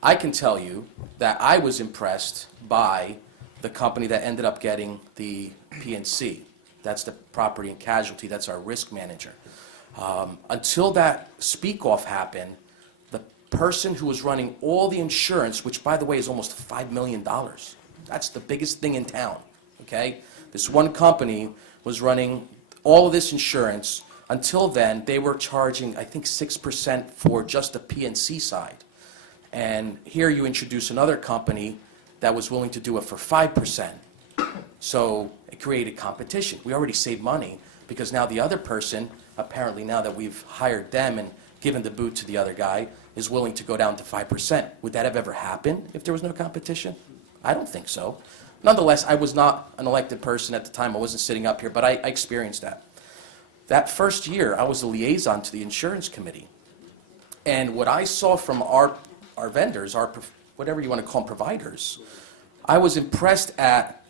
I can tell you that I was impressed by the company that ended up getting the PNC. That's the property and casualty, that's our risk manager. Until that speak-off happened, the person who was running all the insurance, which by the way is almost $5 million, that's the biggest thing in town, okay? This one company was running all of this insurance. Until then, they were charging, I think, 6% for just the PNC side. And here you introduce another company that was willing to do it for 5%. So it created competition. We already saved money because now the other person, apparently now that we've hired them and given the boot to the other guy, is willing to go down to 5%. Would that have ever happened if there was no competition? I don't think so. Nonetheless, I was not an elected person at the time. I wasn't sitting up here, but I experienced that. That first year, I was a liaison to the insurance committee. And what I saw from our vendors, whatever you want to call them, providers, I was impressed at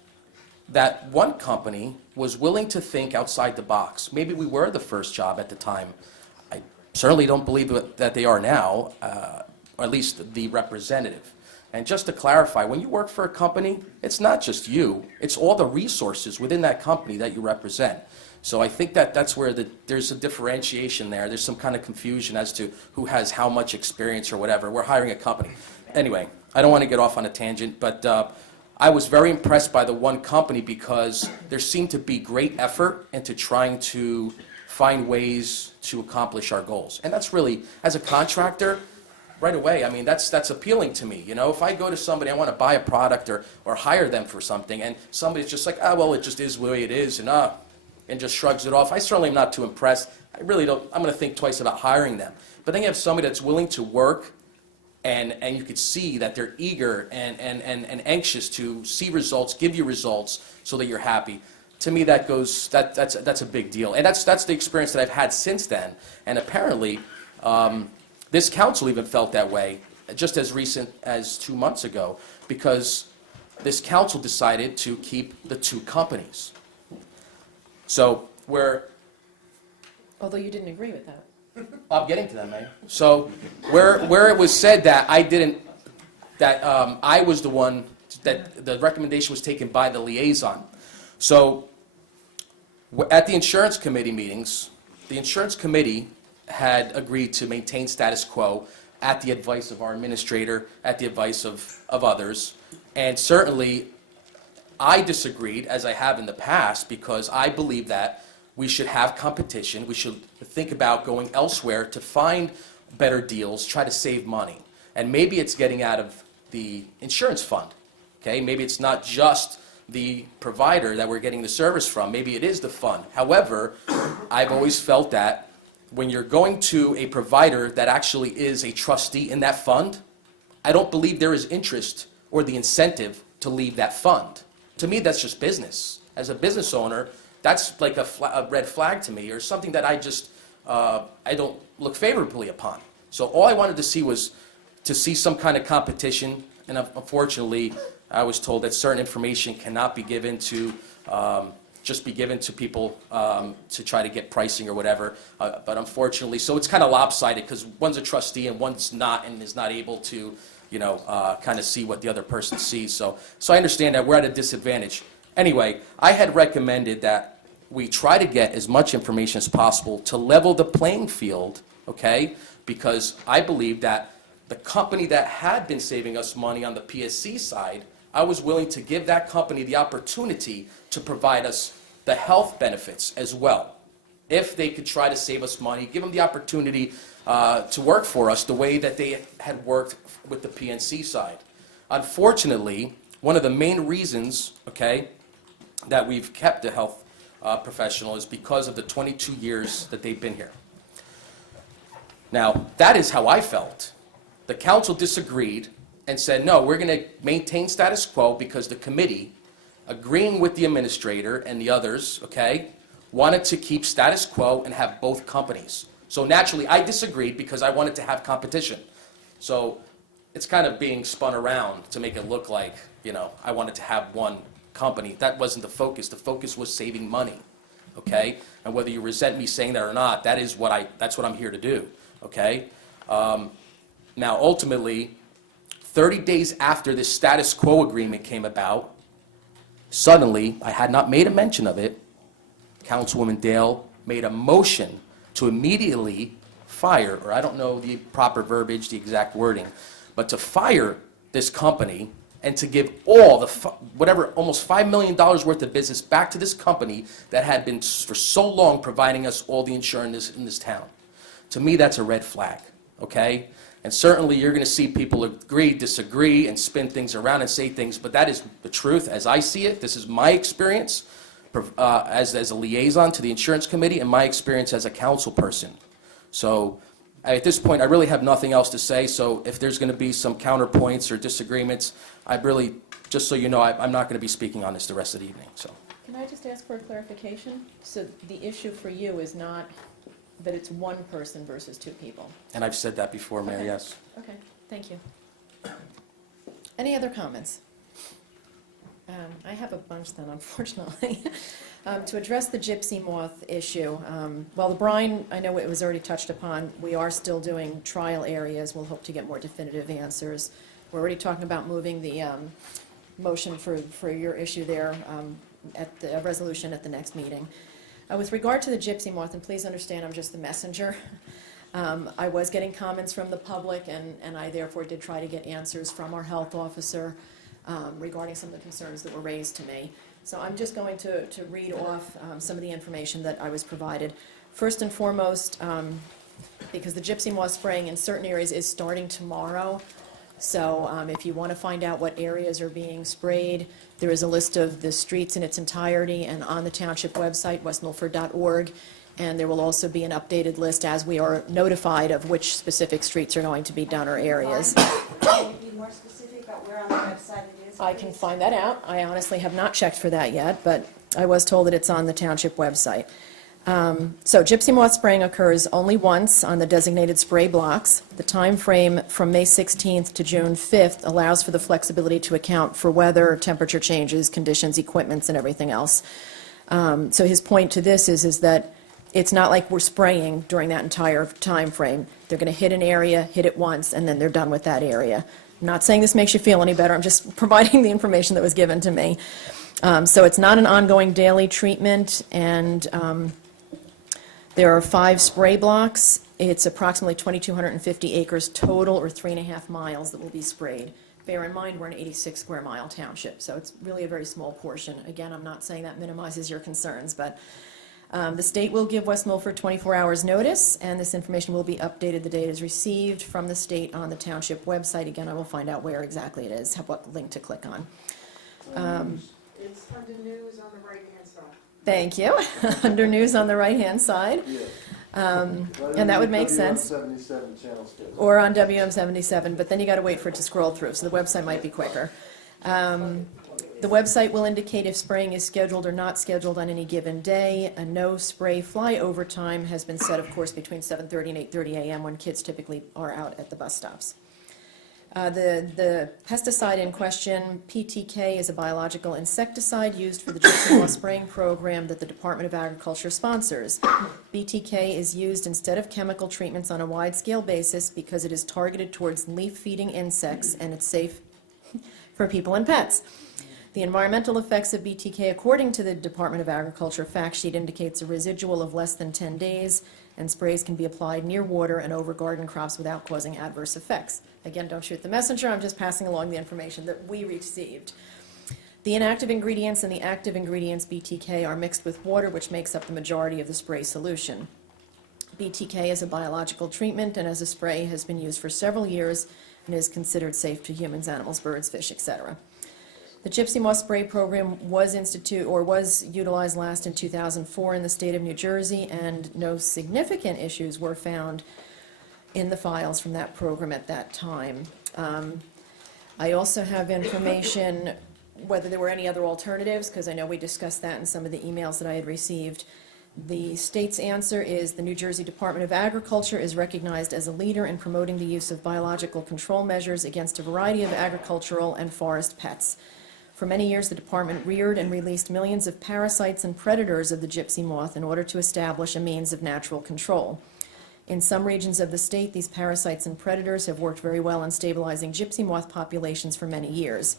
that one company was willing to think outside the box. Maybe we were the first job at the time. I certainly don't believe that they are now, or at least the representative. And just to clarify, when you work for a company, it's not just you, it's all the resources within that company that you represent. So I think that that's where there's a differentiation there. There's some kind of confusion as to who has how much experience or whatever. We're hiring a company. Anyway, I don't want to get off on a tangent, but I was very impressed by the one company because there seemed to be great effort into trying to find ways to accomplish our goals. And that's really, as a contractor, right away, I mean, that's appealing to me. You know, if I go to somebody, I want to buy a product or hire them for something, and somebody's just like, well, it just is the way it is, and just shrugs it off. I certainly am not too impressed. I really don't, I'm going to think twice about hiring them. But then you have somebody that's willing to work, and you could see that they're eager and anxious to see results, give you results, so that you're happy. To me, that's a big deal. And that's the experience that I've had since then. And apparently, this council even felt that way just as recent as 2 months ago, because this council decided to keep the two companies. So Although you didn't agree with that. I'm getting to that, man. So where it was said that I was the one, that the recommendation was taken by the liaison. So at the insurance committee meetings, the insurance committee had agreed to maintain status quo at the advice of our administrator, at the advice of others. And certainly, I disagreed, as I have in the past, because I believe that we should have competition. We should think about going elsewhere to find better deals, try to save money. And maybe it's getting out of the insurance fund, okay? Maybe it's not just the provider that we're getting the service from. Maybe it is the fund. However, I've always felt that when you're going to a provider that actually is a trustee in that fund, I don't believe there is interest or the incentive to leave that fund. To me, that's just business. As a business owner, that's like a red flag to me, or something that I just, I don't look favorably upon. So all I wanted to see was to see some kind of competition, and unfortunately, I was told that certain information cannot be given to, just be given to people to try to get pricing or whatever. But unfortunately, so it's kind of lopsided because one's a trustee and one's not, and is not able to, kind of see what the other person sees. So I understand that we're at a disadvantage. Anyway, I had recommended that we try to get as much information as possible to level the playing field, okay? Because I believe that the company that had been saving us money on the PSC side, I was willing to give that company the opportunity to provide us the health benefits as well. If they could try to save us money, give them the opportunity to work for us the way that they had worked with the PNC side. Unfortunately, one of the main reasons, okay, that we've kept a health professional is because of the 22 years that they've been here. Now, that is how I felt. The council disagreed and said, no, we're going to maintain status quo because the committee, agreeing with the administrator and the others, okay, wanted to keep status quo and have both companies. So naturally, I disagreed because I wanted to have competition. So it's kind of being spun around to make it look like, I wanted to have one company. That wasn't the focus. The focus was saving money, okay? And whether you resent me saying that or not, that's what I'm here to do, okay? Now, ultimately, 30 days after this status quo agreement came about, suddenly, I had not made a mention of it, Councilwoman Dale made a motion to immediately fire, or I don't know the proper verbiage, the exact wording, but to fire this company and to give all almost $5 million worth of business back to this company that had been for so long providing us all the insurance in this town. To me, that's a red flag, okay? And certainly, you're going to see people agree, disagree, and spin things around and say things, but that is the truth as I see it. This is my experience as a liaison to the insurance committee and my experience as a council person. So at this point, I really have nothing else to say, so if there's going to be some counterpoints or disagreements, I really, just so you know, I'm not going to be speaking on this the rest of the evening, so. Can I just ask for a clarification? So the issue for you is not that it's one person versus two people? And I've said that before, Mayor, Okay. yes. Okay, thank you. Any other comments? I have a bunch then, unfortunately. To address the gypsy moth issue, well, the brine, I know it was already touched upon. We are still doing trial areas. We'll hope to get more definitive answers. We're already talking about moving the motion for your issue there at the resolution at the next meeting. With regard to the gypsy moth, and please understand I'm just the messenger, I was getting comments from the public, and I therefore did try to get answers from our health officer regarding some of the concerns that were raised to me. So I'm just going to read off some of the information that I was provided. First and foremost, because the gypsy moth spraying in certain areas is starting tomorrow, so if you want to find out what areas are being sprayed, there is a list of the streets in its entirety and on the township website, westmilford.org, and there will also be an updated list as we are notified of which specific streets are going to be done or areas. Can you be more specific about where on the website it is? I can find that out. I honestly have not checked for that yet, but I was told that it's on the township website. So gypsy moth spraying occurs only once on the designated spray blocks. The time frame from May 16th to June 5th allows for the flexibility to account for weather, temperature changes, conditions, equipments, and everything else. So his point to this is that it's not like we're spraying during that entire time frame. They're going to hit an area, hit it once, and then they're done with that area. I'm not saying this makes you feel any better. I'm just providing the information that was given to me. So it's not an ongoing daily treatment, and there are 5 spray blocks. It's approximately 2,250 acres total, or 3.5 miles that will be sprayed. Bear in mind, we're an 86 square mile township, so it's really a very small portion. Again, I'm not saying that minimizes your concerns, but the state will give West Milford 24 hours notice, and this information will be updated the day it is received from the state on the township website. Again, I will find out where exactly it is, what link to click on. It's under news on the right-hand side. Thank you. Under news on the right-hand side. And that would make sense. Or on WM77, but then you got to wait for it to scroll through, so the website might be quicker. The website will indicate if spraying is scheduled or not scheduled on any given day. A no spray flyover time has been set, of course, between 7:30 and 8:30 a.m. when kids typically are out at the bus stops. The pesticide in question, PTK, is a biological insecticide used for the gypsy moth spraying program that the Department of Agriculture sponsors. BTK is used instead of chemical treatments on a wide-scale basis because it is targeted towards leaf-feeding insects and it's safe for people and pets. The environmental effects of BTK, according to the Department of Agriculture fact sheet, indicates a residual of less than 10 days, and sprays can be applied near water and over garden crops without causing adverse effects. Again, don't shoot the messenger, I'm just passing along the information that we received. The inactive ingredients and the active ingredients, BTK, are mixed with water, which makes up the majority of the spray solution. BTK is a biological treatment, and as a spray has been used for several years and is considered safe to humans, animals, birds, fish, etc. The gypsy moth spray program was utilized last in 2004 in the state of New Jersey, and no significant issues were found in the files from that program at that time. I also have information whether there were any other alternatives, because I know we discussed that in some of the emails that I had received. The state's answer is the New Jersey Department of Agriculture is recognized as a leader in promoting the use of biological control measures against a variety of agricultural and forest pets. For many years, the department reared and released millions of parasites and predators of the gypsy moth in order to establish a means of natural control. In some regions of the state, these parasites and predators have worked very well in stabilizing gypsy moth populations for many years.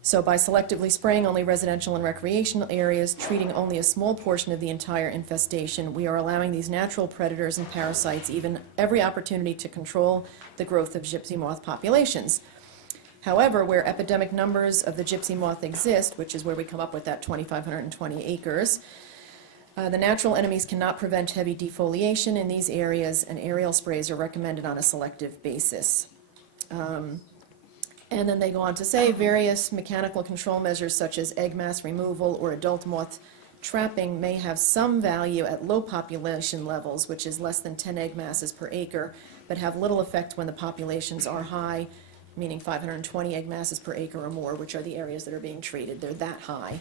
So by selectively spraying only residential and recreational areas, treating only a small portion of the entire infestation, we are allowing these natural predators and parasites every opportunity to control the growth of gypsy moth populations. However, where epidemic numbers of the gypsy moth exist, which is where we come up with that 2,520 acres, The natural enemies cannot prevent heavy defoliation in these areas, and aerial sprays are recommended on a selective basis. And then they go on to say various mechanical control measures such as egg mass removal or adult moth trapping may have some value at low population levels, which is less than 10 egg masses per acre, but have little effect when the populations are high, meaning 520 egg masses per acre or more, which are the areas that are being treated. They're that high.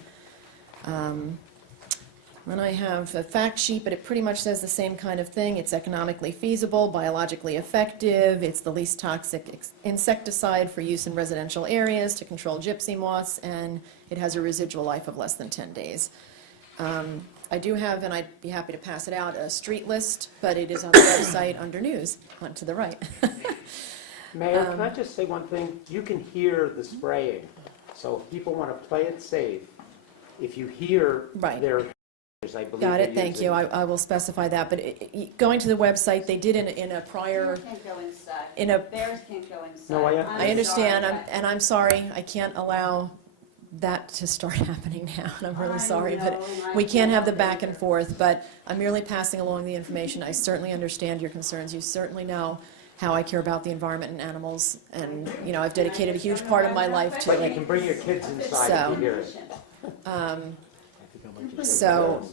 Then I have a fact sheet, but it pretty much says the same kind of thing. It's economically feasible, biologically effective, it's the least toxic insecticide for use in residential areas to control gypsy moths, and it has a residual life of less than 10 days. I do have, and I'd be happy to pass it out, a street list, but it is on the website under news, on to the right. Mayor, can I just say one thing? You can hear the spraying, so if people want to play it safe, if you hear their... I believe Got it, they're thank you. using- I will specify that, but going to the website, they did in a prior, Can't go inside. in a, Bears can't go inside. No, I understand, sorry, and I'm sorry, I can't allow that to start happening now, and I'm really sorry, but we can't have the back and forth, but I'm merely passing along the information. I certainly understand your concerns. You certainly know how I care about the environment and animals, and, you know, I've dedicated a huge part of my life to But you it. can bring your kids inside if you hear it. So,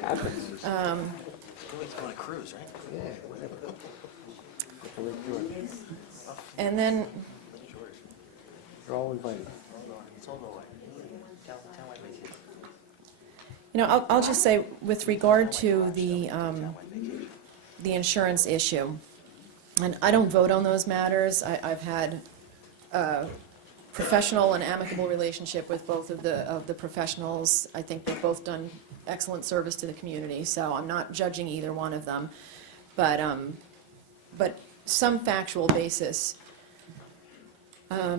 Happens. on a cruise, right? and then, You're all invited. you know, I'll just say, with regard to the insurance issue, and I don't vote on those matters. I've had a professional and amicable relationship with both of the professionals. I think they've both done excellent service to the community, so I'm not judging either one of them. But some factual basis. A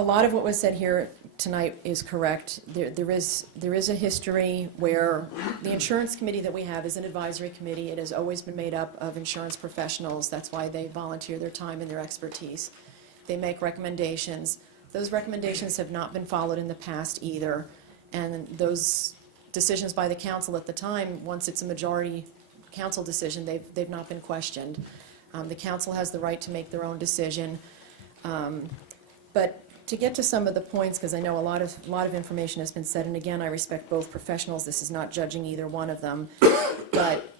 lot of what was said here tonight is correct. There is a history where the insurance committee that we have is an advisory committee. It has always been made up of insurance professionals. That's why they volunteer their time and their expertise. They make recommendations. Those recommendations have not been followed in the past either. And those decisions by the council at the time, once it's a majority council decision, they've not been questioned. The council has the right to make their own decision. But to get to some of the points, because I know a lot of information has been said, and again, I respect both professionals. This is not judging either one of them. But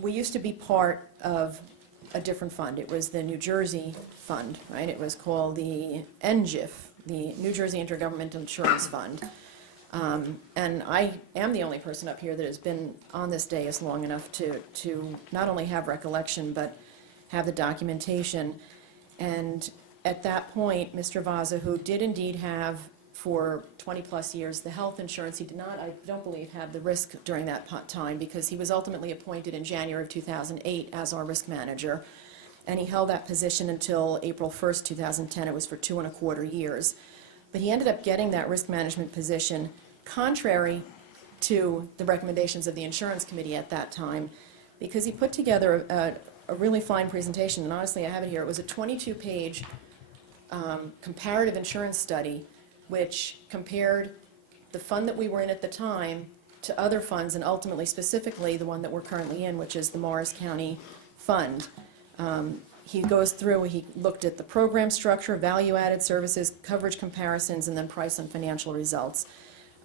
we used to be part of a different fund. It was the New Jersey fund, right? It was called the NGIF, the New Jersey Intergovernmental Insurance Fund. And I am the only person up here that has been on this dais long enough to not only have recollection, but have the documentation. And at that point, Mr. Vaza, who did indeed have for 20-plus years the health insurance, he did not, I don't believe, have the risk during that time, because he was ultimately appointed in January of 2008 as our risk manager. And he held that position until April 1st, 2010. It was for 2.25 years. But he ended up getting that risk management position contrary to the recommendations of the insurance committee at that time, because he put together a really fine presentation, and honestly, I have it here. It was a 22-page comparative insurance study which compared the fund that we were in at the time to other funds, and ultimately, specifically, the one that we're currently in, which is the Morris County Fund. He goes through, he looked at the program structure, value-added services, coverage comparisons, and then price and financial results.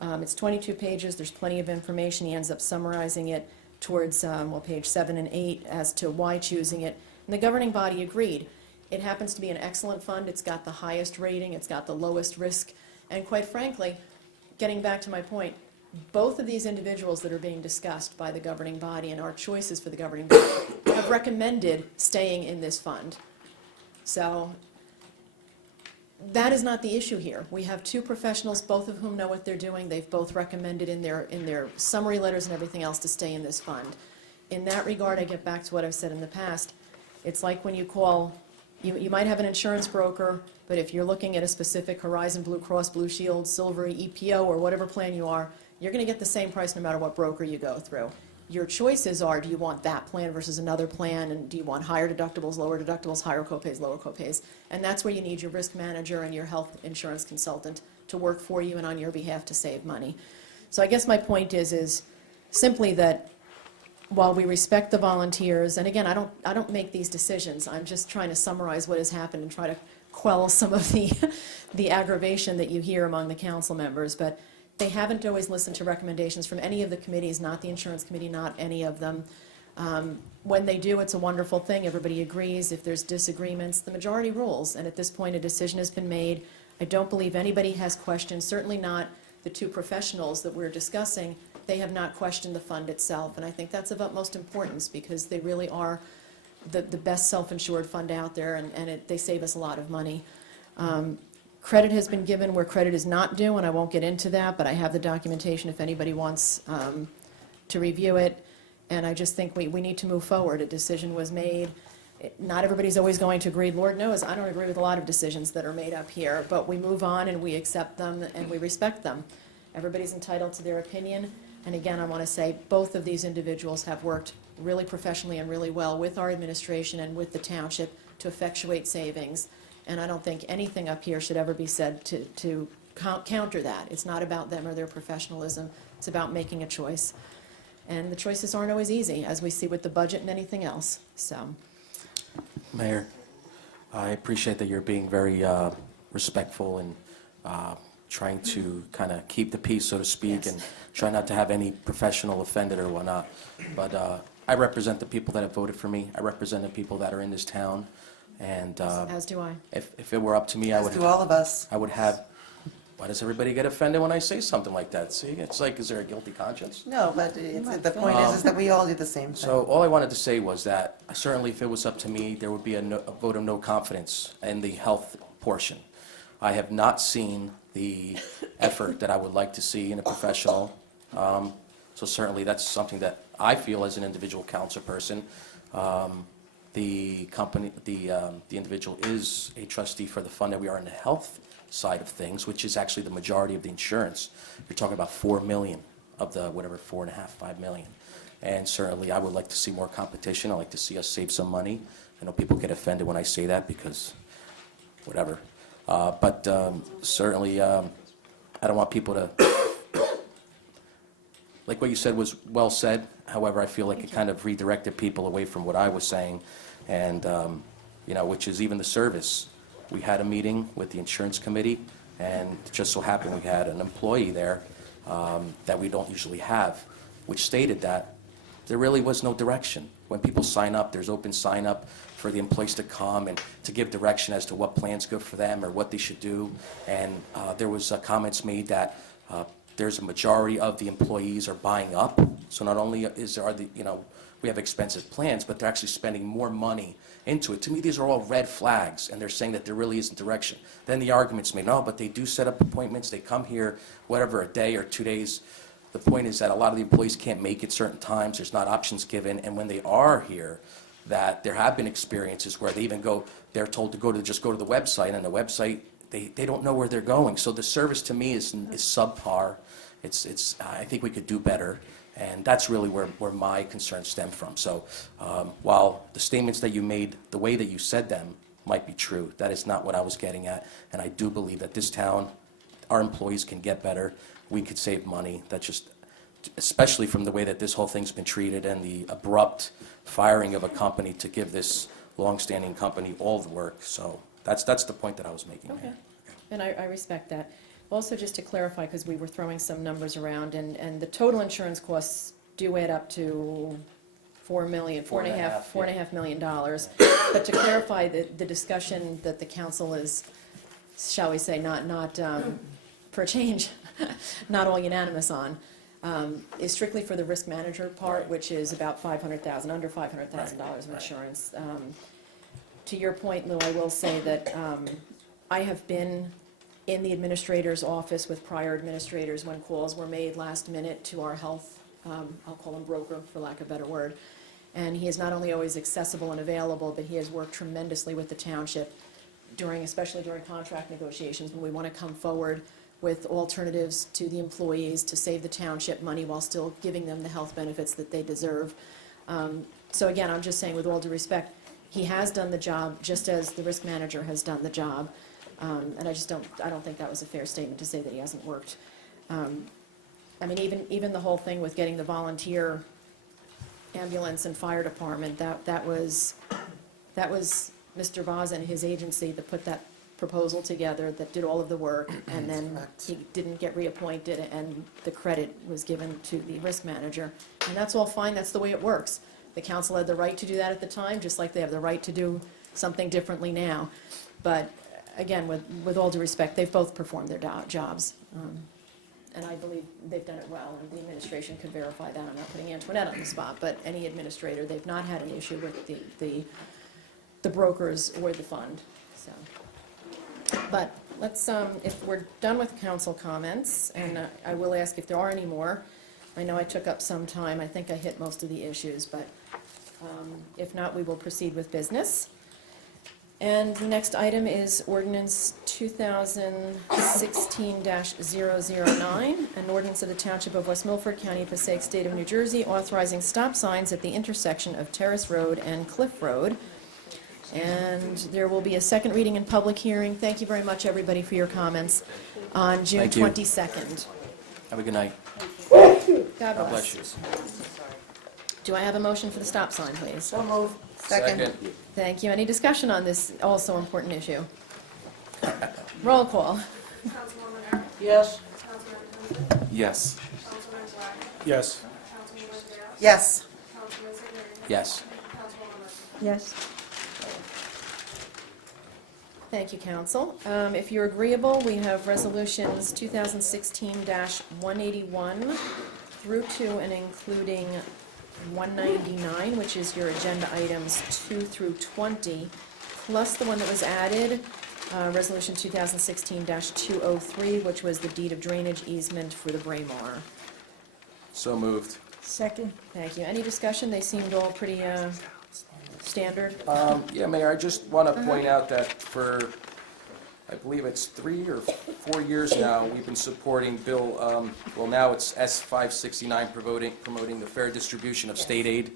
It's 22 pages. There's plenty of information. He ends up summarizing it towards, page 7 and 8 as to why choosing it. And the governing body agreed. It happens to be an excellent fund. It's got the highest rating. It's got the lowest risk. And quite frankly, getting back to my point, both of these individuals that are being discussed by the governing body and our choices for the governing body have recommended staying in this fund. So that is not the issue here. We have two professionals, both of whom know what they're doing. They've both recommended in their summary letters and everything else to stay in this fund. In that regard, I get back to what I've said in the past. It's like when you call, you might have an insurance broker, but if you're looking at a specific Horizon, Blue Cross, Blue Shield, Silvery, EPO, or whatever plan you are, you're going to get the same price no matter what broker you go through. Your choices are, do you want that plan versus another plan, and do you want higher deductibles, lower deductibles, higher copays, lower copays? And that's where you need your risk manager and your health insurance consultant to work for you and on your behalf to save money. So I guess my point is simply that while we respect the volunteers, and again, I don't make these decisions, I'm just trying to summarize what has happened and try to quell some of the aggravation that you hear among the council members, but they haven't always listened to recommendations from any of the committees, not the insurance committee, not any of them. When they do, it's a wonderful thing, everybody agrees. If there's disagreements, the majority rules, and at this point, a decision has been made. I don't believe anybody has questioned, certainly not the two professionals that we're discussing. They have not questioned the fund itself, and I think that's of utmost importance because they really are the best self-insured fund out there, and they save us a lot of money. Credit has been given where credit is not due, and I won't get into that, but I have the documentation if anybody wants to review it, and I just think we need to move forward. A decision was made. Not everybody's always going to agree. Lord knows I don't agree with a lot of decisions that are made up here, but we move on and we accept them and we respect them. Everybody's entitled to their opinion. And again, I want to say both of these individuals have worked really professionally and really well with our administration and with the township to effectuate savings. And I don't think anything up here should ever be said to counter that. It's not about them or their professionalism. It's about making a choice. And the choices aren't always easy, as we see with the budget and anything else. So, Mayor, I appreciate that you're being very respectful and trying to kind of keep the peace, so to speak, Yes. and try not to have any professional offended or whatnot. But I represent the people that have voted for me. I represent the people that are in this town. And as do I. if it were up to me, I As would. do all of us. I would have. Why does everybody get offended when I say something like that? See, it's like, is there a guilty conscience? No, but the point is that we all do the same thing. So all I wanted to say was that certainly if it was up to me, there would be a vote of no confidence in the health portion. I have not seen the effort that I would like to see in a professional. So certainly that's something that I feel as an individual council person. The company, the individual is a trustee for the fund that we are in the health side of things, which is actually the majority of the insurance. You're talking about 4 million of the whatever 4.5, 5 million. And certainly I would like to see more competition. I'd like to see us save some money. I know people get offended when I say that because whatever. But certainly I don't want people to, like what you said was well said. However, I feel like it kind of redirected people away from what I was saying, and which is even the service. We had a meeting with the insurance committee, and it just so happened we had an employee there that we don't usually have, which stated that there really was no direction. When people sign up, there's open sign up for the employees to come and to give direction as to what plan's good for them or what they should do. And there was comments made that there's a majority of the employees are buying up. So not only we have expensive plans, but they're actually spending more money into it. To me, these are all red flags, and they're saying that there really isn't direction. Then the argument's made, no, but they do set up appointments, they come here, whatever, a day or 2 days. The point is that a lot of the employees can't make it certain times, there's not options given, and when they are here, that there have been experiences where they're told to just go to the website, and the website, they don't know where they're going. So the service to me is subpar. I think we could do better. And that's really where my concerns stem from. So while the statements that you made, the way that you said them might be true, that is not what I was getting at. And I do believe that this town, our employees can get better. We could save money. That's just, especially from the way that this whole thing's been treated and the abrupt firing of a company to give this longstanding company all the work. So that's the point that I was making. Okay. And I respect that. Also, just to clarify, because we were throwing some numbers around, and the total insurance costs do add up to $4.5 million. But to clarify, the discussion that the council is, shall we say, not for a change, not all unanimous on, is strictly for the risk manager part, which is about $500,000, under $500,000 of insurance. To your point, Lou, I will say that I have been in the administrator's office with prior administrators when calls were made last minute to our health, I'll call him broker for lack of a better word. And he is not only always accessible and available, but he has worked tremendously with the township especially during contract negotiations when we want to come forward with alternatives to the employees to save the township money while still giving them the health benefits that they deserve. So again, I'm just saying with all due respect, he has done the job just as the risk manager has done the job. And I don't think that was a fair statement to say that he hasn't worked. I mean, even the whole thing with getting the volunteer ambulance and fire department, that was Mr. Vaz and his agency that put that proposal together, that did all of the work, and then he didn't get reappointed, and the credit was given to the risk manager. And that's all fine, that's the way it works. The council had the right to do that at the time, just like they have the right to do something differently now. But again, with all due respect, they've both performed their jobs. And I believe they've done it well, and the administration could verify that. I'm not putting Antoinette on the spot, but any administrator, they've not had an issue with the brokers or the fund, so. But let's, if we're done with council comments, and I will ask if there are any more. I know I took up some time, I think I hit most of the issues, but if not, we will proceed with business. And the next item is ordinance 2016-009, an ordinance of the Township of West Milford, County of Passaic, State of New Jersey, authorizing stop signs at the intersection of Terrace Road and Cliff Road. And there will be a second reading and public hearing. Thank you very much, everybody, for your comments on June Thank you. 22nd. Have a good night. God bless. you. Do I have a motion for the stop sign, please? So moved. Second. Thank you. Any discussion on this also important issue? Roll call. Yes. Yes. Yes. Yes. Yes. Yes. Thank you, council. If you're agreeable, we have resolutions 2016-181 through to and including 199, which is your agenda items 2 through 20, plus the one that was added, resolution 2016-203, which was the deed of drainage easement for the Braemar. So moved. Second. Thank you. Any discussion? They seemed all pretty standard. Yeah, Mayor, I just want to point out that for, I believe it's 3 or 4 years now, we've been supporting Bill, well, now it's S-569, promoting the fair distribution of state aid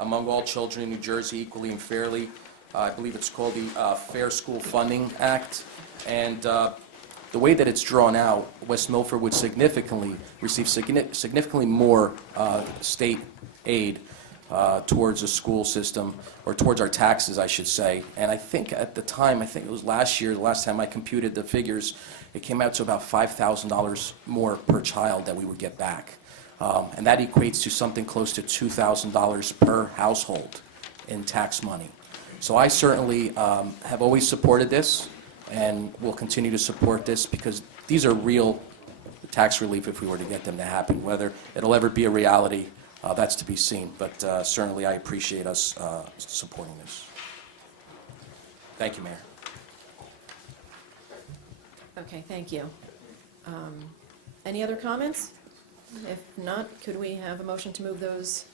among all children in New Jersey equally and fairly. I believe it's called the Fair School Funding Act. And the way that it's drawn out, West Milford would receive significantly more state aid towards the school system, or towards our taxes, I should say. And I think at the time, I think it was last year, the last time I computed the figures, it came out to about $5,000 more per child that we would get back. And that equates to something close to $2,000 per household in tax money. So I certainly have always supported this, and will continue to support this, because these are real tax relief if we were to get them to happen. Whether it'll ever be a reality, that's to be seen, but certainly I appreciate us supporting this. Thank you, Mayor. Okay, thank you. Any other comments? If not, could we have a motion to move those?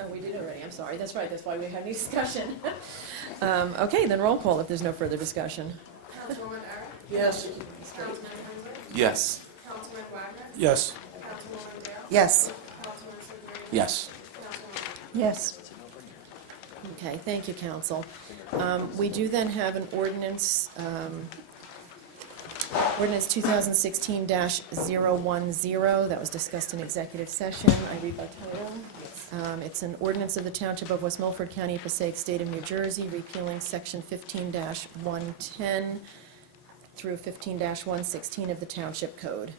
Oh, we did already, I'm sorry, that's right, that's why we have any discussion. Okay, then roll call if there's no further discussion. Councilwoman Eric? Yes. Councilman Hensley? Yes. Councilman Wagner? Yes. Councilwoman Dale? Yes. Councilman Sidney? Yes. Yes. Okay, thank you, council. We do then have an ordinance, ordinance 2016-010, that was discussed in executive session. I read by title. It's an ordinance of the Township of West Milford, County of Passaic, State of New Jersey, repealing section 15-110 through 15-116 of the Township Code.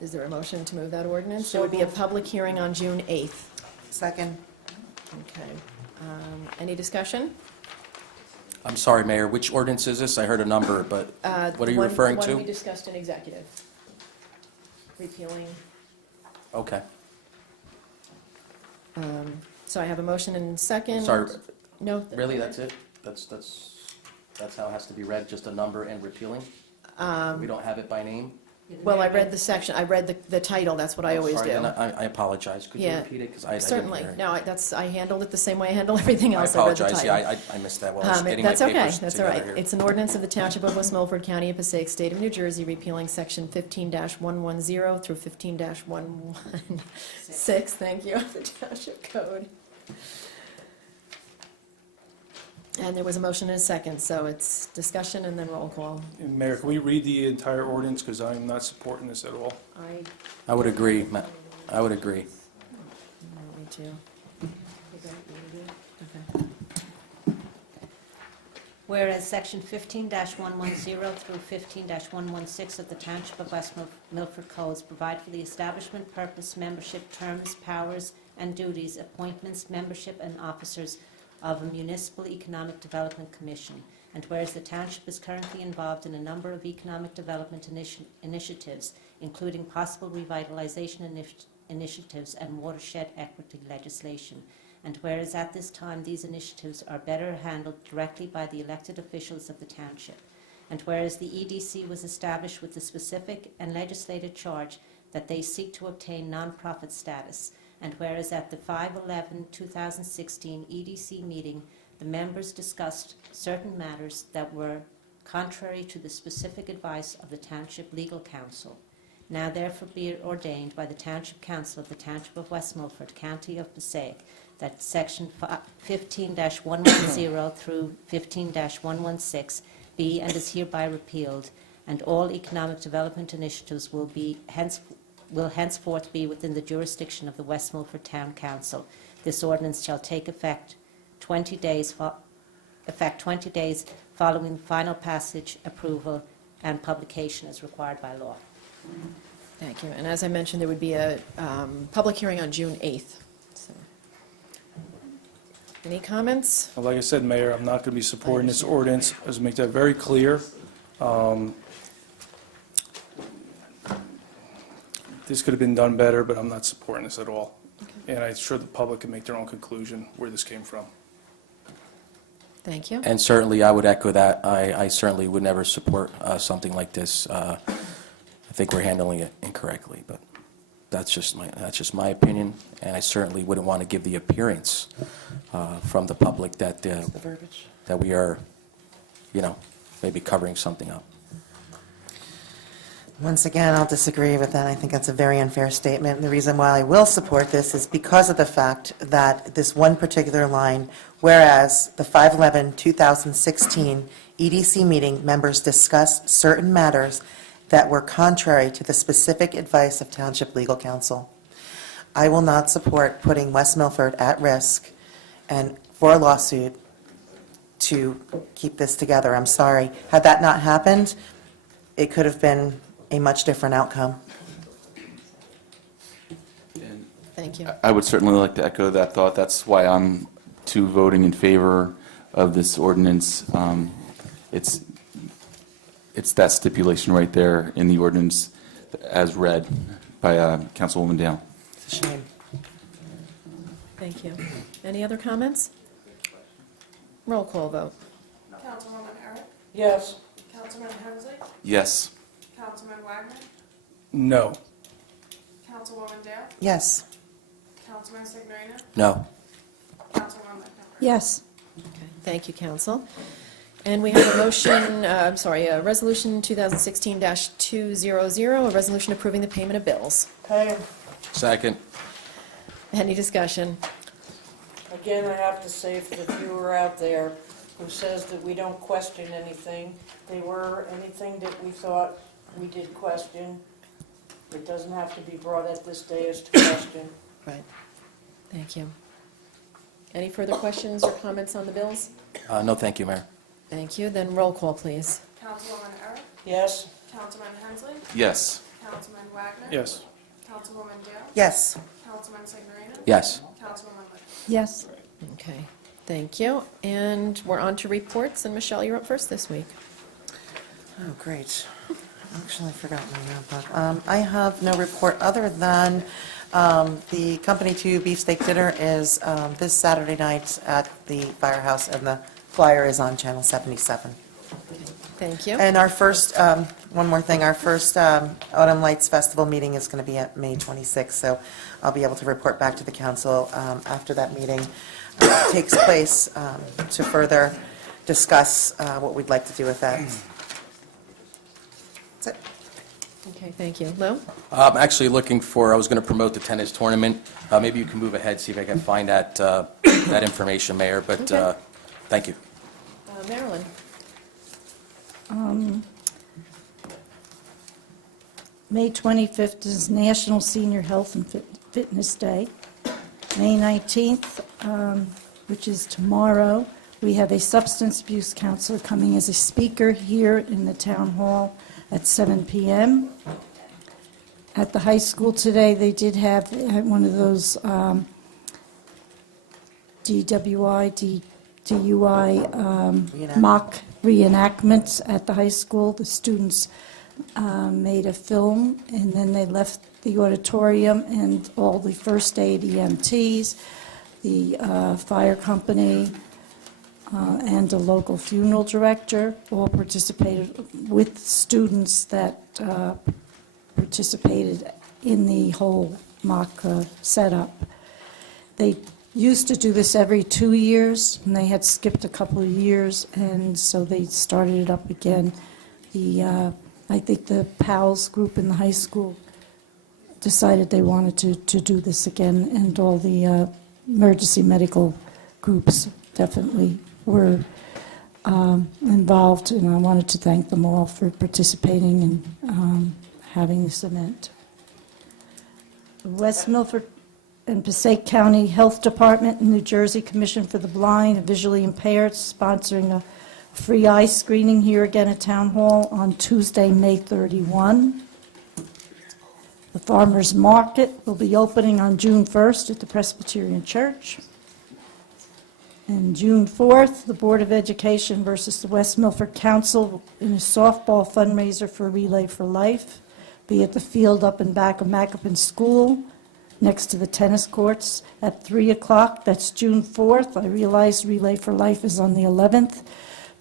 Is there a motion to move that ordinance? There would be a public hearing on June 8th. Second. Okay. Any discussion? I'm sorry, Mayor, which ordinance is this? I heard a number, but what are you referring The one we to? discussed in executive. Repealing. Okay. So I have a motion and second. Sorry, No. really, that's it? That's how it has to be read, just a number and repealing? We don't have it by name? Well, I read the section, I read the title, that's what I always Sorry, do. then I apologize. Could you Yeah, repeat it? 'Cause I didn't certainly. hear it. No, I handled it the same way I handle everything I else. I read the apologize. title. Yeah, I missed that while I was getting my That's okay, papers that's all together right. here. It's an ordinance of the Township of West Milford, County of Passaic, State of New Jersey, repealing section 15-110 through 15-116, thank you, of the Township Code. And there was a motion and a second, so it's discussion and then roll call. Mayor, can we read the entire ordinance, because I'm not supporting this at all? I would agree, I would agree. Me too. Whereas Section 15-110 through 15-116 of the Township of West Milford Codes provide for the establishment, purpose, membership, terms, powers, and duties, appointments, membership, and officers of a Municipal Economic Development Commission. And whereas the Township is currently involved in a number of economic development initiatives, including possible revitalization initiatives and watershed equity legislation. And whereas at this time these initiatives are better handled directly by the elected officials of the Township. And whereas the EDC was established with the specific and legislated charge that they seek to obtain nonprofit status. And whereas at the 5/11/2016 EDC meeting, the members discussed certain matters that were contrary to the specific advice of the Township Legal Counsel. Now therefore be it ordained by the Township Council of the Township of West Milford, County of Passaic, that Section 15-110 through 15-116 be and is hereby repealed, and all economic development initiatives will henceforth be within the jurisdiction of the West Milford Town Council. This ordinance shall take effect 20 days following final passage, approval, and publication as required by law. Thank you. And as I mentioned, there would be a public hearing on June 8th. So, any comments? Well, like I said, Mayor, I'm not going to be supporting this ordinance. Let's make that very clear. This could have been done better, but I'm not supporting this at all. And I'm sure the public can make their own conclusion where this came from. Thank you. And certainly, I would echo that. I certainly would never support something like this. I think we're handling it incorrectly, but that's just my opinion, and I certainly wouldn't want to give the appearance from the public that that we are, maybe covering something up. Once again, I'll disagree with that. I think that's a very unfair statement. And the reason why I will support this is because of the fact that this one particular line, whereas the 5/11/2016 EDC meeting members discussed certain matters that were contrary to the specific advice of Township Legal Counsel. I will not support putting West Milford at risk and for a lawsuit to keep this together. I'm sorry. Had that not happened, it could have been a much different outcome. Thank you. I would certainly like to echo that thought. That's why I'm voting in favor of this ordinance. It's that stipulation right there in the ordinance as read by Councilwoman Dale. It's a shame. Thank you. Any other comments? Roll call vote. Councilwoman Eric? Yes. Councilman Hensley? Yes. Councilman Wagner? No. Councilwoman Dale? Yes. Councilman Signorina? No. Councilwoman Montgomery? Yes. Thank you, Council. And we have a motion, Resolution 2016-200, a resolution approving the payment of bills. Pay 'em. Second. Any discussion? Again, I have to say for the viewer out there who says that we don't question anything, they were anything that we thought we did question. It doesn't have to be brought at this dais to question. Right. Thank you. Any further questions or comments on the bills? No, thank you, Mayor. Thank you. Then roll call, please. Councilwoman Eric? Yes. Councilman Hensley? Yes. Councilman Wagner? Yes. Councilwoman Dale? Yes. Councilman Signorina? Yes. Councilwoman Montgomery? Yes. Okay. Thank you. And we're on to reports. And Michelle, you're up first this week. Oh, great. Actually, I forgot my notebook. I have no report other than the Company 2 beefsteak dinner is this Saturday night at the Firehouse, and the flyer is on Channel 77. Thank you. And our first, one more thing, our first Autumn Lights Festival meeting is going to be at May 26th, so I'll be able to report back to the council after that meeting takes place to further discuss what we'd like to do with that. That's it. Okay, thank you. Lou? I'm actually looking for, I was going to promote the tennis tournament. Maybe you can move ahead, see if I can find that information, Mayor, but Okay. thank you. Marilyn? May 25th is National Senior Health and Fitness Day. May 19th, which is tomorrow, we have a substance abuse counselor coming as a speaker here in the town hall at 7 p.m. At the high school today, they did have one of those DUI mock reenactments at the high school. The students made a film, and then they left the auditorium, and all the first aid EMTs, the fire company, and a local funeral director all participated with students that participated in the whole mock setup. They used to do this every 2 years, and they had skipped a couple of years, and so they started it up again. I think the PALS group in the high school decided they wanted to do this again, and all the emergency medical groups definitely were involved, and I wanted to thank them all for participating and having this event. West Milford and Passaic County Health Department and New Jersey Commission for the Blind and Visually Impaired sponsoring a free eye screening here again at Town Hall on Tuesday, May 31. The Farmers Market will be opening on June 1st at the Presbyterian Church. And June 4th, the Board of Education versus the West Milford Council in a softball fundraiser for Relay for Life be at the field up and back of Macapin School, next to the tennis courts at 3 o'clock. That's June 4th. I realize Relay for Life is on the 11th,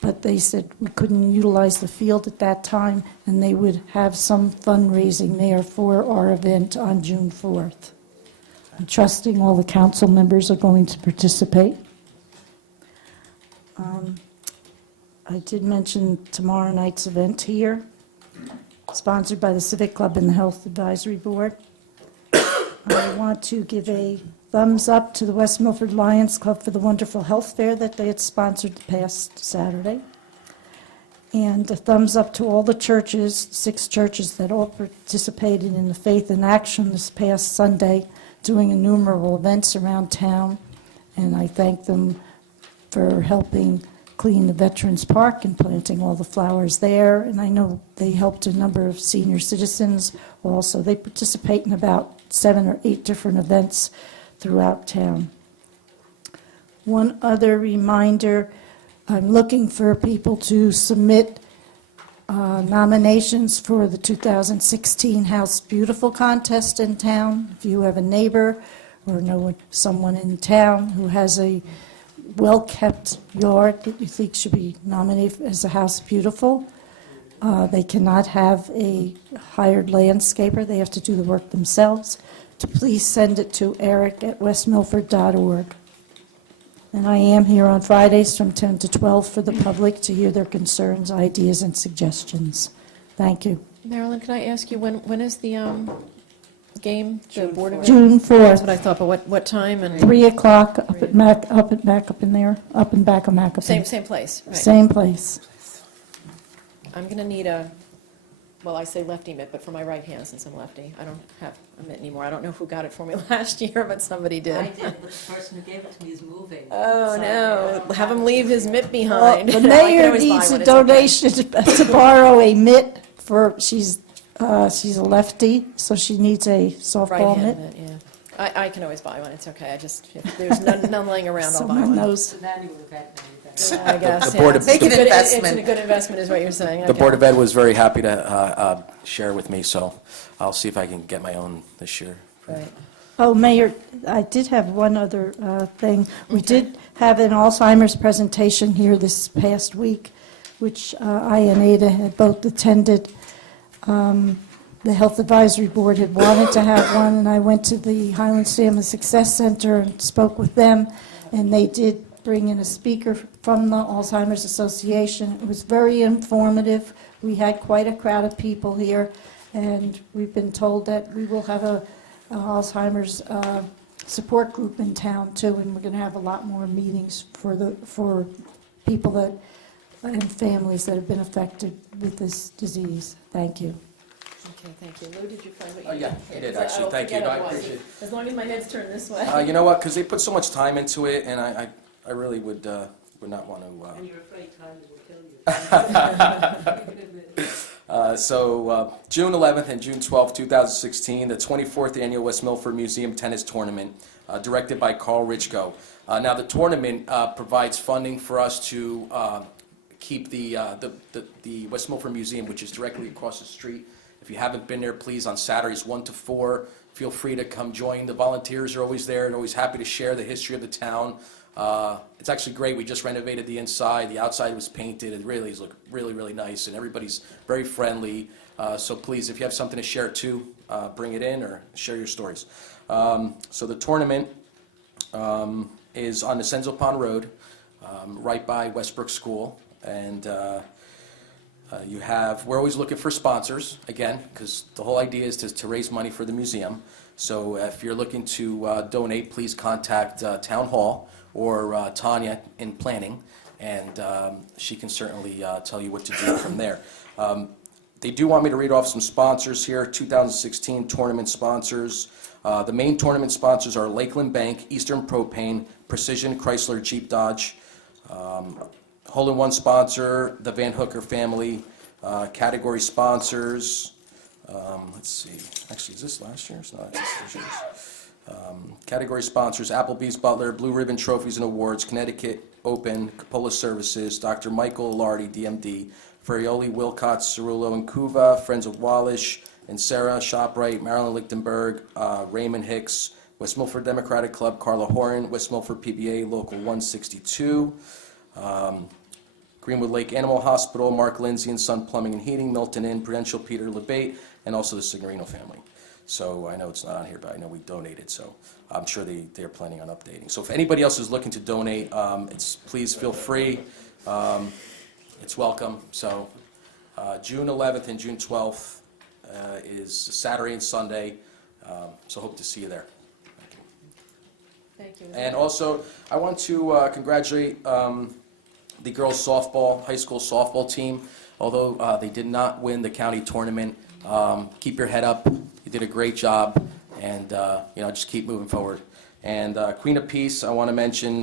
but they said we couldn't utilize the field at that time, and they would have some fundraising there for our event on June 4th. I'm trusting all the council members are going to participate. I did mention tomorrow night's event here, sponsored by the Civic Club and the Health Advisory Board. I want to give a thumbs up to the West Milford Lions Club for the wonderful health fair that they had sponsored the past Saturday. And a thumbs up to all the churches, 6 churches that all participated in the Faith in Action this past Sunday, doing innumerable events around town. And I thank them for helping clean the Veterans Park and planting all the flowers there. And I know they helped a number of senior citizens also. They participate in about 7 or 8 different events throughout town. One other reminder, I'm looking for people to submit nominations for the 2016 House Beautiful contest in town. If you have a neighbor or know someone in town who has a well-kept yard that you think should be nominated as a House Beautiful, they cannot have a hired landscaper. They have to do the work themselves. To please send it to eric@westmilford.org. And I am here on Fridays from 10 to 12 for the public to hear their concerns, ideas, and suggestions. Thank you. Marilyn, can I ask you, when is the game, the Board of Ed? June 4th. That's what I thought, but what time and? 3 o'clock up and back up in there, up and back of Macapin. Same place, right? Same place. I'm going to need I say lefty mitt, but for my right hand, since I'm lefty. I don't have a mitt anymore. I don't know who got it for me last year, but somebody did. I did, but the person who gave it to me is moving. Oh, So no. Have him leave his mitt Well, behind. the I can mayor always buy needs one, a it's okay. donation to borrow a mitt for, she's a lefty, so she needs a softball Right-hand mitt. mitt, yeah. I can always buy one, it's okay. If there's none laying around, I'll buy Someone one. knows. I guess, The Board yeah. of- Make an It's a investment. good investment is what you're saying. The Okay. Board of Ed was very happy to share with me, so I'll see if I can get my own this year. Right. Oh, Mayor, I did have one other thing. We did have an Alzheimer's presentation here this past week which I and Ada had both attended. The Health Advisory Board had wanted to have one, and I went to the Highlands Family Success Center and spoke with them, and they did bring in a speaker from the Alzheimer's Association. It was very informative. We had quite a crowd of people here, and we've been told that we will have a Alzheimer's support group in town too, and we're going to have a lot more meetings for people that and families that have been affected with this disease. Thank you. Okay, thank you. Lou, did you find what you Yeah, I did actually. Thank you. No, I appreciate it. As long as my head's turned this way. You know what? Because they put so much time into it, and I really would not want to. And you're afraid time will kill you. So June 11th and June 12th, 2016, the 24th Annual West Milford Museum Tennis Tournament, directed by Carl Richko. Now, the tournament provides funding for us to keep the West Milford Museum, which is directly across the street. If you haven't been there, please, on Saturdays 1 to 4, feel free to come join. The volunteers are always there and always happy to share the history of the town. It's actually great. We just renovated the inside. The outside was painted. It really looks really, really nice, and everybody's very friendly. So please, if you have something to share too, bring it in or share your stories. So the tournament is on the Senzo Pond Road, right by Westbrook School, and we're always looking for sponsors, again, because the whole idea is to raise money for the museum. So if you're looking to donate, please contact Town Hall or Tanya in planning, and she can certainly tell you what to do from there. They do want me to read off some sponsors here, 2016 tournament sponsors. The main tournament sponsors are Lakeland Bank, Eastern Propane, Precision Chrysler Jeep Dodge, Hole-in-One sponsor, the Van Hooker family. Category sponsors, let's see, actually, is this last year's? No, it's this year's. Category sponsors, Applebee's Butler, Blue Ribbon Trophies and Awards, Connecticut Open, Capola Services, Dr. Michael Lardy, DMD, Ferrioli, Wilcox, Cerullo, and Cuva, Friends of Wallish, and Sarah, ShopRite, Marilyn Lichtenberg, Raymond Hicks, West Milford Democratic Club, Carla Horan, West Milford PBA, Local 162, Greenwood Lake Animal Hospital, Mark Lindsay and Son Plumbing and Heating, Milton Inn, Prudential Peter LeBate, and also the Signorino family. So I know it's not on here, but I know we donated, so I'm sure they're planning on updating. So if anybody else is looking to donate, please feel free. It's welcome. So June 11th and June 12th is Saturday and Sunday, so hope to see you there. Thank you. And also, I want to congratulate the girls' softball, high school softball team. Although they did not win the county tournament, keep your head up. You did a great job, and just keep moving forward. And Queen of Peace, I want to mention,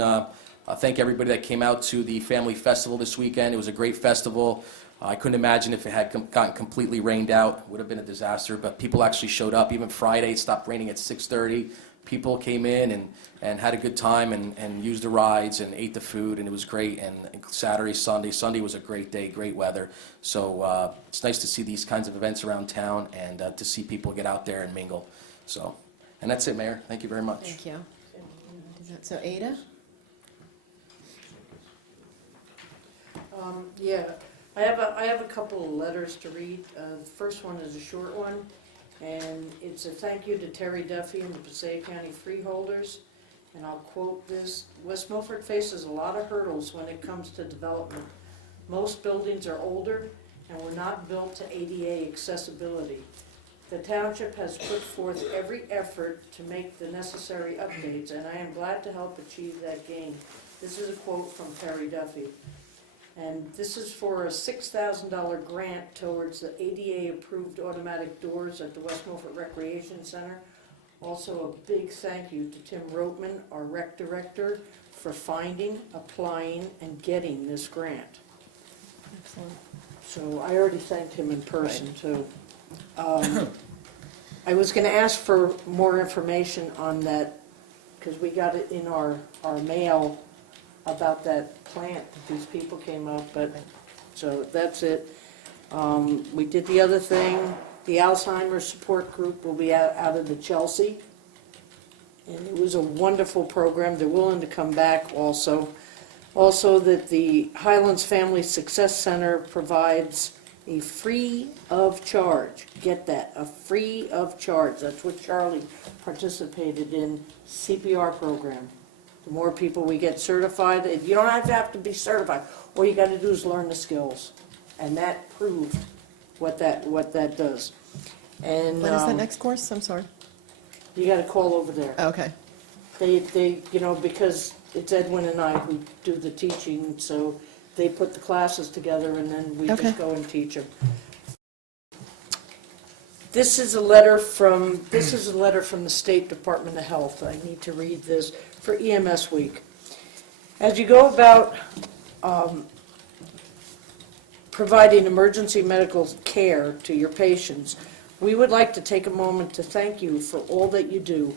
thank everybody that came out to the family festival this weekend. It was a great festival. I couldn't imagine if it had gotten completely rained out. It would have been a disaster, but people actually showed up. Even Friday, it stopped raining at 6:30. People came in and had a good time and used the rides and ate the food, and it was great. And Saturday, Sunday was a great day, great weather. So it's nice to see these kinds of events around town and to see people get out there and mingle. So, and that's it, Mayor. Thank you very much. Thank you. So Ada? Yeah, I have a couple of letters to read. The first one is a short one, and it's a thank you to Terry Duffy and the Passaic County freeholders. And I'll quote this: West Milford faces a lot of hurdles when it comes to development. Most buildings are older and were not built to ADA accessibility. The township has put forth every effort to make the necessary updates, and I am glad to help achieve that gain. This is a quote from Terry Duffy. And this is for a $6,000 grant towards the ADA-approved automatic doors at the West Milford Recreation Center. Also, a big thank you to Tim Roteman, our rec director, for finding, applying, and getting this grant. Excellent. So I already thanked him in person, too. I was going to ask for more information on that, because we got it in our mail about that plant that these people came up, but, so that's it. We did the other thing, the Alzheimer's support group will be out of the Chelsea. And it was a wonderful program, they're willing to come back also. Also, that the Highlands Family Success Center provides a free of charge, get that, a free of charge. That's what Charlie participated in, CPR program. The more people we get certified, you don't have to be certified. All you got to do is learn the skills. And that proved what that does. And What is that next course? I'm sorry. you got to call over there. Okay. They, because it's Edwin and I who do the teaching, so they put the classes together and then we Okay. just go and teach them. This is a letter from the State Department of Health. I need to read this for EMS Week. As you go about providing emergency medical care to your patients, we would like to take a moment to thank you for all that you do.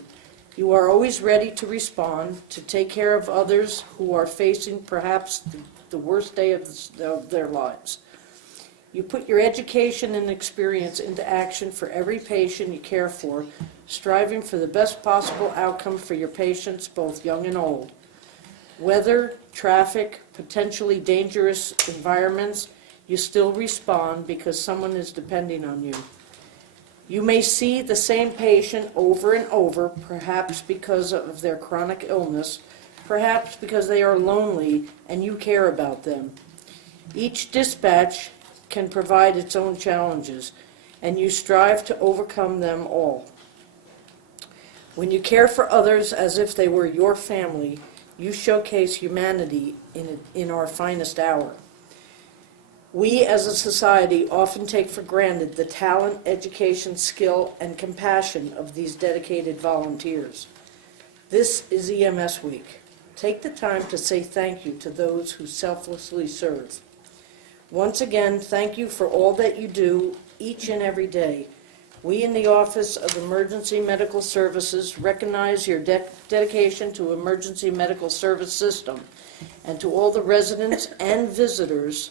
You are always ready to respond, to take care of others who are facing perhaps the worst day of their lives. You put your education and experience into action for every patient you care for, striving for the best possible outcome for your patients, both young and old. Weather, traffic, potentially dangerous environments, you still respond because someone is depending on you. You may see the same patient over and over, perhaps because of their chronic illness, perhaps because they are lonely and you care about them. Each dispatch can provide its own challenges, and you strive to overcome them all. When you care for others as if they were your family, you showcase humanity in our finest hour. We as a society often take for granted the talent, education, skill, and compassion of these dedicated volunteers. This is EMS Week. Take the time to say thank you to those who selflessly serve. Once again, thank you for all that you do each and every day. We in the Office of Emergency Medical Services recognize your dedication to emergency medical service system and to all the residents and visitors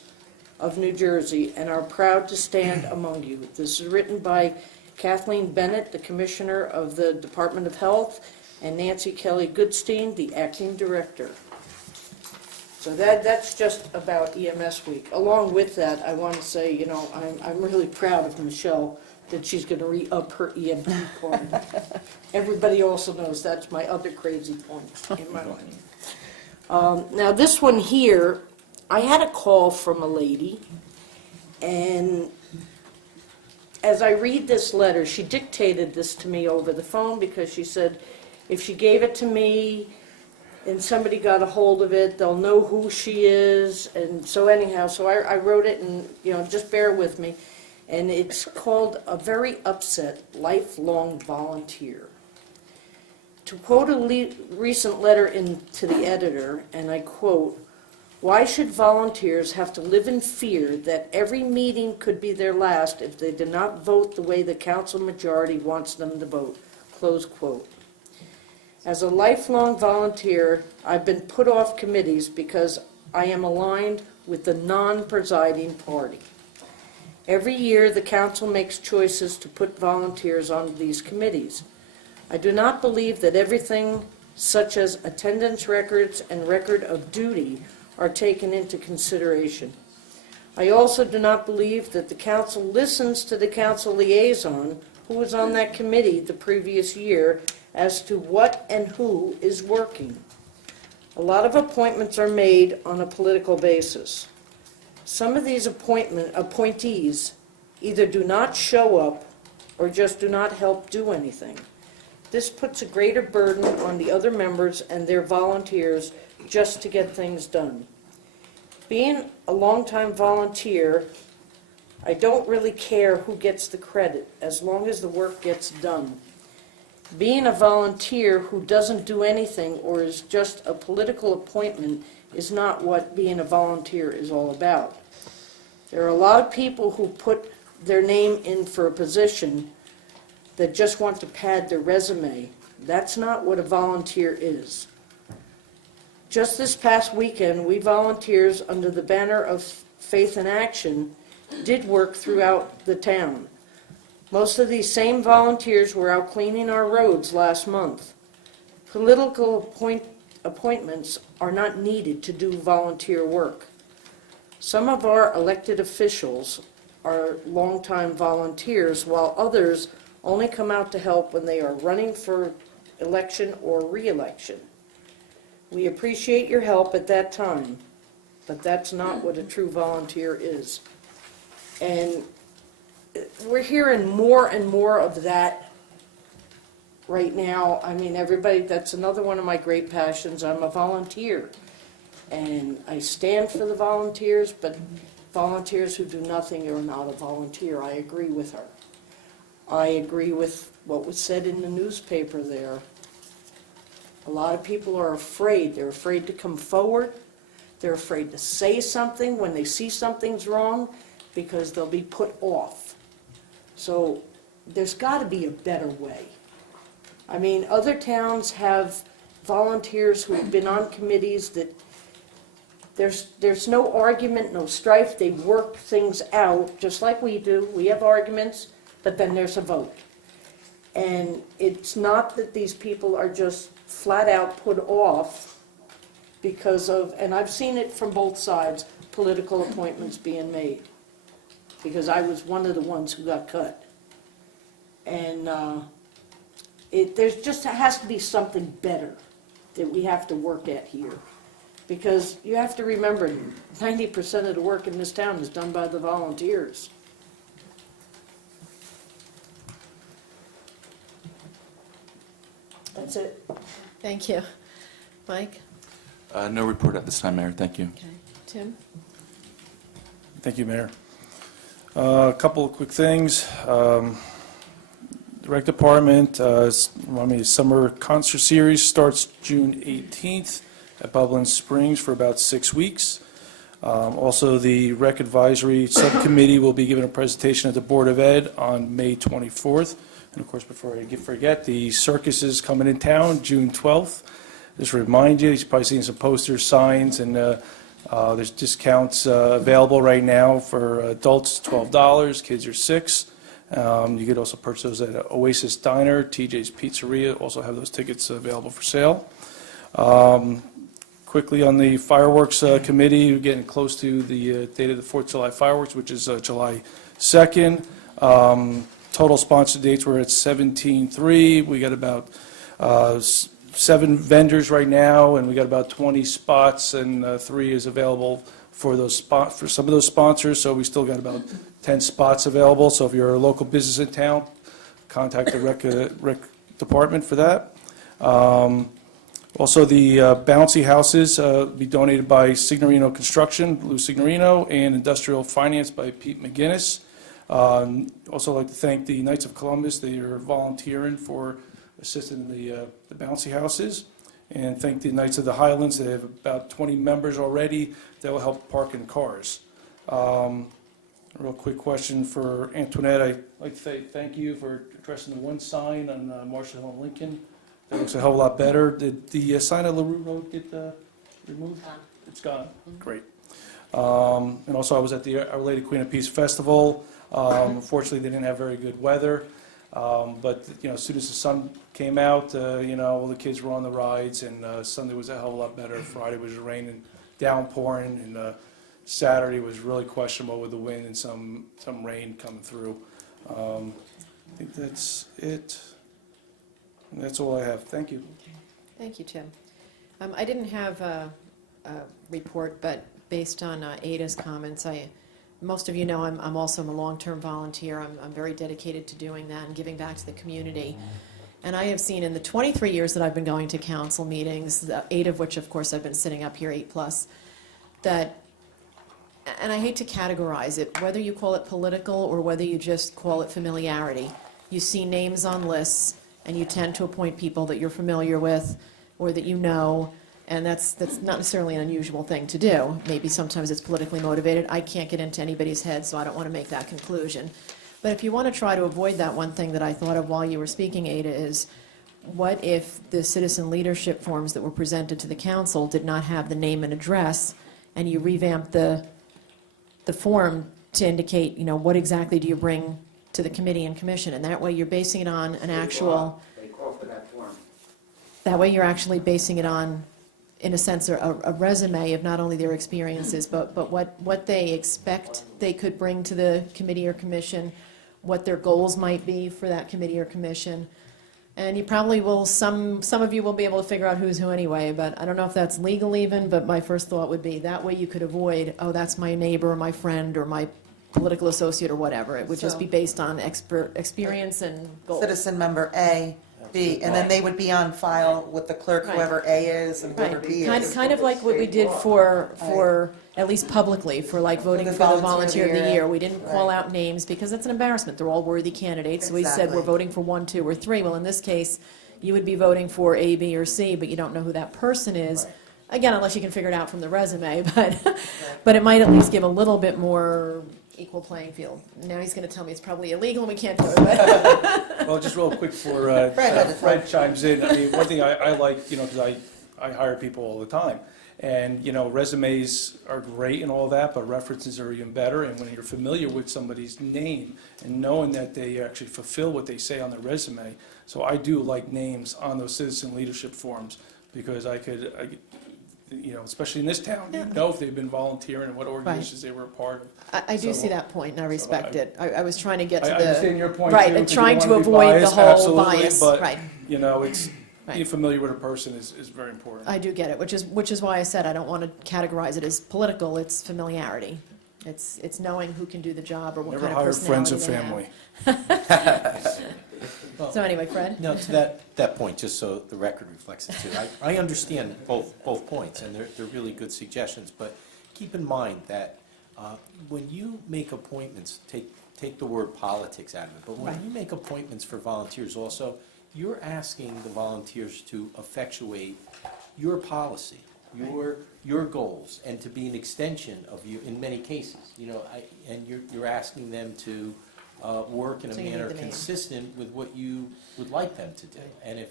of New Jersey, and are proud to stand among you. This is written by Kathleen Bennett, the Commissioner of the Department of Health, and Nancy Kelly Goodstein, the Acting Director. So that's just about EMS Week. Along with that, I want to say, I'm really proud of Michelle that she's going to re-up her EMT card. Everybody also knows that's my other crazy point in my life. Now this one here, I had a call from a lady, and as I read this letter, she dictated this to me over the phone because she said if she gave it to me and somebody got a hold of it, they'll know who she is. And so anyhow, so I wrote it, and just bear with me. And it's called A Very Upset Lifelong Volunteer. To quote a recent letter to the editor, and I quote, "Why should volunteers have to live in fear that every meeting could be their last if they do not vote the way the council majority wants them to vote?" Close quote. As a lifelong volunteer, I've been put off committees because I am aligned with the non-presiding party. Every year, the council makes choices to put volunteers on these committees. I do not believe that everything, such as attendance records and record of duty, are taken into consideration. I also do not believe that the council listens to the council liaison who was on that committee the previous year as to what and who is working. A lot of appointments are made on a political basis. Some of these appointees either do not show up or just do not help do anything. This puts a greater burden on the other members and their volunteers just to get things done. Being a longtime volunteer, I don't really care who gets the credit as long as the work gets done. Being a volunteer who doesn't do anything or is just a political appointment is not what being a volunteer is all about. There are a lot of people who put their name in for a position that just want to pad their resume. That's not what a volunteer is. Just this past weekend, we volunteers under the banner of Faith in Action did work throughout the town. Most of these same volunteers were out cleaning our roads last month. Political appointments are not needed to do volunteer work. Some of our elected officials are longtime volunteers, while others only come out to help when they are running for election or re-election. We appreciate your help at that time, but that's not what a true volunteer is. And we're hearing more and more of that right now. I mean, everybody, that's another one of my great passions. I'm a volunteer. And I stand for the volunteers, but volunteers who do nothing are not a volunteer. I agree with her. I agree with what was said in the newspaper there. A lot of people are afraid. They're afraid to come forward. They're afraid to say something when they see something's wrong because they'll be put off. So there's got to be a better way. I mean, other towns have volunteers who have been on committees that there's no argument, no strife. They work things out just like we do. We have arguments, but then there's a vote. And it's not that these people are just flat out put off because of, and I've seen it from both sides, political appointments being made. Because I was one of the ones who got cut. And there's just has to be something better that we have to work at here. Because you have to remember, 90% of the work in this town is done by the volunteers. That's it. Thank you. Mike? No report at this time, Mayor. Thank you. Okay. Tim? Thank you, Mayor. A couple of quick things. Rec Department, summer concert series starts June 18th at Bubbling Springs for about 6 weeks. Also, the Rec Advisory Subcommittee will be giving a presentation at the Board of Ed on May 24th. And of course, before I forget, the circus is coming in town June 12th. Just to remind you, you've probably seen some posters, signs, and there's discounts available right now for adults, $12, kids are $6. You could also purchase those at Oasis Diner, TJ's Pizzeria, also have those tickets available for sale. Quickly on the fireworks committee, we're getting close to the date of the 4th of July fireworks, which is July 2nd. Total sponsor dates, we're at 17.3. We got about 7 vendors right now, and we got about 20 spots, and 3 is available for some of those sponsors. So we still got about 10 spots available. So if you're a local business in town, contact the rec department for that. Also, the bouncy houses be donated by Signorino Construction, Lou Signorino, and Industrial Finance by Pete McGinnis. Also, I'd like to thank the Knights of Columbus. They are volunteering for assisting the bouncy houses. And thank the Knights of the Highlands. They have about 20 members already that will help parking cars. A real quick question for Antoinette. I'd like to say thank you for addressing the one sign on Marshall Hill and Lincoln. That looks a hell of a lot better. Did the sign on LaRue Road get removed? It's gone. Great. And also, I was at the Our Lady Queen of Peace Festival. Unfortunately, they didn't have very good weather. But, as soon as the sun came out, all the kids were on the rides, and Sunday was a hell of a lot better. Friday was raining, downpouring, and Saturday was really questionable with the wind and some rain coming through. I think that's it. And that's all I have. Thank you. Thank you, Tim. I didn't have a report, but based on Ada's comments, most of you know I'm also a long-term volunteer. I'm very dedicated to doing that and giving back to the community. And I have seen in the 23 years that I've been going to council meetings, 8 of which, of course, I've been sitting up here, 8+, that, and I hate to categorize it, whether you call it political or whether you just call it familiarity. You see names on lists, and you tend to appoint people that you're familiar with or that you know, and that's not necessarily an unusual thing to do. Maybe sometimes it's politically motivated. I can't get into anybody's head, so I don't want to make that conclusion. But if you want to try to avoid that, one thing that I thought of while you were speaking, Ada, is what if the citizen leadership forms that were presented to the council did not have the name and address, and you revamped the form to indicate, what exactly do you bring to the committee and commission, and that way you're basing it on an actual... They call for that form. That way you're actually basing it on in a sense, a resume of not only their experiences, but what they expect they could bring to the committee or commission, what their goals might be for that committee or commission. And you probably will, some of you will be able to figure out who's who anyway, but I don't know if that's legal even, but my first thought would be, that way you could avoid, oh, that's my neighbor or my friend or my political associate or whatever. It would just So- be based on experience and goals. Citizen member A, B, and then they would be on file with the clerk, Right. whoever A is and whoever Right, B kind, is. kind of like what we did for, at least publicly, for like voting the for the volunteer volunteer of the year. year. We didn't call Right. out names because it's an embarrassment. They're all worthy candidates. So we said Exactly. we're voting for 1, 2, or 3. Well, in this case, you would be voting for A, B, or C, but you don't know who that person is. Again, unless you can figure it out from the resume, but it might at least give a little bit more equal playing field. Now he's going to tell me it's probably illegal and we can't do it. But Well, just real quick before Fred. Fred chimes in, I mean, one thing I like, because I hire people all the time. And, resumes are great and all that, but references are even better. And when you're familiar with somebody's name and knowing that they actually fulfill what they say on their resume. So I do like names on those citizen leadership forms because I could, especially in this town, you know if they've been volunteering and what organizations they were a part of. I do So- see that point, and I respect it. I was trying to get to I the... understand your point, right, too, and 'cause you trying don't to wanna be avoid the biased, whole absolutely, bias. but, Right. It's Right. being familiar with a person is very important. I do get it, which is why I said I don't want to categorize it as political. It's familiarity. It's knowing who can do the job or what Never kind of hire friends personality and they have. family. So anyway, Fred? No, to that point, just so the record reflects it too, I understand both points, and they're really good suggestions, but keep in mind that when you make appointments, take the word politics out of it, but when Right. you make appointments for volunteers also, you're asking the volunteers to effectuate your policy, your goals, and to be an extension of you in many cases, and you're asking them to work in a So you need manner the name. consistent with what you would like them to do. And if,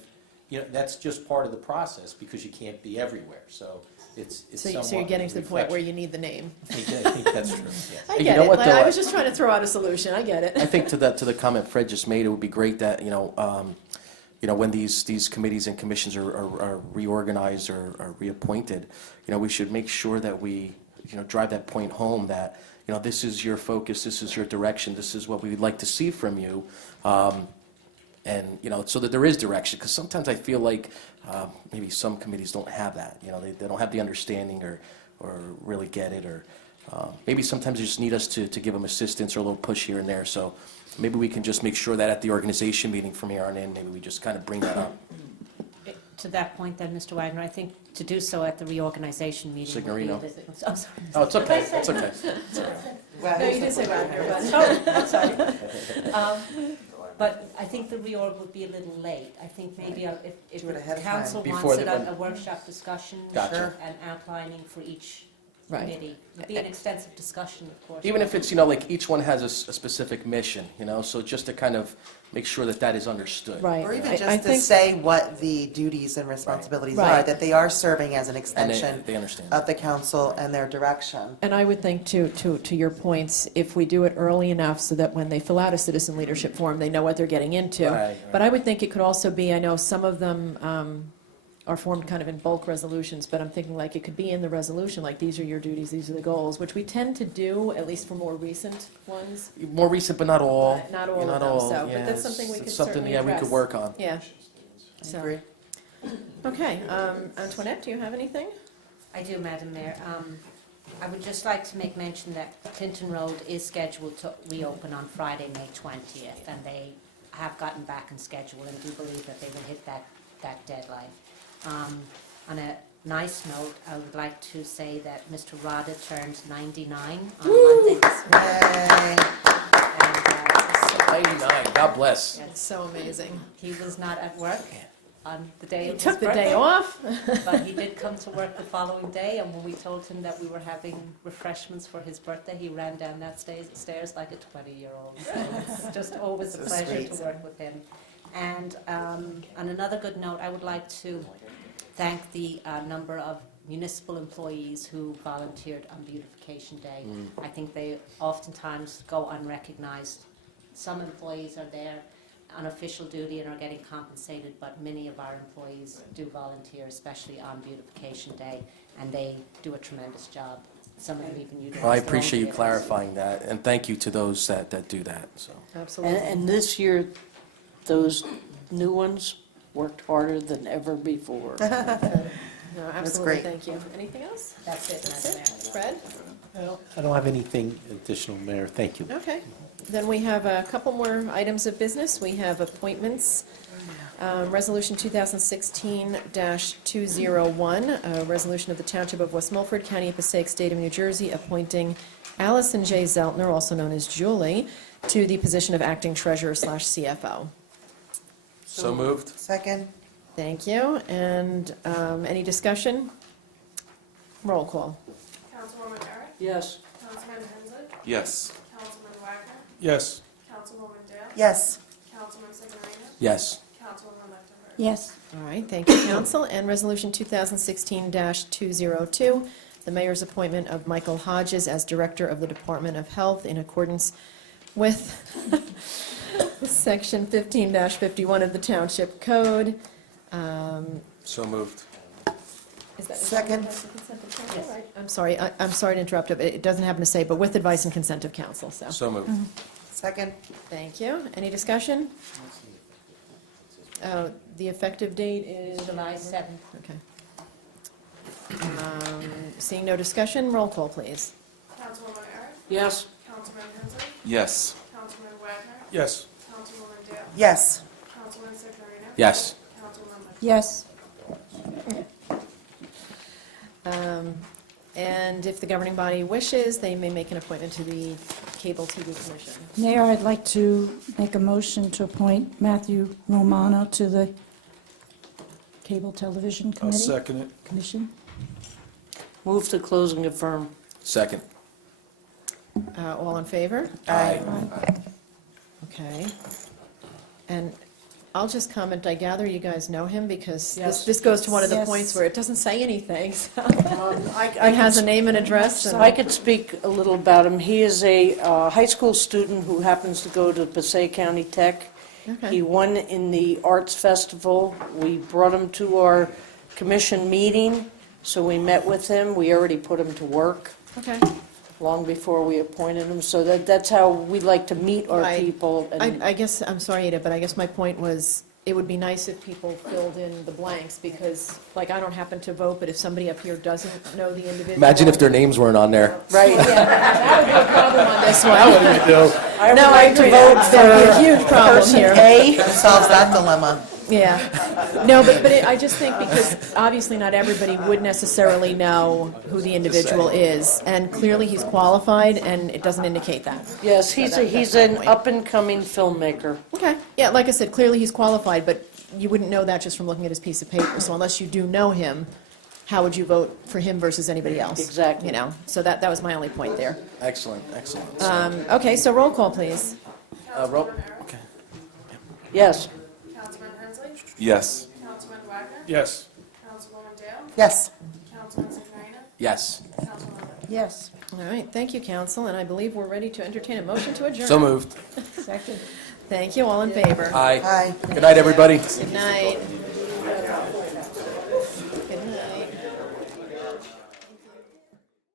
that's just part of the process, because you can't be everywhere, so it's So somewhat you're getting to the point where reflection. you need the name. I think that's true, yes. I You get know it. what, Like, I though? was just trying to throw out a solution. I get it. I think to the comment Fred just made, it would be great that, when these committees and commissions are reorganized or are reappointed, we should make sure that we, drive that point home that, this is your focus, this is your direction, this is what we'd like to see from you. And, so that there is direction, because sometimes I feel like maybe some committees don't have that, they don't have the understanding or really get it, or maybe sometimes they just need us to give them assistance or a little push here and there, so maybe we can just make sure that at the organization meeting from here on in, maybe we just kind of bring that up. To that point then, Mr. Wagner, I think to do so at the reorganization meeting would be... Signorino. I'm sorry. Oh, it's okay, it's okay. No, you did say Wagner, but... Oh, I'm sorry. But I think the reorg would be a little late. I think maybe if Do it the ahead of time. council Before wants the- it a workshop discussion Gotcha. and outlining for each Right. committee. It would be an extensive discussion, of course. Even if it's, like each one has a specific mission, so just to kind of make sure that that is understood. Right. Or even I just to think- say what the duties and responsibilities Right. are, that they are serving as an And extension they understand. of the council and their direction. And I would think, to your points, if we do it early enough so that when they fill out a citizen leadership form, they know what they're getting into. Right, right. But I would think it could also be, I know some of them are formed kind of in bulk resolutions, but I'm thinking like it could be in the resolution, like these are your duties, these are the goals, which we tend to do, at least for more recent ones. More recent, but not all. Not all of them, so, but that's something we it's could something, certainly yeah, we address. could work on. Yeah. So, okay, Antoinette, do you have anything? I do, Madam Mayor. I would just like to make mention that Clinton Road is scheduled to reopen on Friday, May 20th, and they have gotten back in schedule and do believe that they will hit that deadline. On a nice note, I would like to say that Mr. Rada turned 99 on Monday this week. And, 99, God bless. That's so amazing. he was not at work on the day He of his took the birthday. day off. But he did come to work the following day, and when we told him that we were having refreshments for his birthday, he ran down that stairs like a 20-year-old. So it's just always a So pleasure sweet. to work with him. And on another good note, I would like to thank the number of municipal employees who volunteered on Beautification Day. I think they oftentimes go unrecognized. Some employees are there on official duty and are getting compensated, but many of our employees do volunteer, especially on Beautification Day, and they do a tremendous job. Some of them even utilize Well, I their own appreciate you vehicles. clarifying that, and thank you to those that do that, so. Absolutely. And this year, those new ones worked harder than ever before. No, absolutely, great. thank you. Anything else? That's it, That's Madam it. Mayor. Fred? I don't have anything additional, Mayor, thank you. Okay. Then we have a couple more items of business. We have appointments. Resolution 2016-201, a resolution of the Township of West Milford, County of Passaic, State of New Jersey, appointing Allison J. Zeltner, also known as Julie, to the position of acting treasurer/CFO. So moved? Second? Thank you. And any discussion? Roll call. Councilwoman Eric? Yes. Councilman Hensley? Yes. Councilman Wagner? Yes. Councilwoman Dale? Yes. Councilman Signorina? Yes. Councilwoman Lichtenberg? Yes. All right, thank you, council. And Resolution 2016-202, the mayor's appointment of Michael Hodges as Director of the Department of Health in accordance with Section 15-51 of the Township Code. So moved. Is that Second. with consent of council? Right. I'm sorry, I'm sorry to interrupt, it doesn't happen to say, but with advice and consent of council, so. So moved. Second? Thank you. Any discussion? The effective date is? July 7th. Okay. Seeing no discussion, roll call, please. Councilwoman Eric? Yes. Councilman Hensley? Yes. Councilman Wagner? Yes. Councilwoman Dale? Yes. Councilman Signorina? Yes. Councilwoman Lichtenberg? Yes. And if the governing body wishes, they may make an appointment to the Cable TV Commission. Mayor, I'd like to make a motion to appoint Matthew Romano to the Cable Television I'll Committee. second it. Commission. Move to close and confirm. Second. All in favor? Aye. Okay. And I'll just comment, I gather you guys know him because Yes. this goes to one of the Yes. points where it doesn't say anything. So I it has a name and address. So and- I could speak a little about him. He is a high school student who happens to go to Passaic County Tech. Okay. He won in the Arts Festival. We brought him to our commission meeting, so we met with him. We already put him to work Okay. long before we appointed him, so that's how we like to meet our Right. people. and- I guess, I'm sorry, Ada, but I guess my point was, it would be nice if people filled in the blanks, because, like, I don't happen to vote, but if somebody up here doesn't know the individual. Imagine if their names weren't on there. Right. That would be a problem on this one. I would No, I like to agree. vote That'd be a for huge problem person here. A. Solves that dilemma. Yeah. No, but I just think because obviously not everybody would necessarily know who the individual is, and clearly he's qualified, and it doesn't indicate that. Yes, he's That's an my point. up-and-coming filmmaker. Okay, yeah, like I said, clearly he's qualified, but you wouldn't know that just from looking at his piece of paper, so unless you do know him, how would you vote for him versus anybody else? Exactly. You know, so that was my only point there. Excellent, excellent. Okay, so roll call, please. Roll- Councilwoman Eric? Yes. Councilman Hensley? Yes. Councilman Wagner? Yes. Councilwoman Dale? Yes. Councilman Signorina? Yes. Councilwoman Lichtenberg? Yes. All right, thank you, council, and I believe we're ready to entertain a motion to adjourn. So moved. Second. Thank you, all in favor. Aye. Aye. Good night, everybody. Good night.